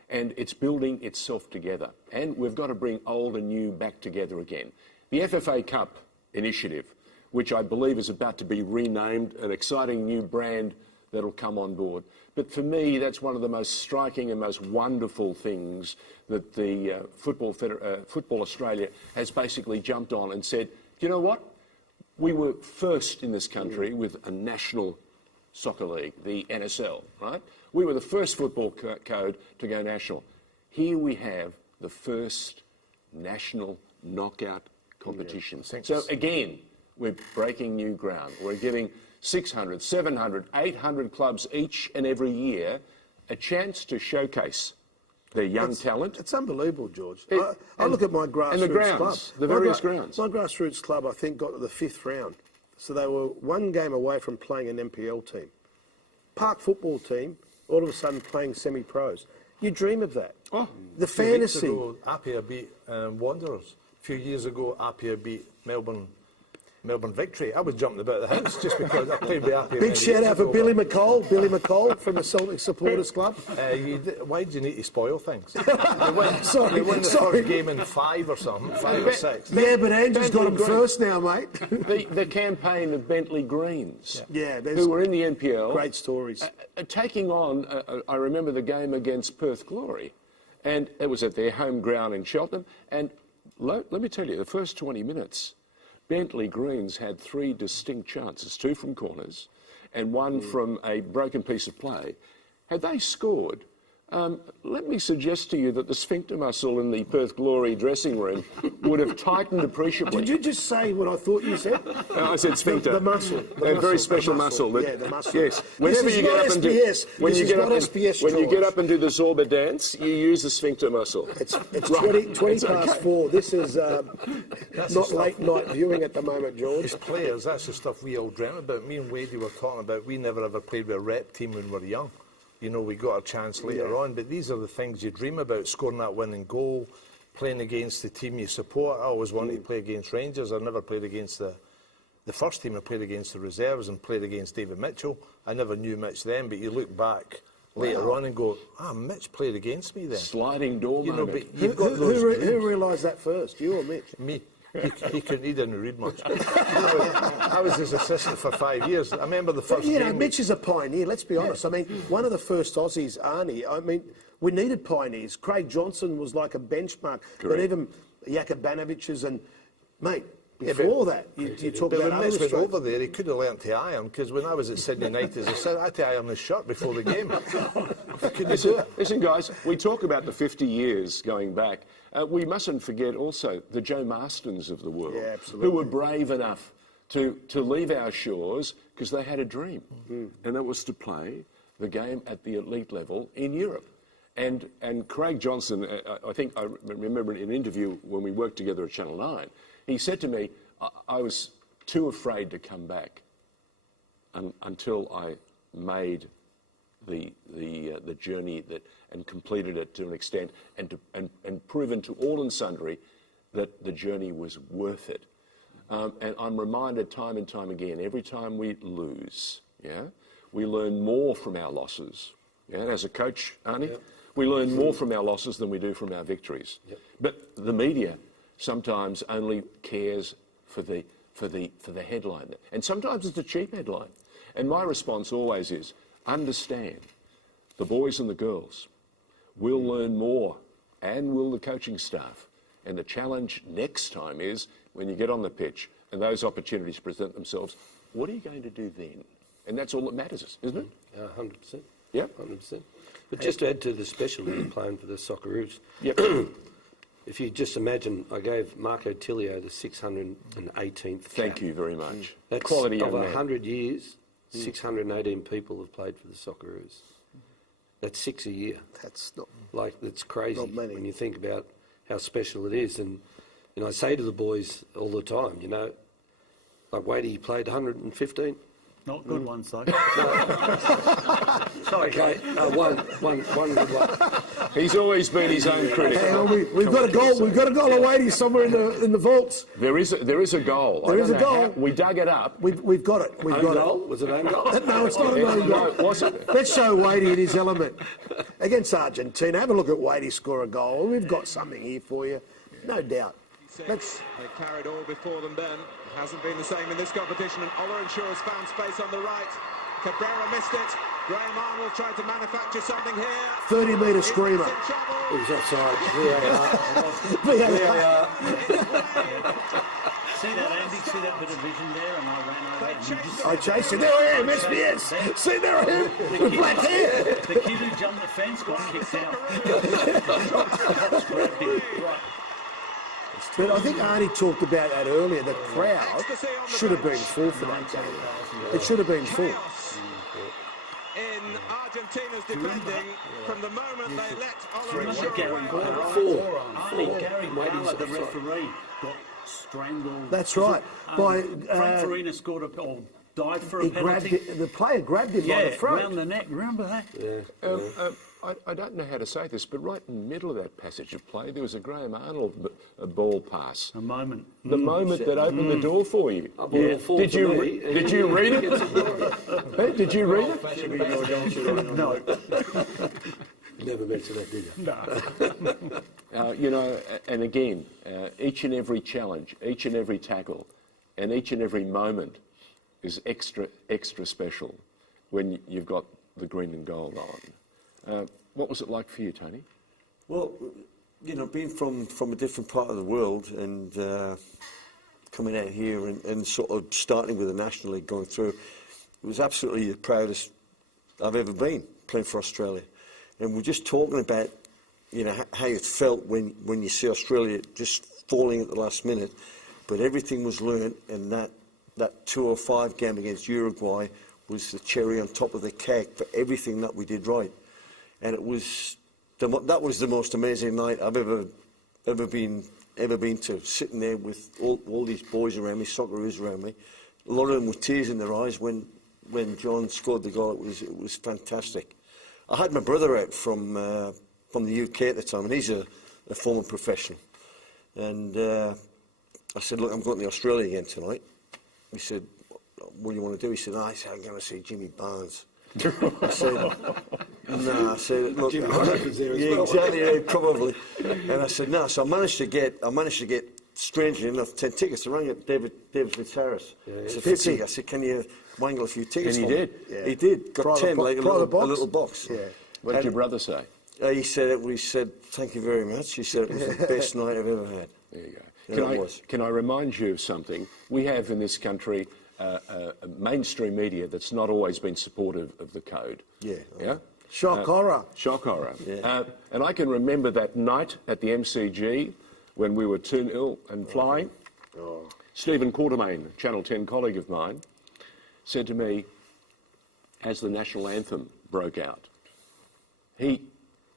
and it's building itself together. And we've got to bring old and new back together again. The FFA Cup initiative, which I believe is about to be renamed, an exciting new brand that'll come on board. But for me, that's one of the most striking and most wonderful things that the Football Australia has basically jumped on and said, you know what? We were first in this country with a national soccer league, the NSL, right? We were the first football code to go national. Here we have the first national knockout competition. So again, we're breaking new ground. We're giving 600, 700, 800 clubs each and every year a chance to showcase their young talent. It's unbelievable, George. I look at my grassroots and the grounds, club. the various grounds. My grassroots club, I think, got to the 5th round. So they were one game away from playing an NPL team. Park football team, all of a sudden playing semi-pros. You dream of that. Oh, the fantasy. A few weeks ago, Apia beat Wanderers. A few years ago, Apia beat Melbourne Victory. I was jumping about the house just because I played with Apia. Big shout out for Billy McCall from the Celtic Supporters Club. Why do you need to spoil things? They won the first game in 5 or something, 5 or 6. Yeah, but Andrew's got them first now, mate. The campaign of Bentley Greens, who were in the NPL. Great stories. Taking on, I remember the game against Perth Glory, and it was at their home ground in Cheltenham. And let me tell you, the first 20 minutes, Bentley Greens had 3 distinct chances, 2 from corners and 1 from a broken piece of play. Had they scored, let me suggest to you that the sphincter muscle in the Perth Glory dressing room would have tightened appreciably. Did you just say what I thought you said? I said sphincter. The muscle. A very special muscle. The muscle. Yes. Whenever you get up and do the Zorba dance, you use the sphincter muscle. It's 20 past 4. This is not late night viewing at the moment, George. As players, that's the stuff we all dream about. Me and Wadey were talking about, we never ever played with a rep team when we were young. You know, we got a chance later on, but these are the things you dream about, scoring that winning goal, playing against the team you support. I always wanted to play against Rangers. I never played against the first team. I played against the reserves and played against David Mitchell. I never knew Mitch then, but you look back later on and go, Mitch played against me then. Sliding door moment. But you've got who realised that first, you or Mitch? Me. He didn't read much. I was his assistant for 5 years. I remember the first game. Mitch is a pioneer, let's be honest. I mean, one of the first Aussies, Arnie, I mean, we needed pioneers. Craig Johnson was like a benchmark. Correct. But even Jakubanović's and, mate, before that, you talk about when Mitch went over there, he could have learnt to iron, because when I was at Sydney United, I had to iron his shirt before the game. Listen, guys, we talk about the 50 years going back. We mustn't forget also the Joe Marstons of the world, who were brave enough to leave our shores because they had a dream, and that was to play the game at the elite level in Europe. And Craig Johnson, I think I remember in an interview when we worked together at Channel 9, he said to me, I was too afraid to come back until I made the journey and completed it to an extent and proven to all and sundry that the journey was worth it. And I'm reminded time and time again, every time we lose, we learn more from our losses. As a coach, Arnie, we learn more from our losses than we do from our victories. But the media sometimes only cares for the headline, and sometimes it's a cheap headline. And my response always is, understand, the boys and the girls will learn more, and will the coaching staff. And the challenge next time is, when you get on the pitch and those opportunities present themselves, what are you going to do then? And that's all that matters, isn't it? 100%. Yeah, 100%. But just to add to the specialty playing for the Socceroos, if you just imagine, I gave Marco Tilio the 618th cap. Thank you very much. That's quality young over man. 100 years, 618 people have played for the Socceroos. That's 6 a year. That's not that's crazy not many. when you think about how special it is. And I say to the boys all the time, like Wadey played 115. Not good ones, though. Sorry, okay, one good one. He's always been his own critic. We've got a goal. We've got a goal away somewhere in the vaults. There is a goal. There is a goal. We dug it up. We've got it. We've got goal? Was it own goal? No, it's not an own goal. No, was it? Let's show Wadey in his element against Argentina. Have a look at Wadey score a goal. We've got something here for you, no doubt. They carried all before them then. It hasn't been the same in this competition, and Ola and Shaw has found space on the right. Cabrera missed it. Graham Arnold tried to manufacture something here. 30-metre screamer. It was offside. VAR. See that, Andy? See that bit of vision there? And I ran over and you just... I chased it. There I am, SBS. See, there I am. With black hair. The kid who jumped the fence got kicked out. Right. But I think Arnie talked about that earlier. The crowd should have been full for that game. It should have been full. In Argentina's defending, from the moment they let Oliver Gary Ballard, the referee, got strangled. That's right. By Frank Farina scored a or died for a he penalty. the player grabbed him by the throat. round the neck. Remember that? I don't know how to say this, but right in the middle of that passage of play, there was a Graham Arnold ball pass. A moment. The moment that opened the door for you. Did you read it? Did you read it? No. Never mentioned that, did you? No. You know, and again, each and every challenge, each and every tackle, and each and every moment is extra special when you've got the green and gold on. What was it like for you, Tony? Well, you know, being from a different part of the world and coming out here and sort of starting with the National League, going through, it was absolutely the proudest I've ever been playing for Australia. And we're just talking about, you know, how it felt when you see Australia just falling at the last minute, but everything was learnt, and that 2-5 game against Uruguay was the cherry on top of the cake for everything that we did right. And it was that was the most amazing night I've ever been to. Sitting there with all these boys around me, Socceroos around me, a lot of them with tears in their eyes when John scored the goal. It was fantastic. I had my brother out from the UK at the time, and he's a former professional. And I said, look, I'm going to Australia again tonight. He said, what do you want to do? He said, I said, I'm going to see Jimmy Barnes. I said, no, I said, look, exactly, probably. And I said, no. So I managed to get, strangely enough, 10 tickets. I rang up David Fitzharris. I said, Fitzy, I said, can you wangle a few tickets? And he did. Yeah. He did. Got 10, like a little box. Yeah. What did your brother say? He said, thank you very much. He said it was the best night I've ever had. There you go. Can I remind you of something? We have in this country a mainstream media that's not always been supportive of the code. Yeah. Yeah? Shock horror. Shock horror. Yeah. And I can remember that night at the MCG when we were 2-0 and flying. Stephen Quartermain, Channel 10 colleague of mine, said to me, as the national anthem broke out, he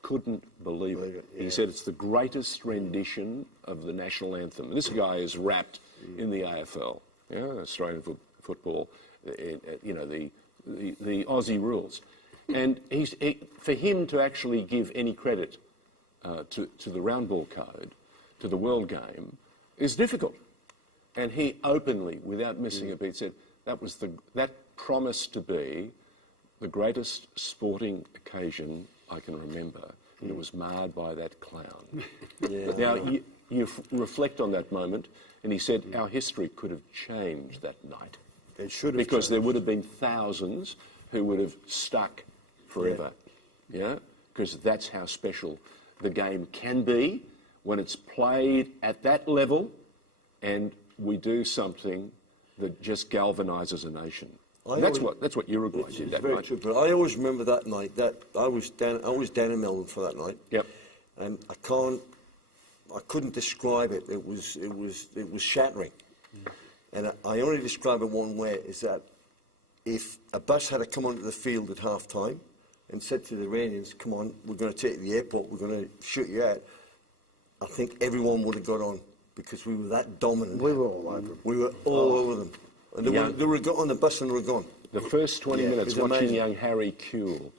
couldn't believe it. He said it's the greatest rendition of the national anthem. And this guy is wrapped in the AFL, Australian football, you know, the Aussie rules. And for him to actually give any credit to the round ball code, to the world game, is difficult. And he openly, without missing a beat, said that promised to be the greatest sporting occasion I can remember, and it was marred by that clown. Now, you reflect on that moment, and he said our history could have changed that night. It should have. Because there would have been thousands who would have stuck forever. Yeah? Because that's how special the game can be when it's played at that level and we do something that just galvanises a nation. That's what Uruguay did that night. True, but I always remember that night. That I was down in Melbourne for that night. Yep. And I couldn't describe it. It was shattering. And I only describe it one way: is that if a bus had to come onto the field at half time and said to the Iranians, "Come on, we're going to take you to the airport. We're going to shoot you out," I think everyone would have got on because we were that dominant. We were all over them. We were all over them. And they were on the bus and they were gone. The first 20 minutes watching amazing. Young Harry Kuehl,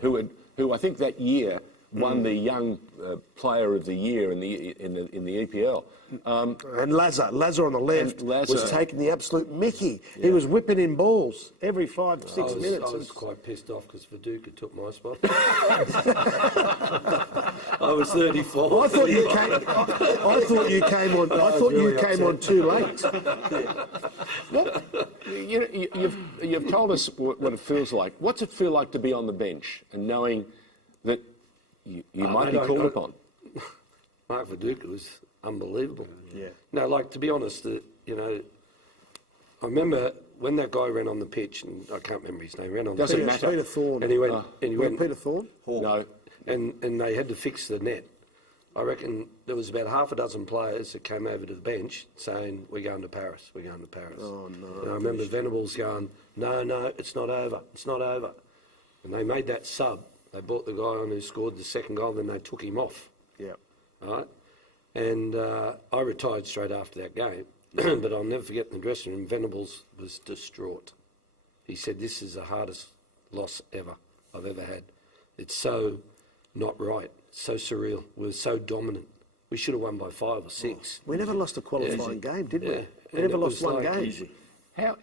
who I think that year won the Young Player of the Year in the EPL. And Lazar on the left was taking the absolute mickey. He was whipping in balls every 5-6 minutes. I was quite pissed off because Viduka took my spot. I was 34. I thought you came on too late. You've told us what it feels like. What's it feel like to be on the bench and knowing that you might be called upon? Mark Viduka was unbelievable. Yeah. No, like, to be honest, you know, I remember when that guy ran on the pitch, and I can't remember his name, ran on Doesn't the pitch. matter. Peter Thorne. And he went, Peter Thorne? No. And they had to fix the net. I reckon there was about half a dozen players that came over to the bench saying, we're going to Paris, we're going to Paris. Oh, no. And I remember Venables going, no, it's not over, it's not over. And they made that sub. They brought the guy on who scored the second goal, then they took him off. Yeah. Right? And I retired straight after that game, but I'll never forget in the dressing room, Venables was distraught. He said, this is the hardest loss I've ever had. It's so not right, so surreal. We were so dominant. We should have won by 5 or 6. We never lost a qualifying game, did we? Yeah. We never lost one game. Easy. How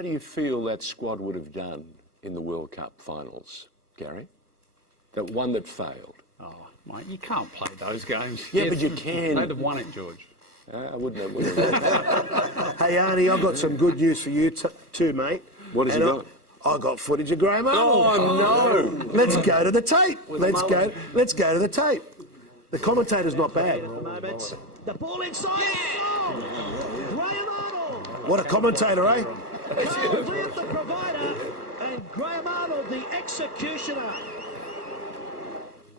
do you feel that squad would have done in the World Cup finals, Gary? That one that failed. Oh, mate, you can't play those games. Yeah, but you can. They'd have won it, George. I wouldn't have. Hey, Arnie, I've got some good news for you too, mate. What has he got? I got footage of Graham Arnold. Oh, no. Let's go to the tape. Let's go to the tape. The commentator's not bad. The ball inside. Yeah. Graham Arnold. What a commentator, eh? Carl Reed, the provider, and Graham Arnold, the executioner.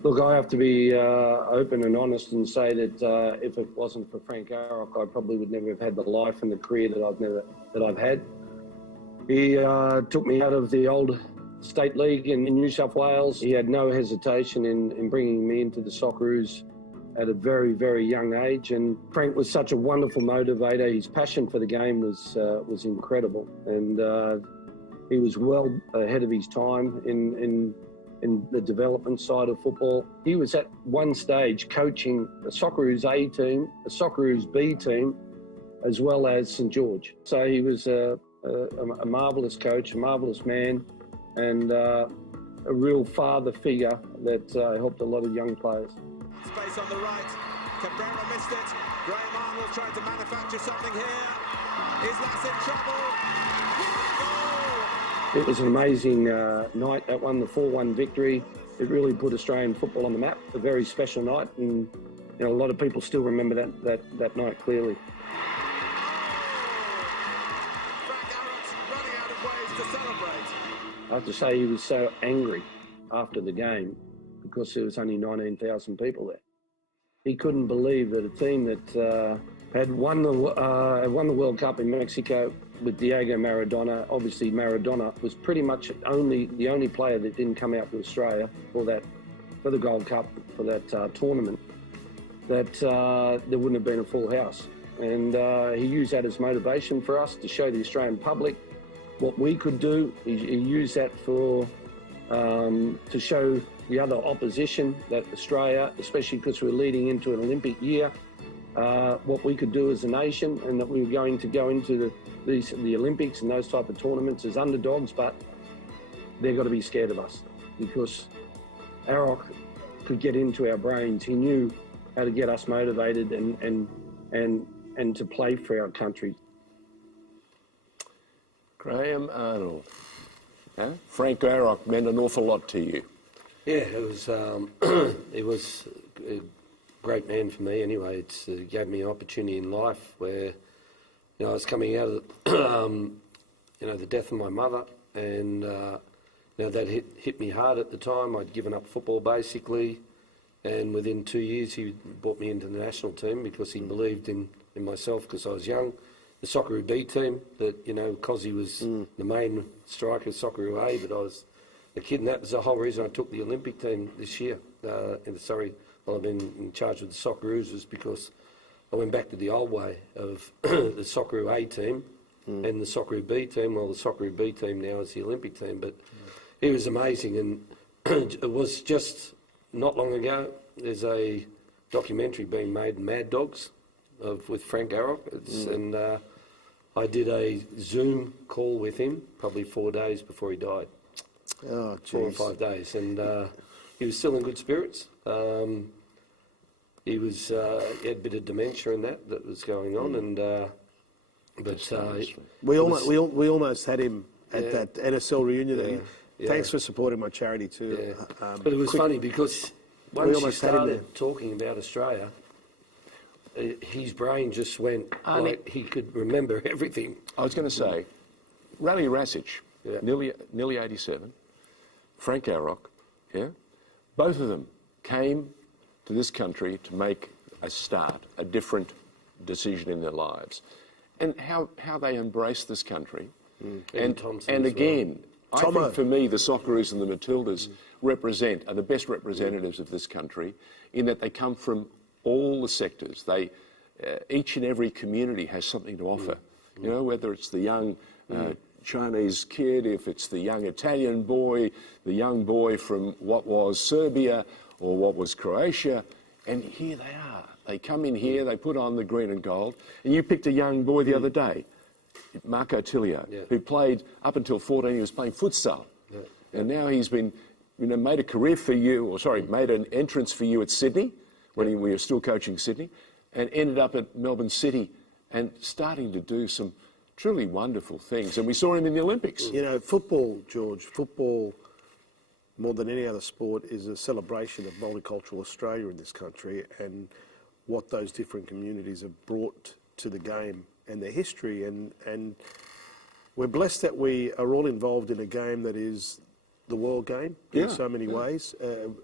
Look, I have to be open and honest and say that if it wasn't for Frank Arock, I probably would never have had the life and the career that I've had. He took me out of the old state league in New South Wales. He had no hesitation in bringing me into the Socceroos at a very, very young age. And Frank was such a wonderful motivator. His passion for the game was incredible, and he was well ahead of his time in the development side of football. He was at one stage coaching a Socceroos A team, a Socceroos B team, as well as St George. So he was a marvellous coach, a marvellous man, and a real father figure that helped a lot of young players. Space on the right. Cabrera missed it. Graham Arnold trying to manufacture something here. Is Lass in trouble? It was an amazing night, that one, the 4-1 victory. It really put Australian football on the map, a very special night, and a lot of people still remember that night clearly. I have to say he was so angry after the game because there was only 19,000 people there. He couldn't believe that a team that had won the World Cup in Mexico with Diego Maradona. Obviously, Maradona was pretty much the only player that didn't come out to Australia for the Gold Cup, for that tournament, that there wouldn't have been a full house. And he used that as motivation for us to show the Australian public what we could do. He used that to show the other opposition that Australia, especially because we're leading into an Olympic year, what we could do as a nation, and that we were going to go into the Olympics and those type of tournaments as underdogs, but they've got to be scared of us because Arock could get into our brains. He knew how to get us motivated and to play for our country. Graham Arnold. Huh? Frank Arock meant an awful lot to you. Yeah, it was a great man for me anyway. It gave me an opportunity in life where, I was coming out of the death of my mother, and that hit me hard at the time. I'd given up football basically, and within 2 years he brought me into the national team because he believed in myself because I was young. The Socceroo B team, that Cosy was the main striker of Socceroo A, but I was the kid, and that was the whole reason I took the Olympic team this year. I've been in charge of the Socceroos, was because I went back to the old way of the Socceroo A team and the Socceroo B team. Well, the Socceroo B team now is the Olympic team, but he was amazing, and it was just not long ago. There's a documentary being made, Mad Dogs, with Frank Arock, and I did a Zoom call with him probably 4 days before he died. Oh, 4 or 5 days, and he was still in good spirits. He had a bit of dementia and that was going on, and we almost had him at that NSL reunion. Thanks for supporting my charity too. But it was funny because once you started talking about Australia, his brain just went like he could remember everything. I was going to say, Rale Rasic, nearly 87, Frank Arock, both of them came to this country to make a start, a different decision in their lives, and how they embrace this country. And again, I think for me, the Socceroos and the Matildas are the best representatives of this country in that they come from all the sectors. Each and every community has something to offer. You know, whether it's the young Chinese kid, if it's the young Italian boy, the young boy from what was Serbia or what was Croatia, and here they are. They come in here, they put on the green and gold, and you picked a young boy the other day, Marco Tilio, who played up until 14. He was playing futsal, and now he's been, made a career for you, made an entrance for you at Sydney when we were still coaching Sydney, and ended up at Melbourne City and starting to do some truly wonderful things. And we saw him in the Olympics. You know, football, George, more than any other sport, is a celebration of multicultural Australia in this country and what those different communities have brought to the game and their history. And we're blessed that we are all involved in a game that is the world game in so many ways.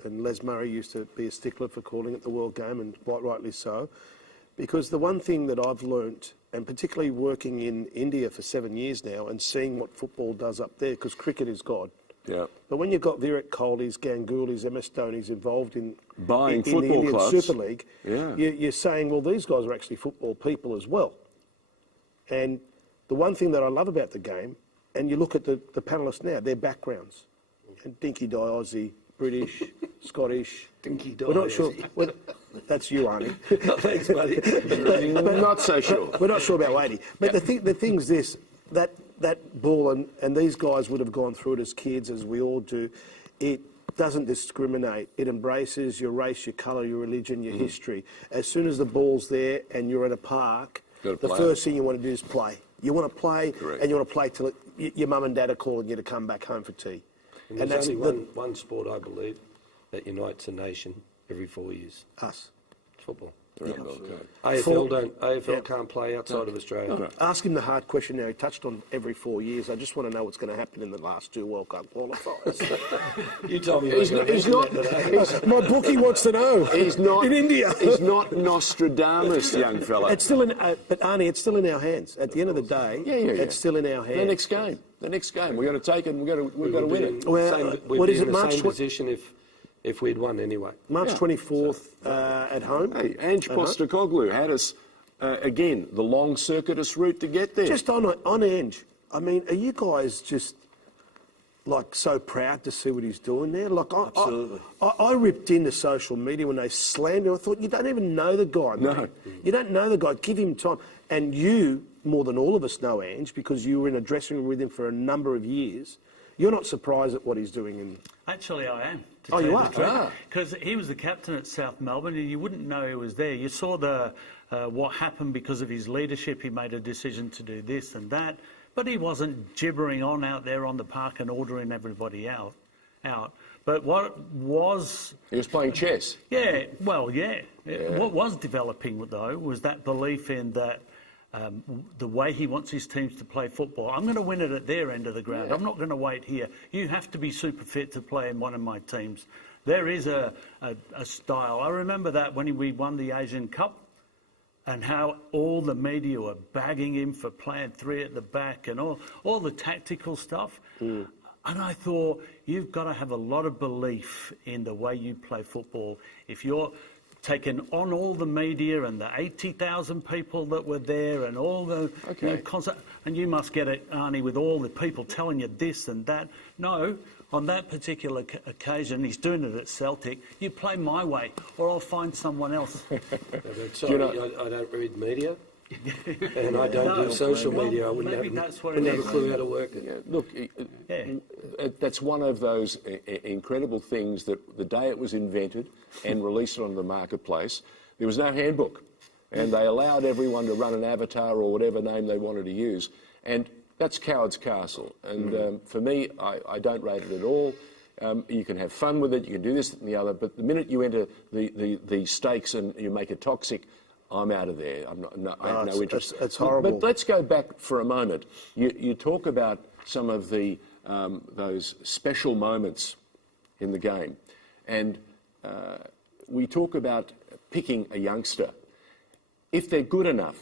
And Les Murray used to be a stickler for calling it the world game, and quite rightly so. Because the one thing that I've learnt, and particularly working in India for 7 years now and seeing what football does up there, because cricket is God. Yeah. But when you've got Virat Kohli's, Gangguli's, MS Dhoni's involved in buying the football Indian clubs, Super League, you're saying, well, these guys are actually football people as well. And the one thing that I love about the game, and you look at the panellists now, their backgrounds. And Dinky Die Aussie, British, Scottish. Dinky Die We're not sure. Aussie. That's you, Arnie. Thanks, buddy. but not so sure. We're not sure about Wadey. But the thing's this, that ball, and these guys would have gone through it as kids, as we all do, it doesn't discriminate. It embraces your race, your colour, your religion, your history. As soon as the ball's there and you're at a park, the first thing you want to do is play. You want to play, and you want to play till your mum and dad are calling you to come back home for tea. And there's only one sport, I believe, that unites a nation every 4 years. Us. Football. Yeah. AFL can't play outside of Australia. No. Ask him the hard question now. He touched on every 4 years. I just want to know what's going to happen in the last 2 World Cup qualifiers. You told me he's not. My bookie wants to know. He's not in India. He's not Nostradamus, young fella. It's still in, but Arnie, it's still in our hands. At the end of the day, it's still in our hands. The next game, we've got to take it. and we've got to win it. Well, what is it? March same position if we'd won anyway. March 24th at home. Hey, Ange Postecoglou had us, again, the long circuitous route to get there. Just on Ange, I mean, are you guys just, like, so proud to see what he's doing there? Like, Absolutely. I ripped into social media when they slammed him. I thought, you don't even know the guy, mate. No. You don't know the guy. Give him time. And you, more than all of us, know Ange because you were in a dressing room with him for a number of years. You're not surprised at what he's doing Actually, I am. Oh, you are? Because he was the captain at South Melbourne and you wouldn't know he was there. You saw what happened because of his leadership. He made a decision to do this and that. But he wasn't gibbering on out there on the park and ordering everybody out. But what was... He was playing chess. Yeah, well, yeah. What was developing, though, was that belief in that the way he wants his teams to play football. I'm going to win it at their end of the ground. I'm not going to wait here. You have to be super fit to play in one of my teams. There is a style. I remember that when we won the Asian Cup and how all the media were bagging him for playing 3 at the back and all the tactical stuff. And I thought, you've got to have a lot of belief in the way you play football. If you're taken on all the media and the 80,000 people that were there and all the concert, and you must get it, Arnie, with all the people telling you this and that. No, on that particular occasion, he's doing it at Celtic. You play my way, or I'll find someone else. Sorry, I don't read media. And I don't do social media. I wouldn't have a clue how to work it. Yeah, look, that's one of those incredible things that the day it was invented and released onto the marketplace, there was no handbook. And they allowed everyone to run an avatar or whatever name they wanted to use. And that's Coward's Castle. And for me, I don't rate it at all. You can have fun with it, you can do this and the other, but the minute you enter the stakes and you make it toxic, I'm out of there. I have no interest. It's horrible. But let's go back for a moment. You talk about some of the those special moments in the game, and we talk about picking a youngster. If they're good enough,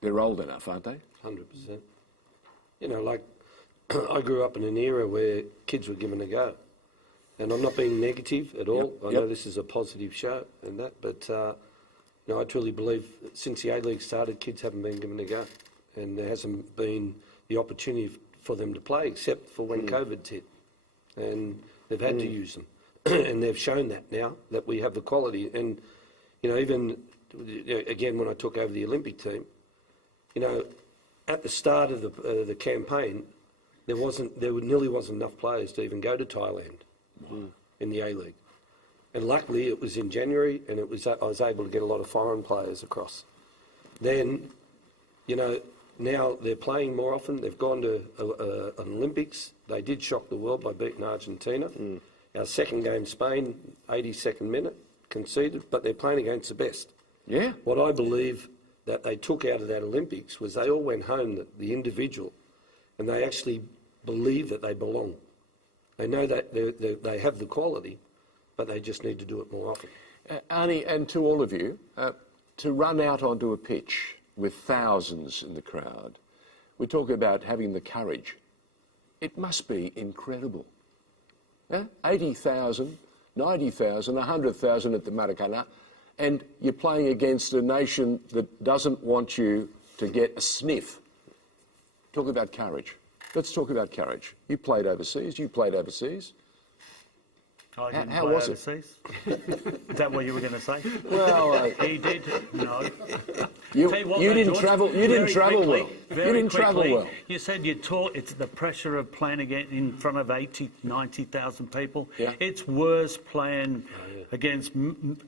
they're old enough, aren't they? 100%. You know, like, I grew up in an era where kids were given a go. And I'm not being negative at all. I know this is a positive show and that, but you know, I truly believe that since the A-League started, kids haven't been given a go. And there hasn't been the opportunity for them to play, except for when COVID hit. And they've had to use them. And they've shown that now, that we have the quality. And, you know, even, again, when I took over the Olympic team, you know, at the start of the campaign, there nearly wasn't enough players to even go to Thailand in the A-League. And luckily it was in January, and I was able to get a lot of foreign players across. Then, you know, now they're playing more often. They've gone to an Olympics. They did shock the world by beating Argentina. Our second game, Spain, 82nd minute, conceded, but they're playing against the best. Yeah. What I believe that they took out of that Olympics was they all went home, the individual, and they actually believe that they belong. They know that they have the quality, but they just need to do it more often. Arnie, and to all of you, to run out onto a pitch with thousands in the crowd, we talk about having the courage. It must be incredible. 80,000, 90,000, 100,000 at the Maracana, and you're playing against a nation that doesn't want you to get a sniff. Talk about courage. Let's talk about courage. You played overseas. I didn't How play was overseas. Is that what you were going to say? Well, he did. No. You George, didn't travel. You didn't travel well. Very You didn't travel quickly, well. You said you taught. It's the pressure of playing again in front of 80, 90,000 people. Yeah. It's worse playing against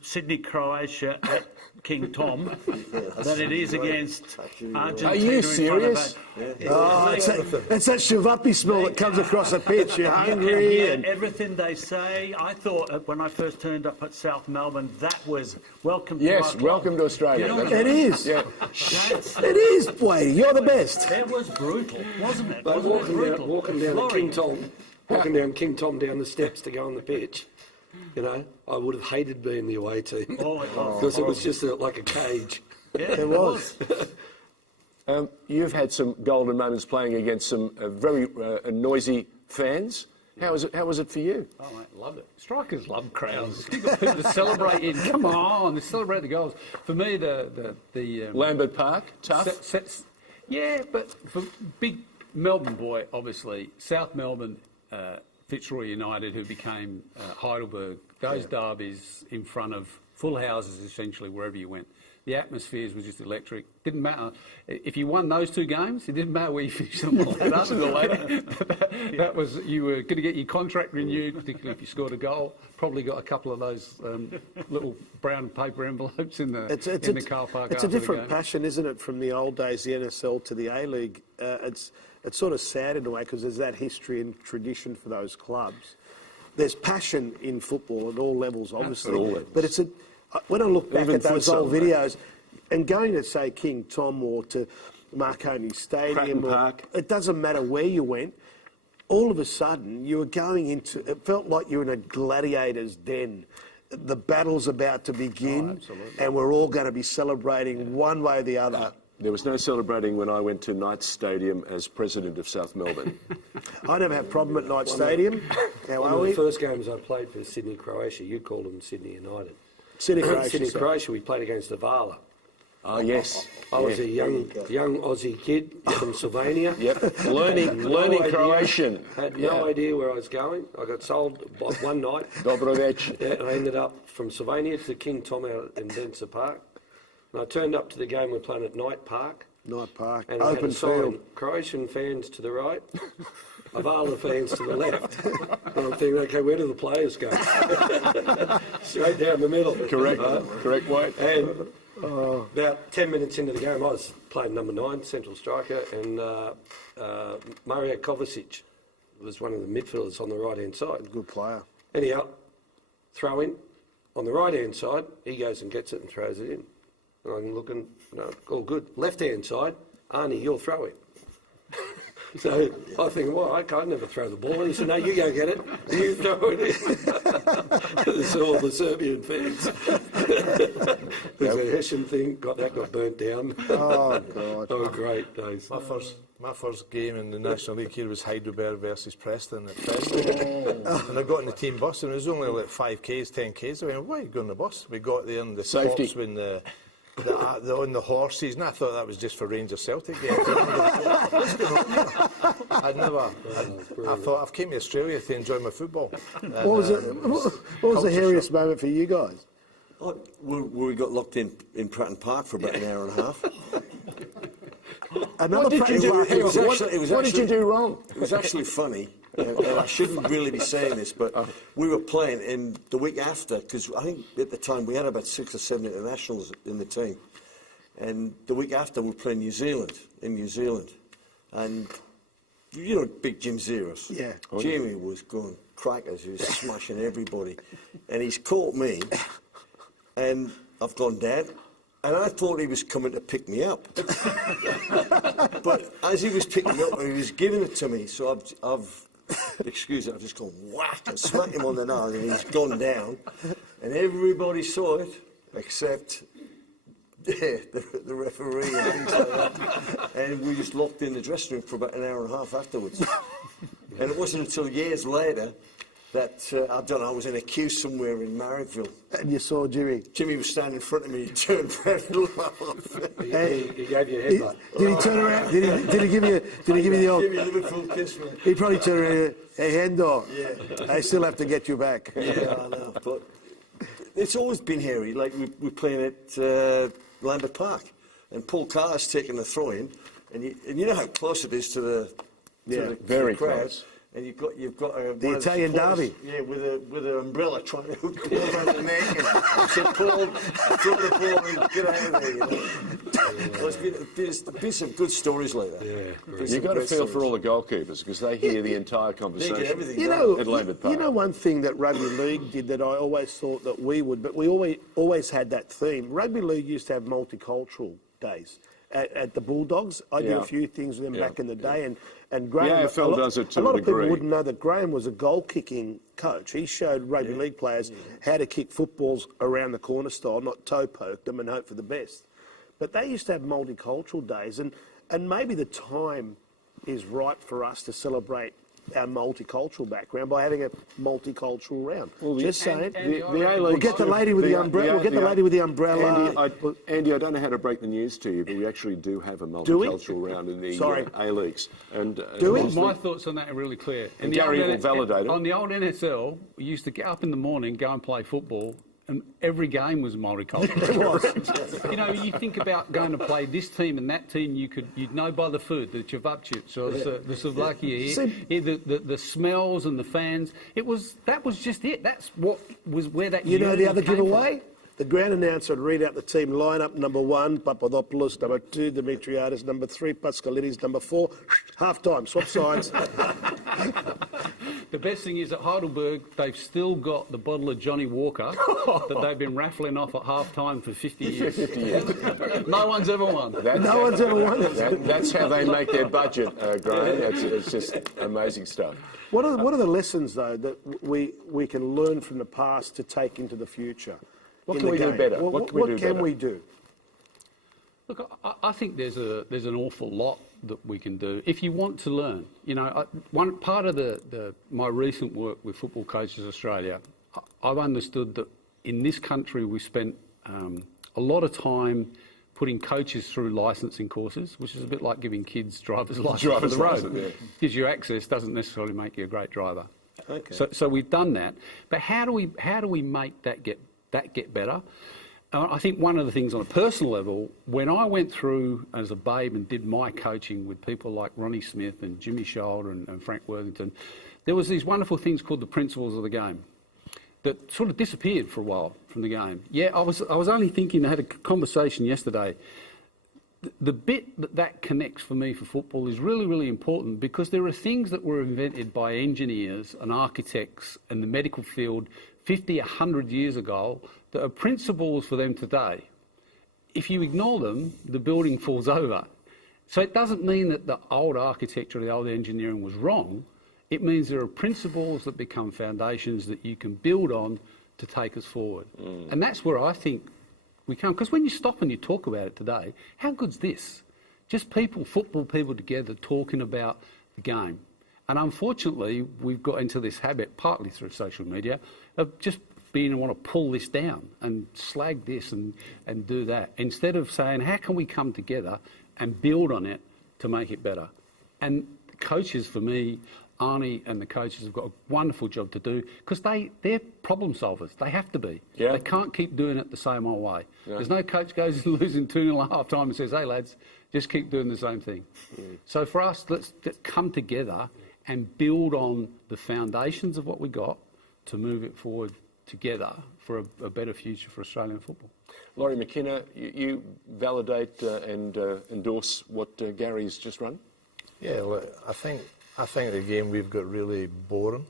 Sydney, Croatia at King Tom than it is against Argentina. Are you serious? It's that Shivapi smell that comes across the pitch. You're hungry. Yeah, everything they say. I thought when I first turned up at South Melbourne, that was welcome to our club. Welcome to Australia. You know It is. Yeah. It is, Wadey. You're the best. It was brutal, wasn't it? But walking down King Tom down the steps to go on the pitch, you know, I would have hated being the away team because it was just like a cage. Yeah, It was. You've had some golden moments playing against some very noisy fans. How was it for you? Oh, mate, loved it. Strikers love crowds. You've got people to celebrate in. Come on, they celebrate the goals. For me, the Lambert Park, tough. Yeah, but for big Melbourne boy, obviously, South Melbourne, Fitzroy United, who became Heidelberg, those derbies in front of full houses, essentially, wherever you went. The atmospheres was just electric. Didn't matter. If you won those two games, it didn't matter where you finished on the ladder. That was, you were going to get your contract renewed, particularly if you scored a goal. Probably got a couple of those little brown paper envelopes in the car park. It's a different passion, isn't it, from the old days, the NSL to the A-League. It's sort of sad in a way because there's that history and tradition for those clubs. There's passion in football at all levels, obviously. At all levels. But when I look back Even at those futsal, old videos and going to, say, King Tom or to Marconi Stadium, it doesn't matter where you went, all of a sudden you were going into, it felt like you were in a gladiator's den. The battle's about to begin and we're all going to be celebrating one way or the other. There was no celebrating when I went to Knights Stadium as president of South Melbourne. I never had a problem at Knights Stadium. How are we? The first games I played for Sydney, Croatia, you called them Sydney United. Sydney, Croatia, we played against the Vala. Oh, yes. I was a young Aussie kid from Sylvania. Yep, learning Croatian. Had no idea where I was going. I got sold one night. Dobrovec. Yeah, I ended up from Sylvania to King Tom out in Denser Park. And I turned up to the game we're playing at Knight Park. Knight Park, and open field. Croatian fans to the right, Avala fans to the left. And I'm thinking, okay, where do the players go? Straight down the middle. Correct, Wade. And about 10 minutes into the game, I was playing number 9, central striker, and Mario Kovacic was one of the midfielders on the right-hand side. Good player. Anyhow, throw in. On the right-hand side, he goes and gets it and throws it in. And I'm looking, all good. Left-hand side, Arnie, you're throwing. So I think, well, I can't never throw the ball. And he said, no, you go get it. You throw it in. So all the Serbian fans. There's a Hessian thing, got burnt down. Oh, God. They were great days. My first game in the National League here was Heidelberg versus Preston at Preston. And I got in the team bus, and it was only like 5Ks, 10Ks. I went, why are you going on the bus? We got there and the Safety. stops when on the horses, and I thought that was just for Rangers Celtic games. I thought I've came to Australia to enjoy my football. What was the hairiest moment for you guys? We got locked in Pratton Park for about an hour and a half. What did you do? What did you do wrong? It was actually funny, and I shouldn't really be saying this, but we were playing, and the week after, because I think at the time we had about 6 or 7 internationals in the team, and the week after we were playing in New Zealand, and you know, big Jim Zeros. Yeah. Jamie was going crackers, he was smashing everybody, and he's caught me, and I've gone dead. And I thought he was coming to pick me up. But as he was picking me up, he was giving it to me. So I've excuse it, I've just gone whack and smacked him on the nose, and he's gone down. And everybody saw it, except the referee and things like that. And we just locked in the dressing room for about an hour and a half afterwards. And it wasn't until years later that, I don't know, I was in a queue somewhere in Marrickville. And you saw Jimmy? Jimmy was standing in front of me, he turned around and looked off. He gave you a headbutt. Did he turn around? Did he give you the old... Give me a Liverpool kiss, man. He probably turned around and said, hey, Hendo, I still have to get you back. Yeah, I know, but it's always been hairy. Like, we're playing at Lambert Park, and Paul Carr's taking the throw-in, and you know how close it is to the very crowd. close. And you've got the Italian derby. Yeah, with an umbrella trying to go around the neck. And said, Paul, throw the ball and get out of there. You know? Well, there's been some good stories like that. Yeah, you've got to feel for all the goalkeepers because they hear the entire conversation. They get everything at Lambert Park. You know one thing that rugby league did that I always thought that we would, but we always had that theme. Rugby league used to have multicultural days. At the Bulldogs, I did a few things with them back in the day, and Graham. The AFL does it to a lot a of people degree. wouldn't know that Graham was a goal-kicking coach. He showed rugby league players how to kick footballs around the corner style, not toe poke them and hope for the best. But they used to have multicultural days, and maybe the time is right for us to celebrate our multicultural background by having a multicultural round. Well, just saying. We'll get the lady with the umbrella. We'll get the lady with the umbrella. Andy, I don't know how to break the news to you, but we actually do have a multicultural round in the A-Leagues. And my thoughts on that are really clear. And Gary will validate it. On the old NSL, we used to get up in the morning, go and play football, and every game was multicultural. You know, you think about going to play this team and that team, you'd know by the food, the cevapcic or the Slovakia here, the smells and the fans. That was just it. That's what was where that. You know the other giveaway? The ground announcer would read out the team lineup: number 1, Papadopoulos; number 2, Dimitriadis; number 3, Paschalidis; number 4, half-time, swap sides. The best thing is at Heidelberg, they've still got the bottle of Johnny Walker that they've been raffling off at half-time for 50 years. 50 years. No one's ever won. No one's ever won it. That's how they make their budget, Graham. It's just amazing stuff. What are the lessons, though, that we can learn from the past to take into the future? What can we do better? What can we do? Look, I think there's an awful lot that we can do if you want to learn. You know, one part of my recent work with Football Coaches Australia, I've understood that in this country we spent a lot of time putting coaches through licensing courses, which is a bit like giving kids driver's license for the road. Gives you access, doesn't necessarily make you a great driver. Okay. So we've done that, but how do we make that get better? I think one of the things on a personal level, when I went through as a babe and did my coaching with people like Ronnie Smith and Jimmy Shoulder and Frank Worthington, there was these wonderful things called the principles of the game that sort of disappeared for a while from the game. Yeah, I was only thinking, I had a conversation yesterday, the bit that connects for me for football is really, really important because there are things that were invented by engineers and architects and the medical field 50, 100 years ago that are principles for them today. If you ignore them, the building falls over. So it doesn't mean that the old architecture, the old engineering was wrong. It means there are principles that become foundations that you can build on to take us forward. And that's where I think we come. Because when you stop and you talk about it today, how good's this? Just people, football people together talking about the game. And unfortunately, we've got into this habit, partly through social media, of just being want to pull this down and slag this and do that, instead of saying, how can we come together and build on it to make it better? And coaches, for me, Arnie and the coaches have got a wonderful job to do, because they're problem solvers. They have to be. Yeah. They can't keep doing it the same old way. Yeah. There's no coach goes losing 2-0 at half time and says, hey lads, just keep doing the same thing. So for us, let's come together and build on the foundations of what we got to move it forward together for a better future for Australian football. Laurie McKenna, you validate and endorse what Gary's just run? Yeah, look, I think the game we've got really boring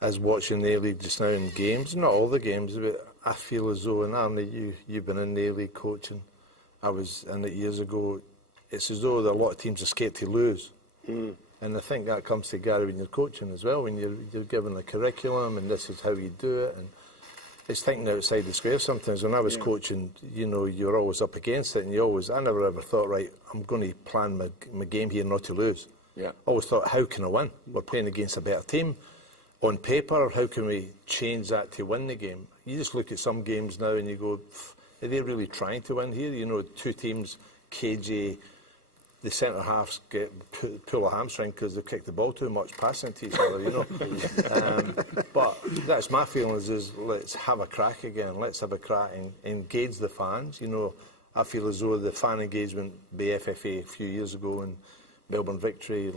as watching the A-League just now in games. Not all the games, but I feel as though, and Arnie, you've been in the A-League coaching. I was in it years ago. It's as though a lot of teams are scared to lose. And I think that comes to Gary when you're coaching as well, when you're given a curriculum and this is how you do it. And it's thinking outside the square sometimes. When I was coaching, you know, you're always up against it, and I never ever thought, right, I'm going to plan my game here not to lose. Yeah. Always thought, how can I win? We're playing against a better team. On paper, how can we change that to win the game? You just look at some games now and you go, are they really trying to win here? You know, two teams, KJ, the centre-halves pull a hamstring because they've kicked the ball too much, passing to each other, you know. But that's my feelings, is let's have a crack again. Let's have a crack and engage the fans. You know, I feel as though the fan engagement, the FFA a few years ago and Melbourne Victory,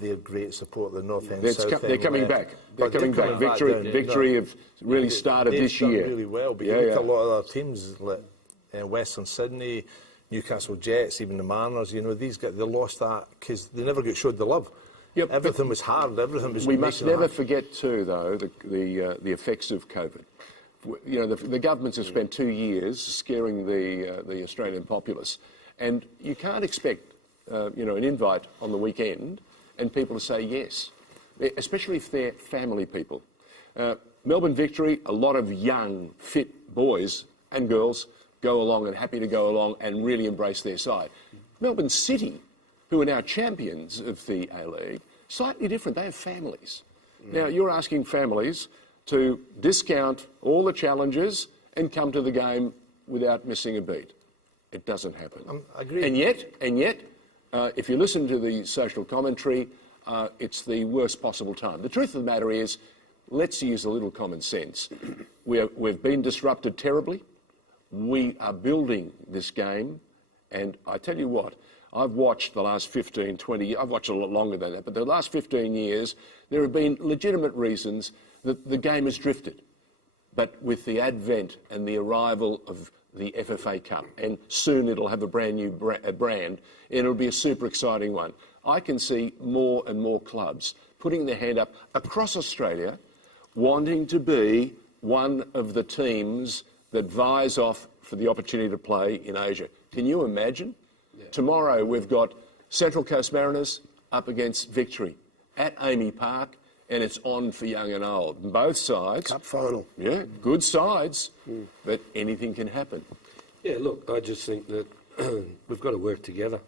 their great support, the North End, South End. They're coming back. They're coming back. Victory have really started this year. They've done really well, but you look at a lot of other teams, like Western Sydney, Newcastle Jets, even the Mariners, you know, these guys, they lost that because they never got showed the love. Yep. Everything was hard, everything was... We must never forget too, though, the effects of COVID. You know, the governments have spent 2 years scaring the Australian populace, and you can't expect, you know, an invite on the weekend and people to say yes, especially if they're family people. Melbourne Victory, a lot of young, fit boys and girls go along and happy to go along and really embrace their side. Melbourne City, who are now champions of the A-League, slightly different. They have families. Now, you're asking families to discount all the challenges and come to the game without missing a beat. It doesn't happen. I agree. And yet, if you listen to the social commentary, it's the worst possible time. The truth of the matter is, let's use a little common sense. We've been disrupted terribly. We are building this game, and I tell you what, I've watched the last 15, 20 I've watched a lot longer than that, but the last 15 years, there have been legitimate reasons that the game has drifted. But with the advent and the arrival of the FFA Cup, and soon it'll have a brand new brand, and it'll be a super exciting one. I can see more and more clubs putting their hand up across Australia, wanting to be one of the teams that vies off for the opportunity to play in Asia. Can you imagine? Yeah. Tomorrow we've got Central Coast Mariners up against Victory at Amy Park, and it's on for young and old. And both sides. Cup final. Yeah, good sides, but anything can happen. Yeah, look, I just think that we've got to work together.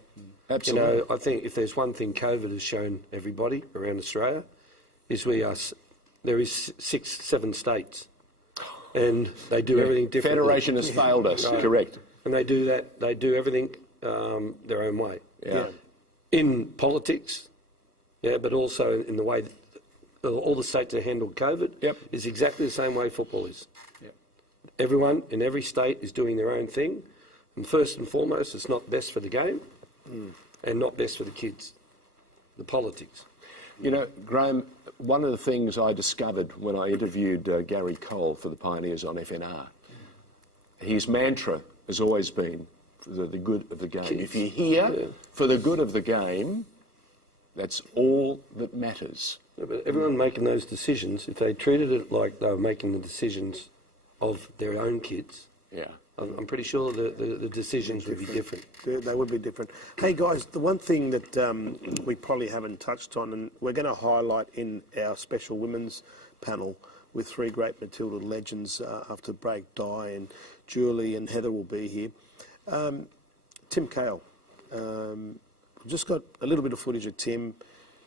Absolutely. You know, I think if there's one thing COVID has shown everybody around Australia, is there is 6, 7 states. And they do everything differently. Federation has failed us, correct. And they do that, they do everything their own way. Yeah. In politics, but also in the way that all the states have handled COVID is exactly the same way football is. Yep. Everyone in every state is doing their own thing. And first and foremost, it's not best for the game and not best for the kids, the politics. You know, Graham, one of the things I discovered when I interviewed Gary Cole for the Pioneers on FNR, his mantra has always been for the good of the game. Kids. If you're here for the good of the game, that's all that matters. Yeah, but everyone making those decisions, if they treated it like they were making the decisions of their own kids, I'm pretty sure the decisions would be different. They would be different. Hey guys, the one thing that we probably haven't touched on, and we're going to highlight in our special women's panel with three great Matilda legends after the break, Di and Julie and Heather will be here. Tim Cahill. We've just got a little bit of footage of Tim.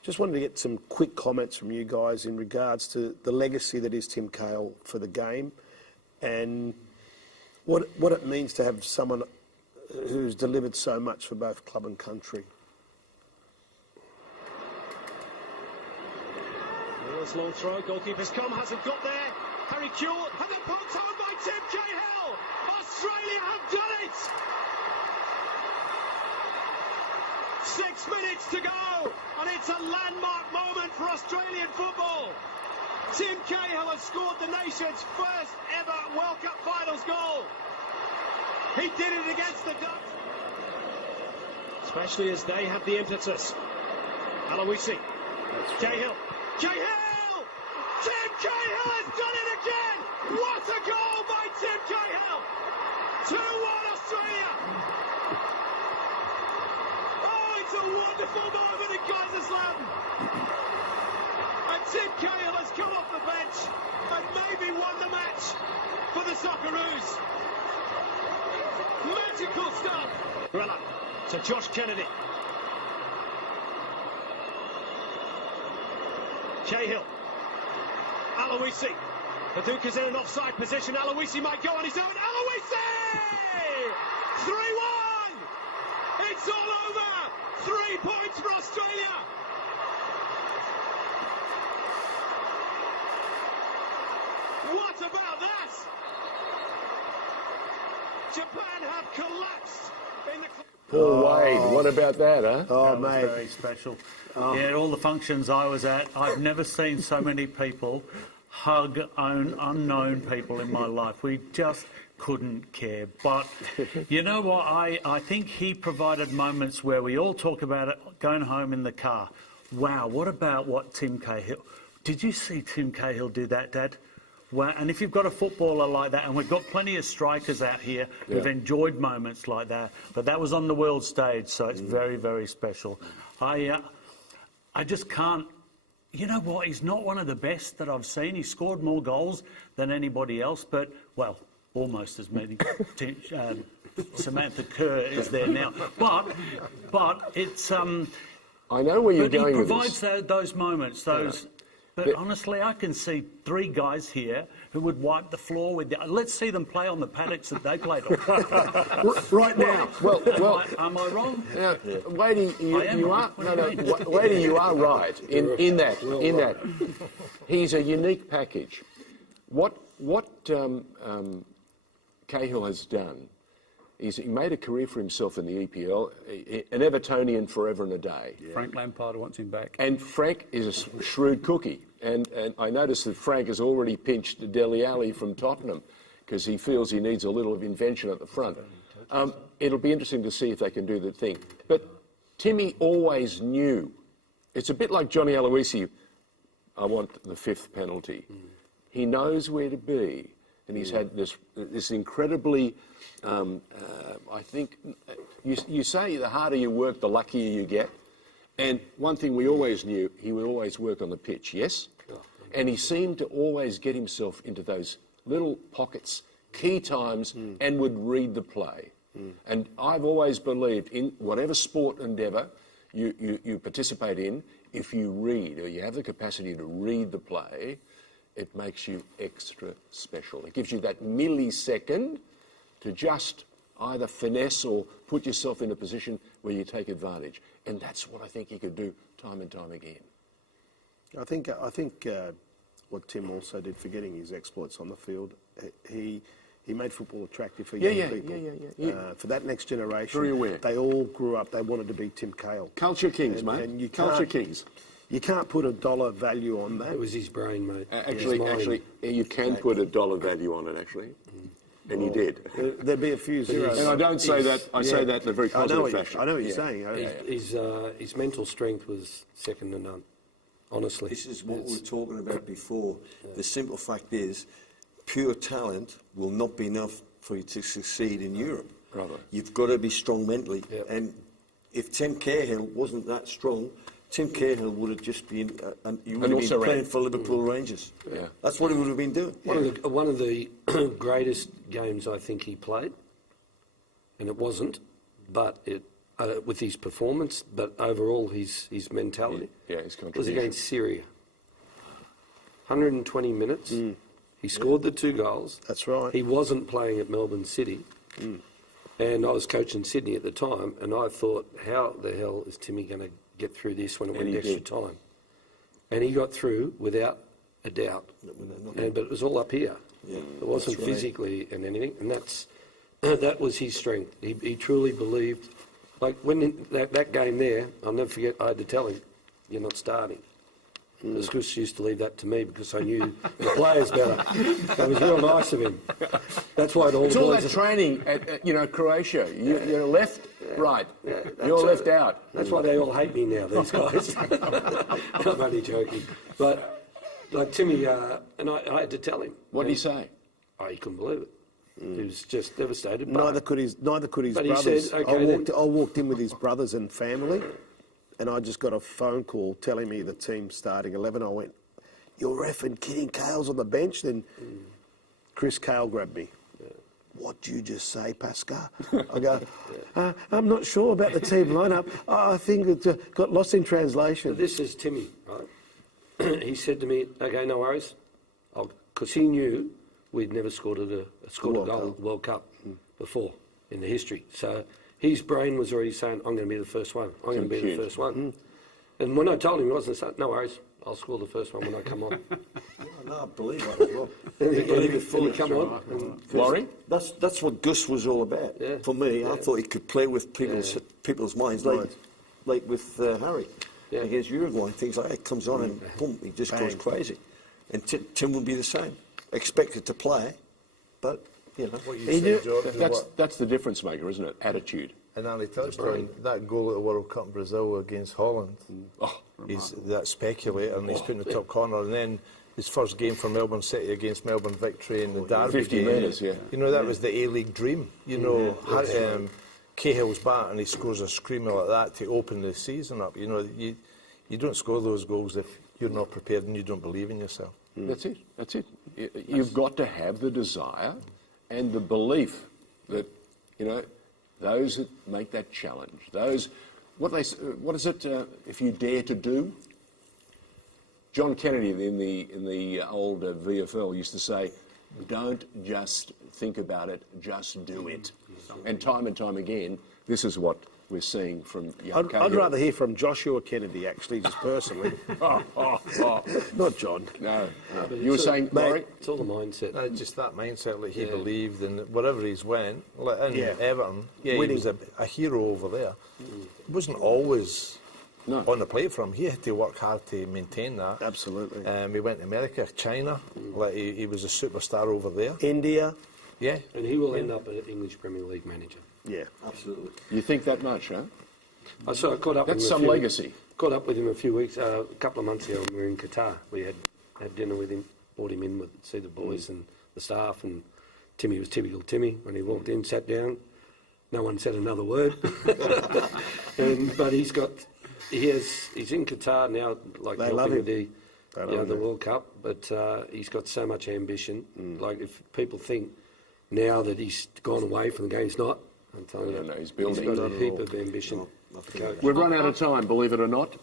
Just wanted to get some quick comments from you guys in regards to the legacy that is Tim Cahill for the game and what it means to have someone who's delivered so much for both club and country. Nice long throw, goalkeeper's come, hasn't got there. Harry Kewell, and then poked home by Tim Cahill. Australia have done it! 6 minutes to go, and it's a landmark moment for Australian football. Tim Cahill has scored the nation's first ever World Cup Finals goal. He did it against the Dutch, especially as they have the impetus. Aloisi, Cahill, Cahill! Tim Cahill has done it again! What a goal by Tim Cahill! 2-1 Australia! Oh, it's a wonderful moment in Kaiserslautern! And Tim Cahill has come off the bench and maybe won the match for the Socceroos. Magical stuff! Rale to Josh Kennedy. Cahill. Aloisi. Paducah's in an offside position. Aloisi might go on his own. Aloisi! 3-1! It's all over! 3 points for Australia! What about that? Japan have collapsed in the... Paul Wade, what about that, huh? Oh, that was very special. Yeah, at all the functions I was at, I've never seen so many people hug unknown people in my life. We just couldn't care. But you know what? I think he provided moments where we all talk about it going home in the car. Wow, what about what Tim Cahill... Did you see Tim Cahill do that, Dad? Wow. And if you've got a footballer like that, and we've got plenty of strikers out here who've enjoyed moments like that, but that was on the world stage, so it's very, very special. I just can't... You know what? He's not one of the best that I've seen. He scored more goals than anybody else, but, well, almost as many. Samantha Kerr is there now. But it's... I know where you're going with this. He provides those moments, those... But honestly, I can see 3 guys here who would wipe the floor with... Let's see them play on the paddocks that they played on. Right now. Well, am I wrong? Yeah. Wadey, you are right in that. He's a unique package. What Cahill has done is he made a career for himself in the EPL, an Evertonian forever and a day. Yeah. Frank Lampard wants him back. And Frank is a shrewd cookie. And I noticed that Frank has already pinched Dele Alli from Tottenham because he feels he needs a little of invention at the front. It'll be interesting to see if they can do the thing. But Timmy always knew. It's a bit like Johnny Aloisi, I want the 5th penalty. He knows where to be. And he's had this incredibly, I think, you say the harder you work, the luckier you get. And one thing we always knew, he would always work on the pitch, yes? And he seemed to always get himself into those little pockets, key times, and would read the play. And I've always believed in whatever sport endeavour you participate in, if you read or you have the capacity to read the play, it makes you extra special. It gives you that millisecond to just either finesse or put yourself in a position where you take advantage. And that's what I think he could do time and time again. I think what Tim also did, forgetting his exploits on the field, he made football attractive for young people. Yeah. For that next generation, very aware. They all grew up, they wanted to be Tim Cahill. Culture kings, mate. And Culture kings. You can't put a dollar value on that. It was his brain, mate. Actually, you can put a dollar value on it, actually. And you did. There'd be a few zeros. And I don't say that, I say that in a very positive fashion. I know what you're saying. His mental strength was second to none, honestly. This is what we were talking about before. The simple fact is, pure talent will not be enough for you to succeed in Europe. Brother. You've got to be strong mentally. Yep. And if Tim Cahill wasn't that strong, Tim Cahill would have just been, he would have been playing for Liverpool Rangers. Yeah. That's what he would have been doing. One of the greatest games I think he played, and it wasn't, but it with his performance, but overall his mentality, his was against Syria. 120 minutes. He scored the 2 goals. That's right. He wasn't playing at Melbourne City. And I was coaching Sydney at the time, and I thought, how the hell is Timmy going to get through this when it went extra time? And he got through without a doubt. But it was all up here. Yeah, it wasn't physically and anything, and that was his strength. He truly believed. Like when that game there, I'll never forget, I had to tell him, you're not starting. Because Chris used to leave that to me because I knew the players better. That was real nice of him. That's why it's all that training at Croatia. You're left, right. You're left out. That's why they all hate me now, these guys. I'm only joking. But like Timmy, and I had to tell him. What did he say? Oh, he couldn't believe it. He was just devastated. Neither could his but brothers. He said, okay, I walked in with his brothers and family, and I just got a phone call telling me the team's starting 11. I went, "You're effing kidding! Cahill's on the bench." Then Chris Cahill grabbed me. What do you just say, Pascal? I go, I'm not sure about the team lineup. I think it got lost in translation. So this is Timmy, right? He said to me, "Okay, no worries," because he knew we'd never scored a goal at the World Cup before in the history. So his brain was already saying, I'm going to be the first one. I'm going to be the first one. And when I told him he wasn't saying, no worries, I'll score the first one when I come on. I believe that as well. I believe it fully. Come on. Laurie? That's what Gus was all about. Yeah. For me, I thought he could play with people's minds, like with Harry against Uruguay. Things like that comes on and boom, he just goes crazy. And Tim would be the same. Expected to play, but you know what you said, George, that's the difference maker, isn't it? Attitude. And Ali touched on that goal at the World Cup in Brazil against Holland. He's that speculator, and he's put in the top corner. And then his first game for Melbourne City against Melbourne Victory in the Derby 50 game. metres, You know, that was the A-League dream. You know, Cahill's bat and he scores a screamer like that to open the season up. You know, you don't score those goals if you're not prepared and you don't believe in yourself. That's it. That's it. You've got to have the desire and the belief that, you know, those that make that challenge, what is it? If you dare to do. John Kennedy in the old VFL used to say, "Don't just think about it, just do it." And time again, this is what we're seeing from young Cahill. I'd rather hear from Joshua Kennedy, actually, just personally. Not John. No. You were saying, Laurie? It's all the mindset. No, just that mindset, like he believed, and wherever he's went, like in Everton, he was a hero over there. It wasn't always on the plate for him. He had to work hard to maintain that. Absolutely. He went to America, China, like he was a superstar over there. India. Yeah. And he will end up an English Premier League manager. Yeah, absolutely. You think that much, huh? I caught up with him. That's some legacy. Caught up with him a couple of months ago when we were in Qatar. We had dinner with him, brought him in to see the boys and the staff, and Timmy was typical Timmy. When he walked in, sat down, no one said another word. But he's in Qatar now, like they helping with the World Cup, but he's got so much ambition. Like if people think now that he's gone away from the game, he's not. I'm telling you, he's building. He's got a heap of ambition. We've run out of time, believe it or not.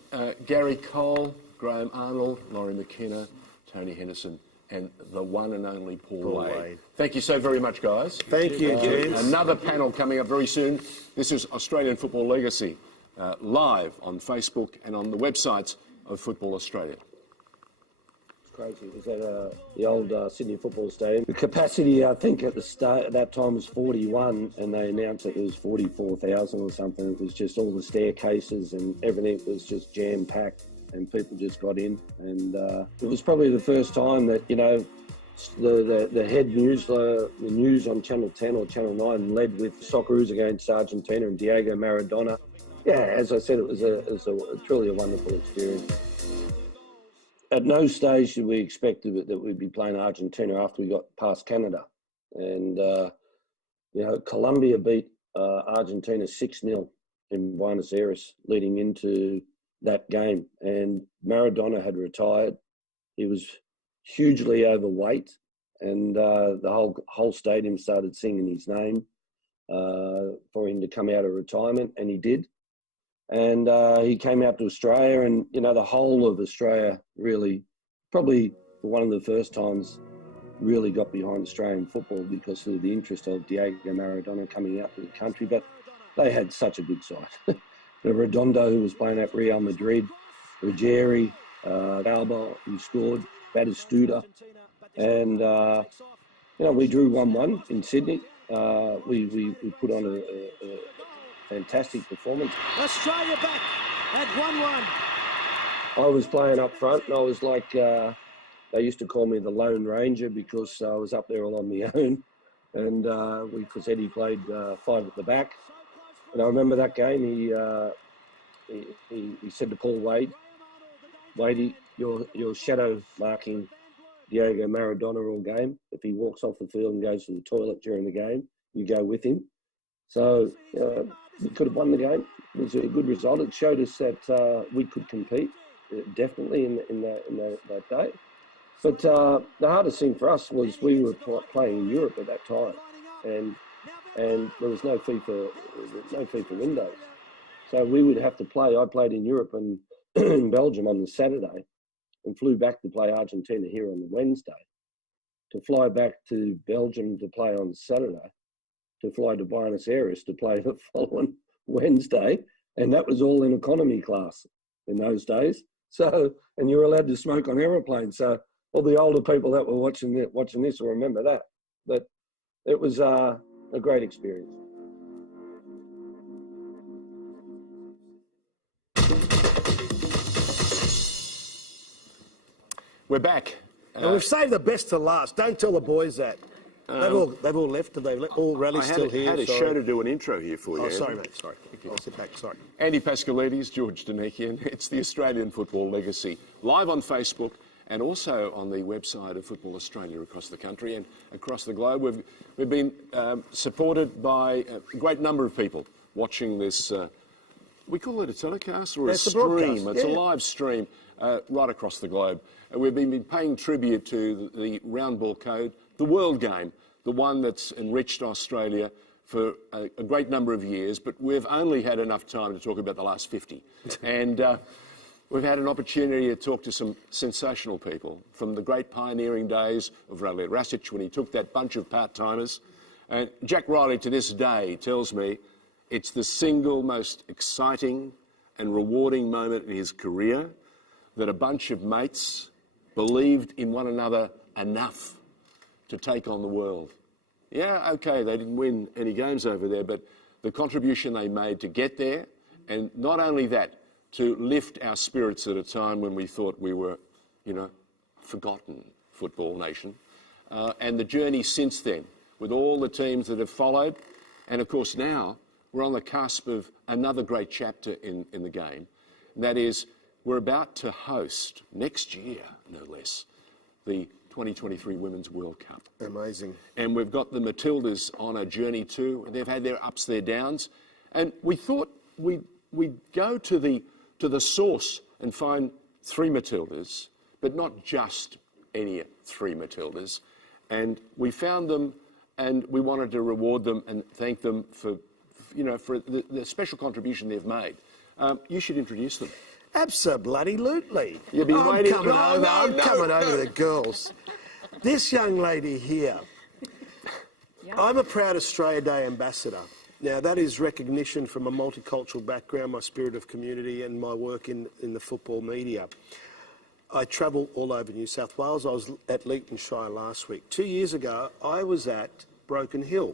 Gary Cole, Graham Arnold, Laurie McKenna, Tony Henderson, and the one and only Paul Wade. Thank you so very much, guys. Thank you, James. Another panel coming up very soon. This is Australian Football Legacy, live on Facebook and on the websites of Football Australia. Crazy. It was at the old Sydney Football Stadium. The capacity, I think, at that time was 41, and they announced that it was 44,000 or something. It was just all the staircases and everything was just jam-packed, and people just got in. And it was probably the first time that, you know, the head news, the news on Channel 10 or Channel 9 led with Socceroos against Argentina and Diego Maradona. Yeah, as I said, it was truly a wonderful experience. At no stage did we expect that we'd be playing Argentina after we got past Canada. And You know, Colombia beat Argentina 6-0 in Buenos Aires leading into that game. And Maradona had retired. He was hugely overweight, and the whole stadium started singing his name for him to come out of retirement, and he did. And he came out to Australia, and, you know, the whole of Australia really, probably for one of the first times, really got behind Australian football because of the interest of Diego Maradona coming out to the country. But they had such a good side. Redondo, who was playing at Real Madrid, Ruggieri, Alba, who scored, Batistuta. And, you know, we drew 1-1 in Sydney. We put on a fantastic performance. Australia back at 1-1. I was playing up front, and I was like, they used to call me the Lone Ranger because I was up there all on my own. And because Eddie played 5 at the back. And I remember that game, he said to Paul Wade, Wadey, you're shadow marking Diego Maradona all game. If he walks off the field and goes to the toilet during the game, you go with him. So we could have won the game. It was a good result. It showed us that we could compete, definitely in that day. But the hardest thing for us was we were playing in Europe at that time, and there was no FIFA windows. So we would have to play. I played in Europe and in Belgium on the Saturday and flew back to play Argentina here on the Wednesday, to fly back to Belgium to play on Saturday, to fly to Buenos Aires to play the following Wednesday. And that was all in economy class in those days. So, and you were allowed to smoke on aeroplanes. So all the older people that were watching this will remember that. But it was a great experience. We're back. And we've saved the best to last. Don't tell the boys that. They've all left. Have they all Raleigh still here? I had a show to do an intro here for you. Oh, sorry, mate. Sorry. I'll sit back. Sorry. Andy Paschalidis, George Donikian. It's the Australian Football Legacy. Live on Facebook and also on the website of Football Australia across the country and across the globe. We've been supported by a great number of people watching this. We call it a telecast or a stream. It's a live stream right across the globe. And we've been paying tribute to the round ball code, the world game, the one that's enriched Australia for a great number of years, but we've only had enough time to talk about the last 50. And we've had an opportunity to talk to some sensational people from the great pioneering days of Rale Rasic when he took that bunch of part-timers. And Jack Riley to this day tells me it's the single most exciting and rewarding moment in his career that a bunch of mates believed in one another enough to take on the world. Yeah, okay, they didn't win any games over there, but the contribution they made to get there, and not only that, to lift our spirits at a time when we thought we were, you know, forgotten football nation. And the journey since then, with all the teams that have followed, and of course now we're on the cusp of another great chapter in the game, and that is we're about to host next year, no less, the 2023 Women's World Cup. Amazing. And we've got the Matildas on a journey too. They've had their ups, their downs. And we thought we'd go to the source and find 3 Matildas, but not just any 3 Matildas. And we found them, and we wanted to reward them and thank them for the special contribution they've made. You should introduce them. Absolutely. You've been waiting. Coming over to the girls. This young lady here, I'm a proud Australia Day ambassador. Now, that is recognition from a multicultural background, my spirit of community and my work in the football media. I travel all over New South Wales. I was at Leetonshire last week. 2 years ago, I was at Broken Hill.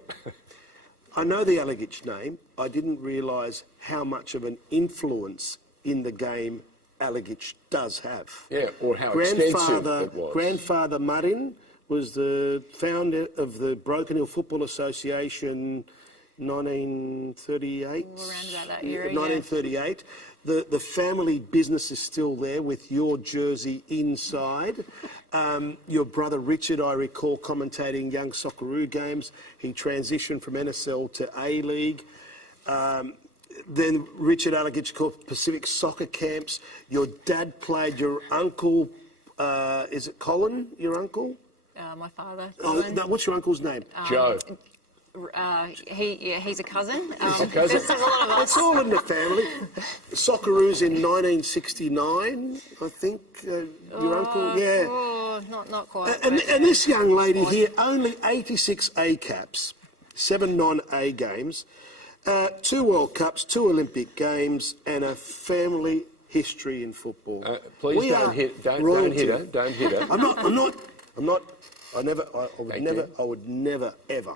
I know the Allegich name. I didn't realise how much of an influence in the game Allegich does have. Yeah, or how extensive it was. Grandfather Marin was the founder of the Broken Hill Football Association 1938. Around about that era, 1938. The family business is still there with your jersey inside. Your brother Richard, I recall, commentating young Socceroo games. He transitioned from NSL to A-League. Then Richard Arnold called Pacific Soccer Camps. Your dad played, your uncle, is it Colin, your uncle? My father. Oh, no, what's your uncle's name? Joe. He's a cousin. A cousin? There's a lot of us. It's all in the family. Socceroos in 1969, I think, your uncle, yeah. Oh, not quite. And this young lady here, only 86 A caps, 7 non-A games, 2 World Cups, 2 Olympic Games, and a family history in football. Please don't hit her. Don't hit her. I would never, ever.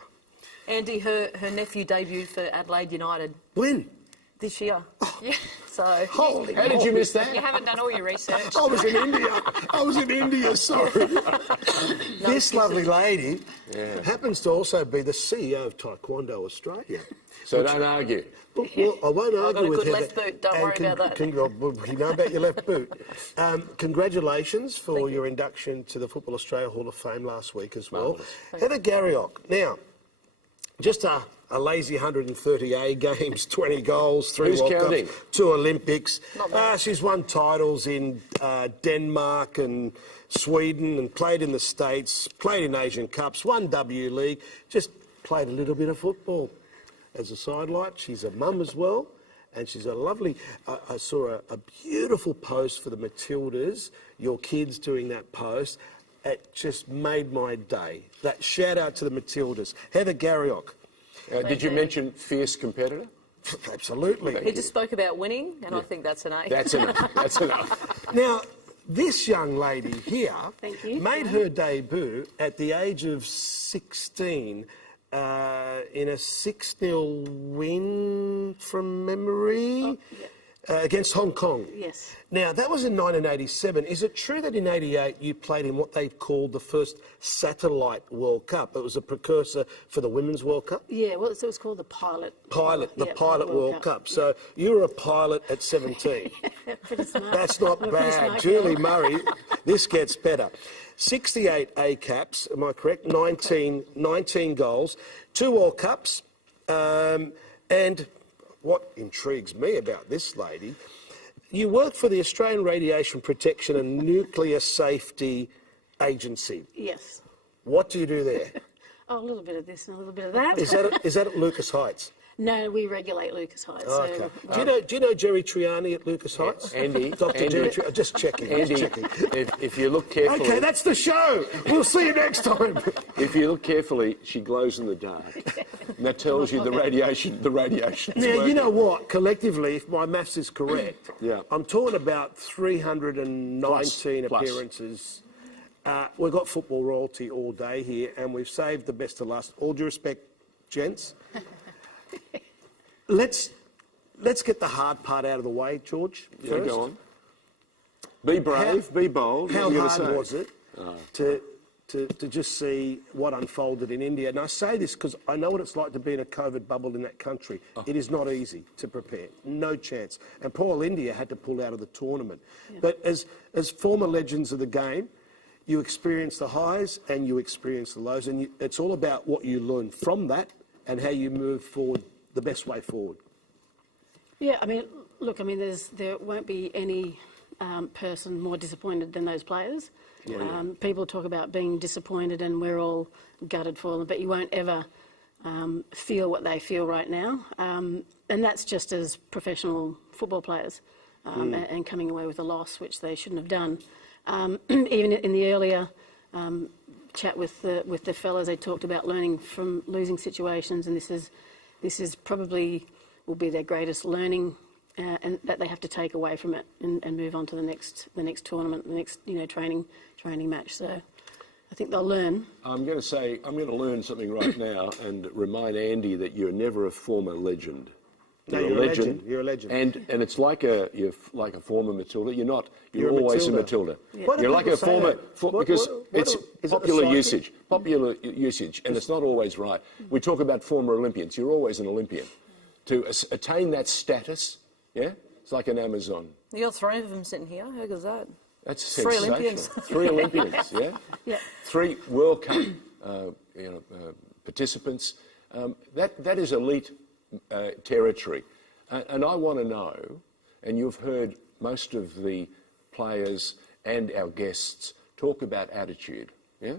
Andy, her nephew debuted for Adelaide United. When? This year. Yeah. So. Holy How did you miss that? You haven't done all your research. I was in India, sorry. This lovely lady happens to also be the CEO of Taekwondo Australia. So don't argue. Well, I won't I've got argue a with good her. left boot, don't worry about that. You know about your left boot. Congratulations for your induction to the Football Australia Hall of Fame last week as well. Heather Garriock. Now, just a lazy 130 games, 20 goals, 3 Who's World counting? Cups, 2 Olympics. She's won titles in Denmark and Sweden and played in the States, played in Asian Cups, won W League, just played a little bit of football. As a sidelight, she's a mum as well, and she's a lovely... I saw a beautiful post for the Matildas, your kids doing that post. It just made my day. That shout out to the Matildas. Heather Garriock. Did you mention fierce competitor? Absolutely. He just spoke about winning, and I think that's an A. That's enough. That's enough. Now, this young lady here Thank you. made her debut at the age of 16 in a 6-0 win from memory against Hong Kong. Yes. Now, that was in 1987. Is it true that in 88 you played in what they called the first satellite World Cup? It was a precursor for the Women's World Cup? Yeah, well, it was called the Pilot. The Pilot World Cup. So you were a pilot at 17. Pretty smart. That's not We're pretty bad. smart, Julie girl. Murray, this gets better. 68 A caps, am I correct? 19 goals, 2 World Cups, and what intrigues me about this lady, you work for the Australian Radiation Protection and Nuclear Safety Agency. Yes. What do you do there? Oh, a little bit of this and a little bit of that. Is that at Lucas Heights? No, we regulate Lucas Heights. Okay. So, Do you know Jerry Triani at Lucas Heights? Andy, Dr. Jerry Triani. Just checking. Andy, just checking. if you look carefully... Okay, that's the show. We'll see you next time. If you look carefully, she glows in the dark. And that tells you the radiation's Now, working. you know what? Collectively, if my maths is correct, I'm talking about 319 appearances. We've got football royalty all day here, and we've saved the best to last. All due respect, gents. Let's get the hard part out of the way, George. Yeah, First. go on. Be brave, be bold. How What are you hard gonna say? was it to just see what unfolded in India? And I say this because I know what it's like to be in a COVID bubble in that country. It is not easy to prepare, no chance. And poor India had to pull out of the tournament. Yeah. But as former legends of the game, you experience the highs and you experience the lows, and it's all about what you learn from that and how you move forward the best way forward. yeah, I mean, look, there won't be any person more disappointed than those players. People talk about being disappointed and we're all gutted for them, but you won't ever feel what they feel right now. And that's just as professional football players and coming away with a loss, which they shouldn't have done. Even in the earlier chat with the fellas, they talked about learning from losing situations, and this is probably will be their greatest learning, and that they have to take away from it and move on to the next tournament, the next training match. So I think they'll learn. I'm going to learn something right now and remind Andy that you're never a former legend. No, You're a legend. You're a legend. And it's like you're like a former Matilda. You're not. You're You're a always Matilda. a Matilda. Yeah. Why do You're like people a say former that? because it's is it popular the psyche? usage. Popular usage, and it's not always right. We talk about former Olympians. You're always an Olympian. To attain that status, yeah, it's like an Amazon. You got 3 of them sitting here. How good's that? That's 3 sensational. Olympians. 3 Olympians, yeah? Yeah. 3 World Cup participants. That is elite territory. And I want to know, and you've heard most of the players and our guests talk about attitude, yeah?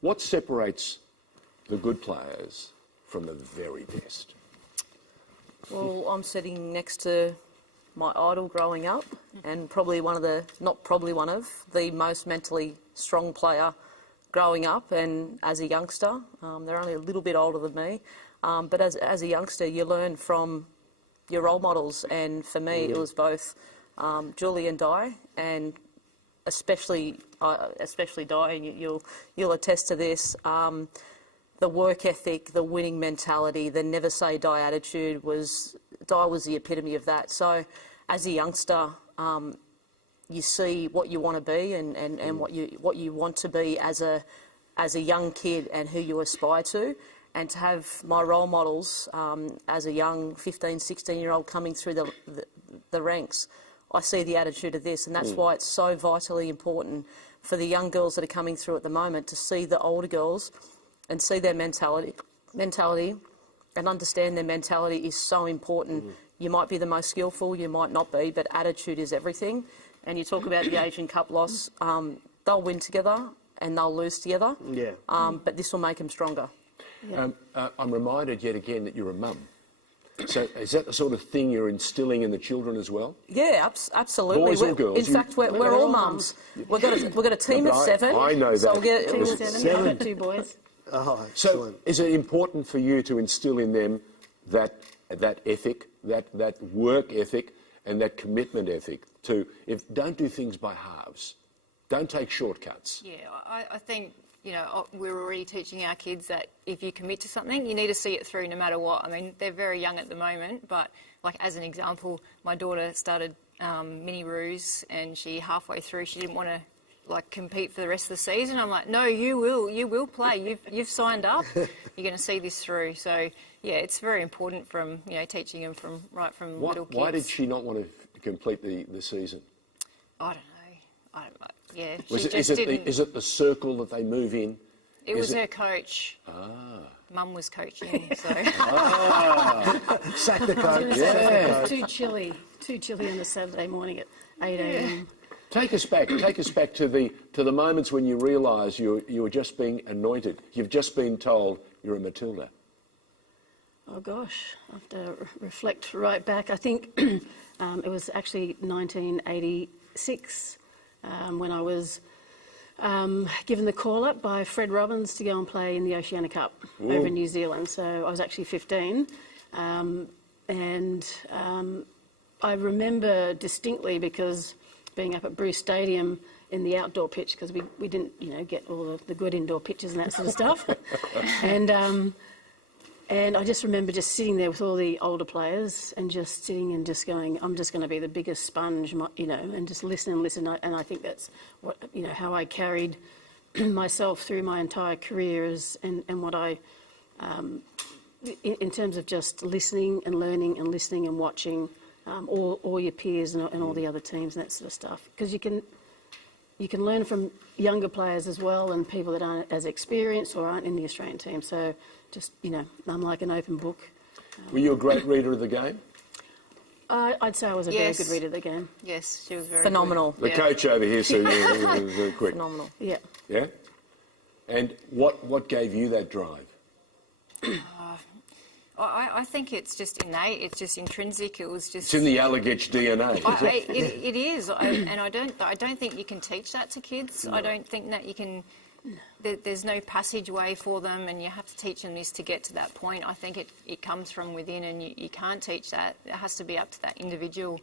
What separates the good players from the very best? Well, I'm sitting next to my idol growing up, and probably the most mentally strong player growing up, and as a youngster. They're only a little bit older than me, but as a youngster you learn from your role models, and for me it was both Julie and Di, and especially Di, and you'll attest to this. The work ethic, the winning mentality, the never say die attitude Di was the epitome of that. So as a youngster, you see what you want to be and what you want to be as a young kid and who you aspire to. And to have my role models as a young 15, 16-year-old coming through the ranks, I see the attitude of this, and that's why it's so vitally important for the young girls that are coming through at the moment to see the older girls and see their mentality and understand their mentality is so important. You might be the most skillful, you might not be, but attitude is everything. And you talk about the Asian Cup loss, they'll win together and they'll lose together, but this will make them stronger. Yeah. I'm reminded yet again that you're a mum. So is that the sort of thing you're instilling in the children as well? Yeah, absolutely. Boys or girls? In fact, we're all mums. We've got a team of 7. I know that. So we'll get Team of 7. I've got 2 boys. Oh, so is it important for you to instill in them that ethic, that work ethic and that commitment ethic to don't do things by halves, don't take shortcuts? Yeah, I think, we're already teaching our kids that if you commit to something, you need to see it through no matter what. I mean, they're very young at the moment, but like as an example, my daughter started mini roos, and halfway through she didn't want to compete for the rest of the season. I'm like, no, you will play. You've signed up. You're going to see this through. So yeah, it's very important from teaching them from little kids. Why did she not want to complete the season? I don't know. Yeah, Is it the circle that they move in? It was her coach. Mum was coaching, so. Sack the coach. Yeah. Too chilly on a Saturday morning at 8 a.m. Take us back to the moments when you realise you were just being anointed. You've just been told you're a Matilda. Oh gosh, I have to reflect right back. I think it was actually 1986 when I was given the call up by Fred Robbins to go and play in the Oceania Cup over in New Zealand. So I was actually 15, and I remember distinctly because being up at Bruce Stadium in the outdoor pitch, because we didn't get all the good indoor pitches and that sort of stuff, and I just remember just sitting there with all the older players and just sitting and just going, I'm just going to be the biggest sponge, and just listen. And I think that's what, how I carried myself through my entire career and what I, in terms of just listening and learning and listening and watching all your peers and all the other teams and that sort of stuff. Because you can learn from younger players as well and people that aren't as experienced or aren't in the Australian team. So just, I'm like an open book. Were you a great reader of the game? I'd say I was a very good reader of the game. Yes, she was very phenomenal. Good. The coach over here, so you were very quick. Phenomenal. Yeah. Yeah? And what gave you that drive? I think it's just innate. It's just intrinsic. It was just. It's in the Allagich DNA. It is, and I don't think you can teach that to kids. No. I don't think that you can. There's no passageway for them, and you have to teach them this to get to that point. I think it comes from within, and you can't teach that. It has to be up to that individual.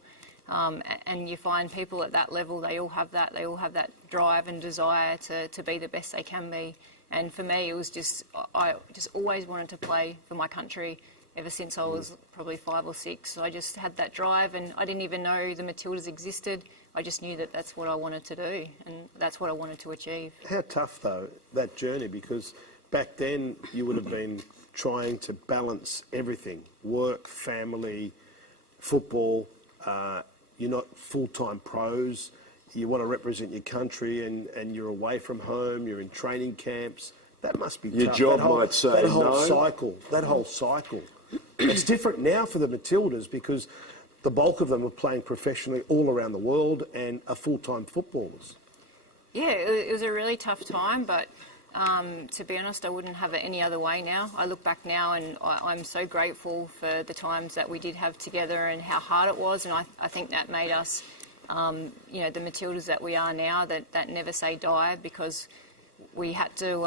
And you find people at that level, they all have that. They all have that drive and desire to be the best they can be. And for me, it was just, I just always wanted to play for my country ever since I was probably 5 or 6. So I just had that drive, and I didn't even know the Matildas existed. I just knew that that's what I wanted to do, and that's what I wanted to achieve. How tough, though, that journey, because back then you would have been trying to balance everything, work, family, football. You're not full-time pros. You want to represent your country, and you're away from home, you're in training camps. That must be Your tough. job might say that whole no. cycle. That whole cycle. It's different now for the Matildas because the bulk of them are playing professionally all around the world and are full-time footballers. Yeah, it was a really tough time, but to be honest, I wouldn't have it any other way now. I look back now and I'm so grateful for the times that we did have together and how hard it was, and I think that made us, you know, the Matildas that we are now, that never say die, because we had to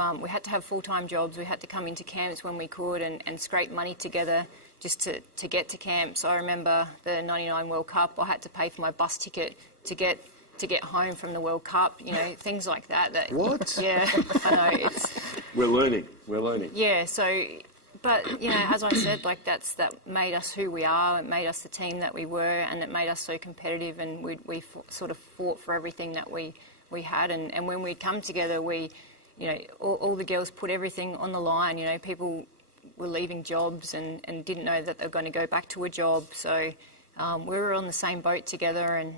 have full-time jobs. We had to come into camps when we could and scrape money together just to get to camps. I remember the '99 World Cup. I had to pay for my bus ticket to get home from the World Cup. You know, things like that. What? Yeah, I know. We're learning. Yeah. So, but you know, as I said, like that made us who we are. It made us the team that we were, and it made us so competitive. And we sort of fought for everything that we had. And when we'd come together, you know, all the girls put everything on the line. You know, people were leaving jobs and didn't know that they were going to go back to a job. So we were on the same boat together, and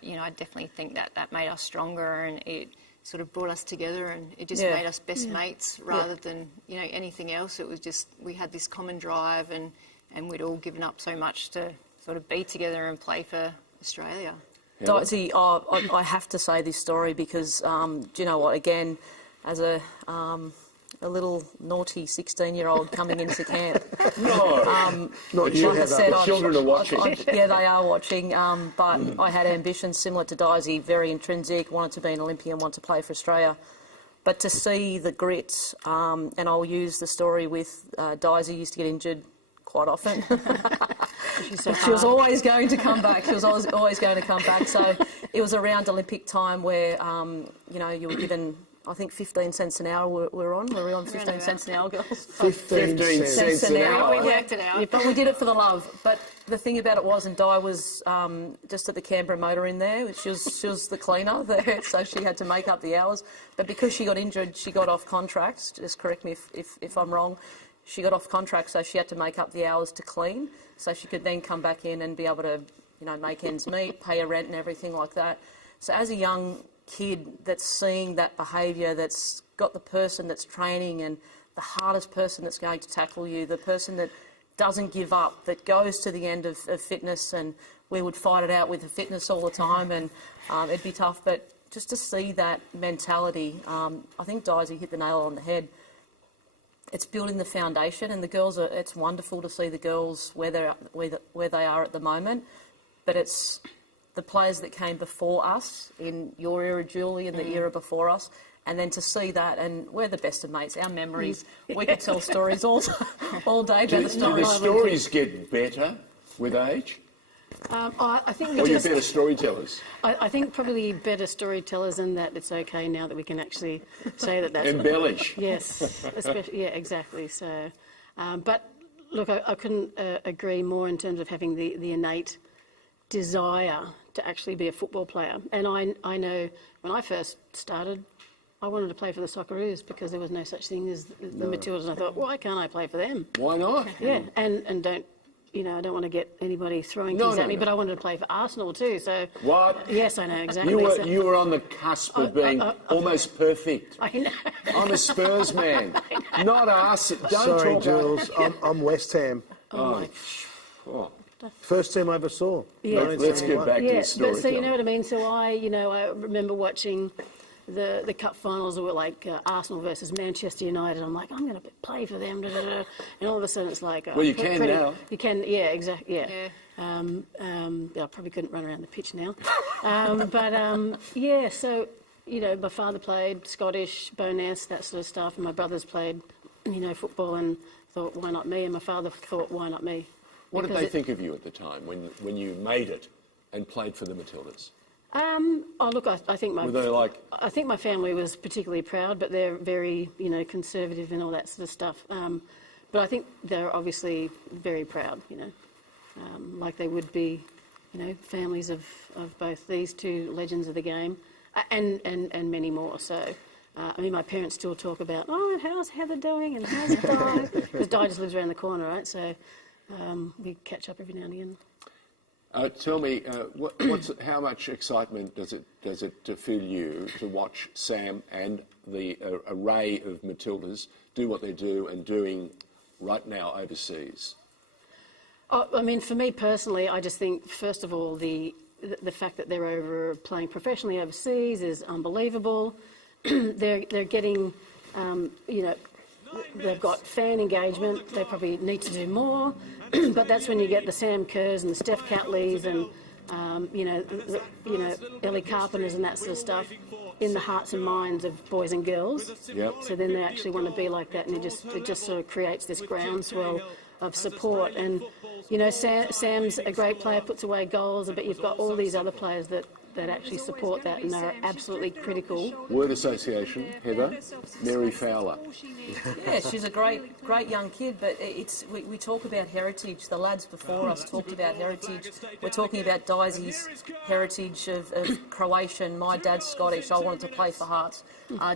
you know, I definitely think that made us stronger, and it sort of brought us together, and it just made us best mates rather than, you know, anything else. It was just we had this common drive, and we'd all given up so much to sort of be together and play for Australia. Dicey, I have to say this story because, do you know what, again, as a little naughty 16-year-old coming into camp. Not you, like I said, children are watching. Yeah, they are watching, but I had ambitions similar to Dicey, very intrinsic, wanted to be an Olympian, wanted to play for Australia. But to see the grit, and I'll use the story with Dicey used to get injured quite often. She was always going to come back. She was always going to come back. So it was around Olympic time where, you know, you were given, I think, 15 cents an hour we're on. Were we on 15 cents an hour, girls? 15 cents an hour. We worked it out. Yeah, but we did it for the love. But the thing about it was, and Di was just at the Canberra Motor in there. She was the cleaner there, so she had to make up the hours. But because she got injured, she got off contract. Just correct me if I'm wrong. She got off contract, so she had to make up the hours to clean, so she could then come back in and be able to, you know, make ends meet, pay her rent and everything like that. So as a young kid that's seeing that behaviour, that's got the person that's training and the hardest person that's going to tackle you, the person that doesn't give up, that goes to the end of fitness, and we would fight it out with the fitness all the time, and it'd be tough, but just to see that mentality, I think Dicey hit the nail on the head. It's building the foundation, and the girls are. It's wonderful to see the girls where they are at the moment, but it's the players that came before us in your era, Julie, and the era before us, and then to see that, and we're the best of mates. Our memories, we could tell stories all day about the stories. Do the stories get better with age? I think Or you're better storytellers? I think probably better storytellers, in that it's okay now that we can actually say that that's... Embellish. Yes, especially, yeah, exactly. So, but look, I couldn't agree more in terms of having the innate desire to actually be a football player. And I know when I first started, I wanted to play for the Socceroos because there was no such thing as the Matildas. And I thought, why can't I play for them? Why not? Yeah, and don't... You know, I don't want to get anybody throwing things at me, but I wanted to play for Arsenal too. So what? Yes, I know exactly. You were on the cusp of being almost perfect. I know. I'm a Spurs man, not us. Don't Sorry, talk. Jules. I'm West Ham. Oh. First team I ever saw. Yeah. Let's get back to the story. But so you know what I mean. So I remember watching the cup finals that were like Arsenal versus Manchester United. I'm like, I'm going to play for them, and all of a sudden it's like, well, you can now. You can, yeah, exactly, yeah. I probably couldn't run around the pitch now, yeah. So you know, my father played Scottish, Bowness, that sort of stuff, and my brothers played, you know, football, and thought, why not me? And my father thought, why not me? What did they think of you at the time when you made it and played for the Matildas? Oh look, I think Were they like... I think my family was particularly proud, but they're very, you know, conservative and all that sort of stuff. But I think they're obviously very proud, like they would be, families of both these two legends of the game and many more. So, my parents still talk about, how's Heather doing and how's Di? Because Di just lives around the corner, right? So we catch up every now and again. Tell me, how much excitement does it fill you to watch Sam and the array of Matildas do what they do and doing right now overseas? For me personally, I just think, first of all, the fact that they're playing professionally overseas is unbelievable. They're getting, they've got fan engagement. They probably need to do more. But that's when you get the Sam Kerrs and the Steph Catleys and, Ellie Carpenters and that sort of stuff in the hearts and minds of boys and girls. Yep. So then they actually want to be like that, and it just sort of creates this groundswell of support. And, Sam's a great player, puts away goals, but you've got all these other players that actually support that and are absolutely critical. Word association, Heather, Mary Fowler. Yeah, she's a great young kid, but we talk about heritage. The lads before us talked about heritage. We're talking about Daisy's heritage of Croatian. My dad's Scottish. I wanted to play for Hearts.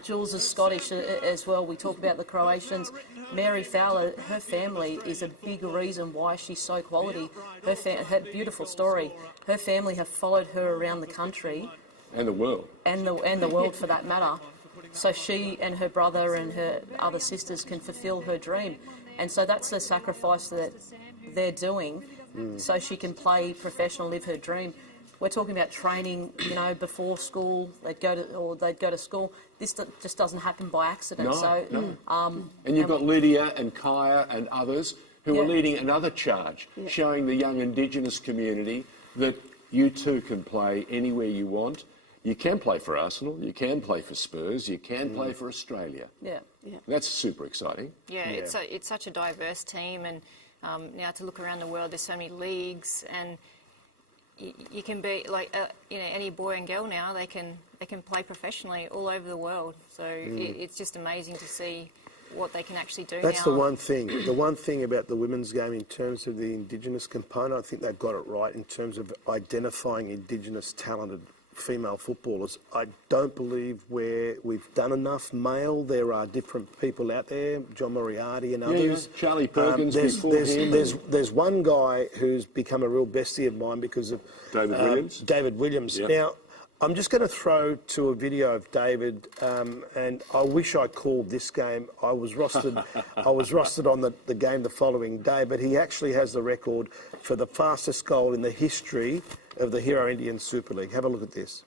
Jules is Scottish as well. We talk about the Croatians. Mary Fowler, her family is a big reason why she's so quality. Her beautiful story. Her family have followed her around the country. And the world. And the world for that matter. So she and her brother and her other sisters can fulfil her dream. And so that's the sacrifice that they're doing so she can play professional, live her dream. We're talking about training, before school, they'd go to school. This just doesn't happen by accident. No. And you've got Lydia and Kaya and others who are leading another charge, showing the young Indigenous community that you too can play anywhere you want. You can play for Arsenal, you can play for Spurs, you can play for Australia. Yeah. That's super exciting. Yeah, it's such a diverse team, and now to look around the world, there's so many leagues, and you can be like any boy and girl now. They can play professionally all over the world. So it's just amazing to see what they can actually do. That's now. the one thing. The one thing about the women's game in terms of the Indigenous component, I think they've got it right in terms of identifying Indigenous talented female footballers. I don't believe we've done enough male. There are different people out there, John Moriarty and others. Yeah, Charlie Perkins before him. There's one guy who's become a real bestie of mine because of David Williams. David Williams. Yep. Now, I'm just going to throw to a video of David, and I wish I called this game. I was rostered. I was rostered on the game the following day, but he actually has the record for the fastest goal in the history of the Hero Indian Super League. Have a look at this.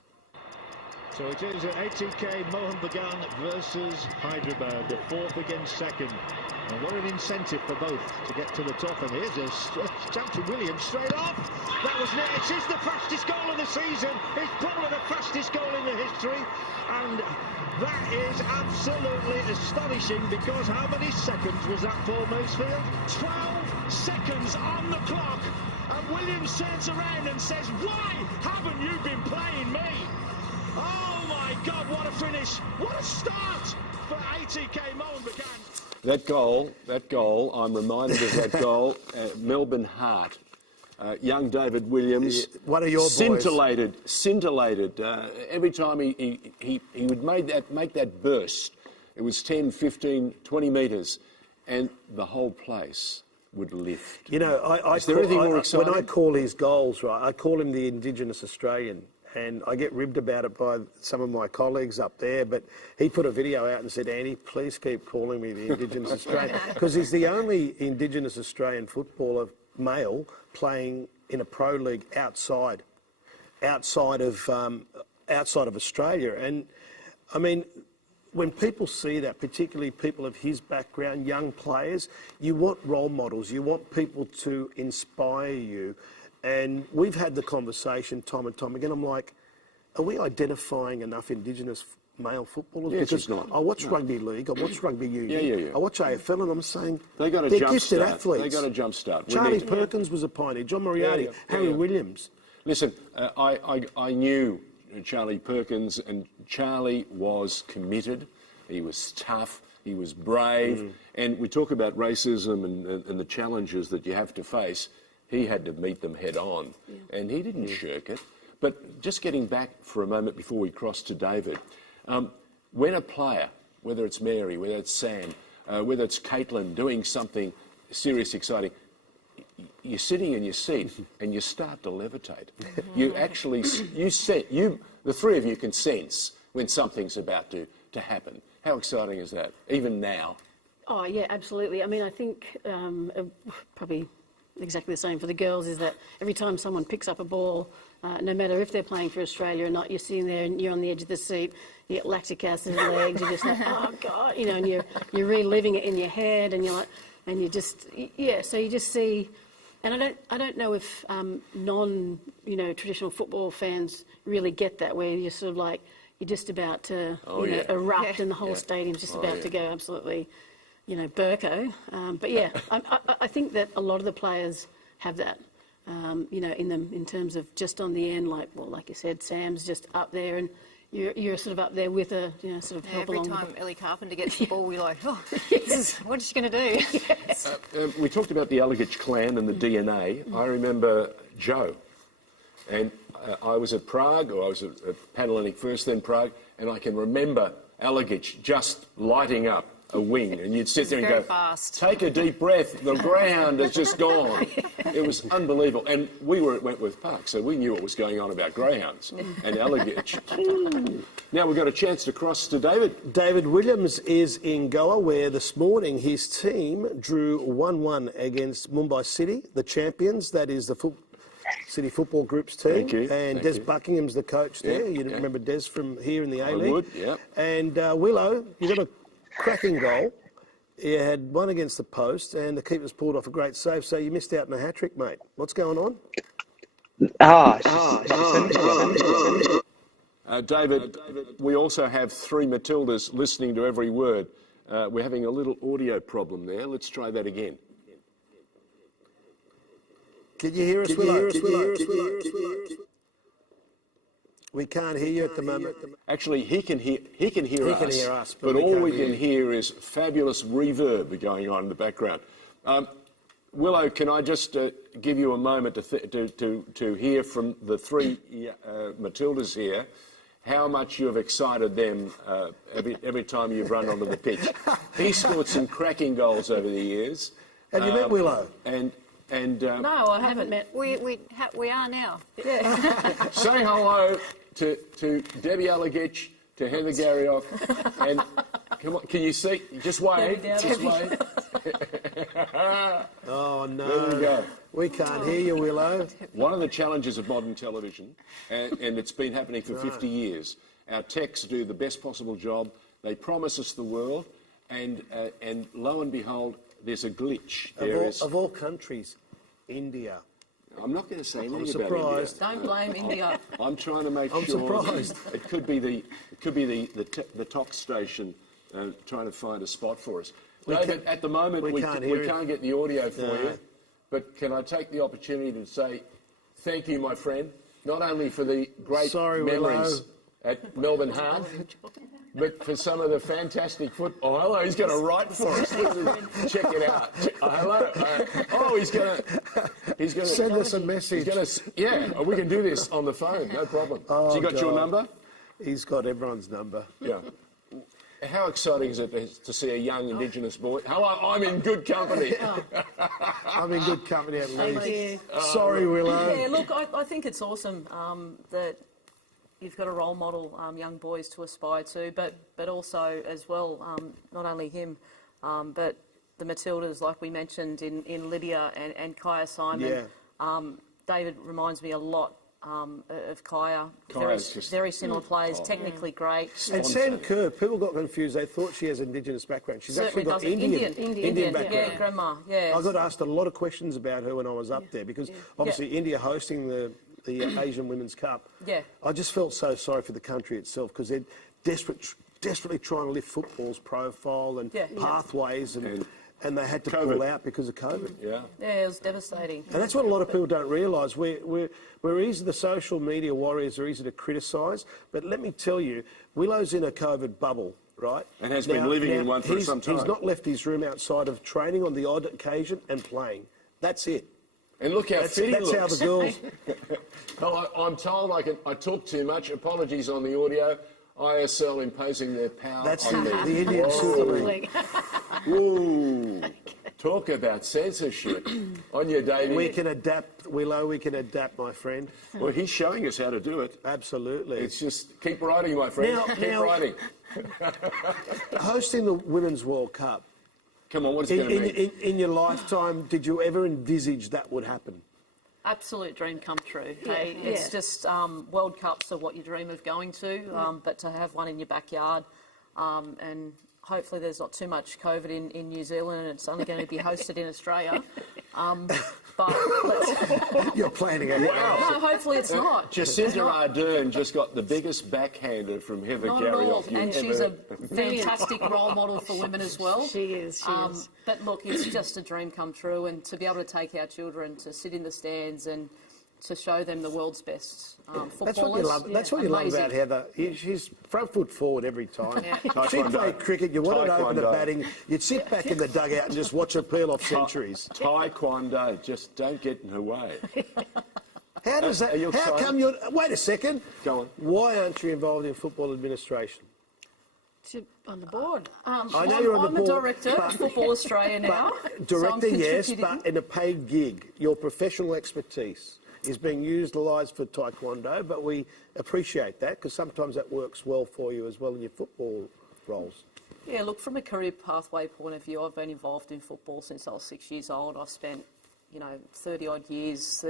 So it is an ATK Mohan Bagan versus Hyderabad, the fourth against second. And what an incentive for both to get to the top. And here's a jump to Williams straight off. That was it. It's the fastest goal of the season. It's probably the fastest goal in the history. And that is absolutely astonishing, because how many seconds was that for, Macefield? 12 seconds on the clock. And Williams turns around and says, "Why haven't you been playing me?" Oh my God, what a finish. What a start for ATK Mohan Bagan. That goal, I'm reminded of that goal, Melbourne Heart. Young David Williams, one of your boys. Scintillated. Every time he would make that burst, it was 10, 15, 20 metres, and the whole place would lift. Is there anything more exciting? When I call his goals, right, I call him the Indigenous Australian. And I get ribbed about it by some of my colleagues up there, but he put a video out and said, "Andy, please keep calling me the Indigenous Australian," because he's the only Indigenous Australian footballer, male, playing in a pro league outside of Australia. And I mean, when people see that, particularly people of his background, young players, you want role models, you want people to inspire you. And we've had the conversation time and time again. I'm like, are we identifying enough Indigenous male footballers? Yes, because it's not. I watch rugby league, I watch rugby union, Yeah. I watch AFL, and I'm saying they're gifted athletes. They got a jump start. Charlie Perkins was a pioneer. John Moriarty, Harry Williams. Listen, I knew Charlie Perkins, and Charlie was committed. He was tough. he was brave. And we talk about racism and the challenges that you have to face. He had to meet them head on, and he didn't shirk it. But just getting back for a moment before we cross to David, when a player, whether it's Mary, whether it's Sam, whether it's Caitlin doing something serious, exciting, you're sitting in your seat and you start to levitate. You actually, the three of you can sense when something's about to happen. How exciting is that, even now? Oh, yeah, absolutely. I mean, I think probably exactly the same for the girls is that every time someone picks up a ball, no matter if they're playing for Australia or not, you're sitting there and you're on the edge of the seat, you get lactic acid in the legs, you're just like, oh, God, you know, and you're reliving it in your head, and you're like, and you just, yeah, so you just see, and I don't know if traditional football fans really get that, where you're sort of like, you're just about to erupt and the whole stadium's just about to go absolutely, Burko. But yeah, I think that a lot of the players have that, in them in terms of just on the end, like you said, Sam's just up there and you're sort of up there with a, sort of help every along. Every time Ellie Carpenter gets the ball, we're like, oh, what is she going to do? Yes. We talked about the Allegich clan and the DNA. I remember Joe, and I was at Prague, or I was at Paschalidis first, then Prague, and I can remember Allegich just lighting up a wing, and you'd sit there and go, take a deep breath, the greyhound has just gone. It was unbelievable. And we were at Wentworth Park, so we knew what was going on about greyhounds and Allegich. Now we've got a chance to cross to David. David Williams is in Goa, where this morning his team drew 1-1 against Mumbai City, the champions. That is the City Football Group's team. Thank you. And Des Buckingham's the coach there. You remember Des from here in the A-League. I would, yeah. And Willow, you got a cracking goal. You had one against the post, and the keeper's pulled off a great save, so you missed out on a hat-trick, mate. What's going on? David, we also have three Matildas listening to every word. We're having a little audio problem there. Let's try that again. Can you hear us, Willow? We can't hear you at the moment. Actually, he can hear us, but we all can't we hear can you. hear is fabulous reverb going on in the background. Willow, can I just give you a moment to hear from the three Matildas here how much you have excited them every time you've run onto the pitch? He scored some cracking goals over the years. Have you met Willow? No, I haven't met. We are now. Yeah. Say hello to Debbie Allegich, to Heather Garriock, and come on, can you see? Just wave. Just wave. Oh, no. There we go. We can't hear you, Willow. One of the challenges of modern television, and it's been happening for 50 years, our techs do the best possible job. They promise us the world, and lo and behold, there's a glitch. Of all countries, India. I'm not going to say anything I'm about surprised. India. Don't blame India. I'm trying to make I'm sure. surprised. It could be the TOC station trying to find a spot for us. David, at the moment we can't get the audio for you, but can I take the opportunity to say thank you, my friend, not only for the great memories at Melbourne Heart, but for some of the fantastic football. Oh, hello, he's going to write for us. Check it out. Hello. He's going to send us a message. We can do this on the phone, no problem. Has he got your number? He's got everyone's number. Yeah. How exciting is it to see a young Indigenous boy? Hello, I'm in good company. I'm in good company at least. Thank you. Sorry, Willow. Yeah, look, I think it's awesome that you've got a role model, young boys to aspire to, but also as well, not only him, but the Matildas, like we mentioned in Lydia and Kaya Simon. Yeah. David reminds me a lot of Kaya. Very similar players, technically great. And Sam Kerr, people got confused. They thought she has Indigenous background. She's actually got Indian background. Yeah, grandma. Yeah. I got asked a lot of questions about her when I was up there because obviously India hosting the Asian Women's Cup. Yeah. I just felt so sorry for the country itself because they're desperately trying to lift football's profile and pathways and they had to pull out because of COVID. Yeah. Yeah, it was devastating. And that's what a lot of people don't realise. We're easy, the social media warriors are easy to criticise, but let me tell you, Willow's in a COVID bubble, right? And has been living in one for some time. He's not left his room outside of training on the odd occasion and playing. That's it. And look how fit he looks. That's how the girls... Well, I'm told I talk too much. Apologies on the audio. ISL imposing their power That's on me. the Indian Super League. Ooh, talk about censorship on your debut. We can adapt, Willow. We can adapt, my friend. Well, he's showing us how to do it. Absolutely. It's just keep writing, my friend. Keep writing. Hosting the Women's World Cup. Come on, what's it going to mean? In your lifetime, did you ever envisage that would happen? Absolute dream come true. Yeah. Hey, it's just World Cups are what you dream of going to, but to have one in your backyard, and hopefully there's not too much COVID in New Zealand, and it's only going to be hosted in Australia. But you're planning it. Wow. No, hopefully it's not. Jacinta Ardern just got the biggest backhander from Heather Garrioff and she's a fantastic role model for women as well. She is. But look, it's just a dream come true, and to be able to take our children to sit in the stands and to show them the world's best footballers. That's what you love. That's what you love about Heather. She's front foot forward every time. She played cricket. You wanted to open the batting. You'd sit back in the dugout and just watch her peel off centuries. Taekwondo, just don't get in her way. How does that? How come you're? Wait a second. Go on. Why aren't you involved in football administration? On the board. I know you're on the board. I'm a director at Football Australia now. Director, yes, but in a paid gig. Your professional expertise is being utilised for Taekwondo, but we appreciate that because sometimes that works well for you as well in your football roles. Yeah, look, from a career pathway point of view, I've been involved in football since I was 6 years old. I've spent, 30-odd years,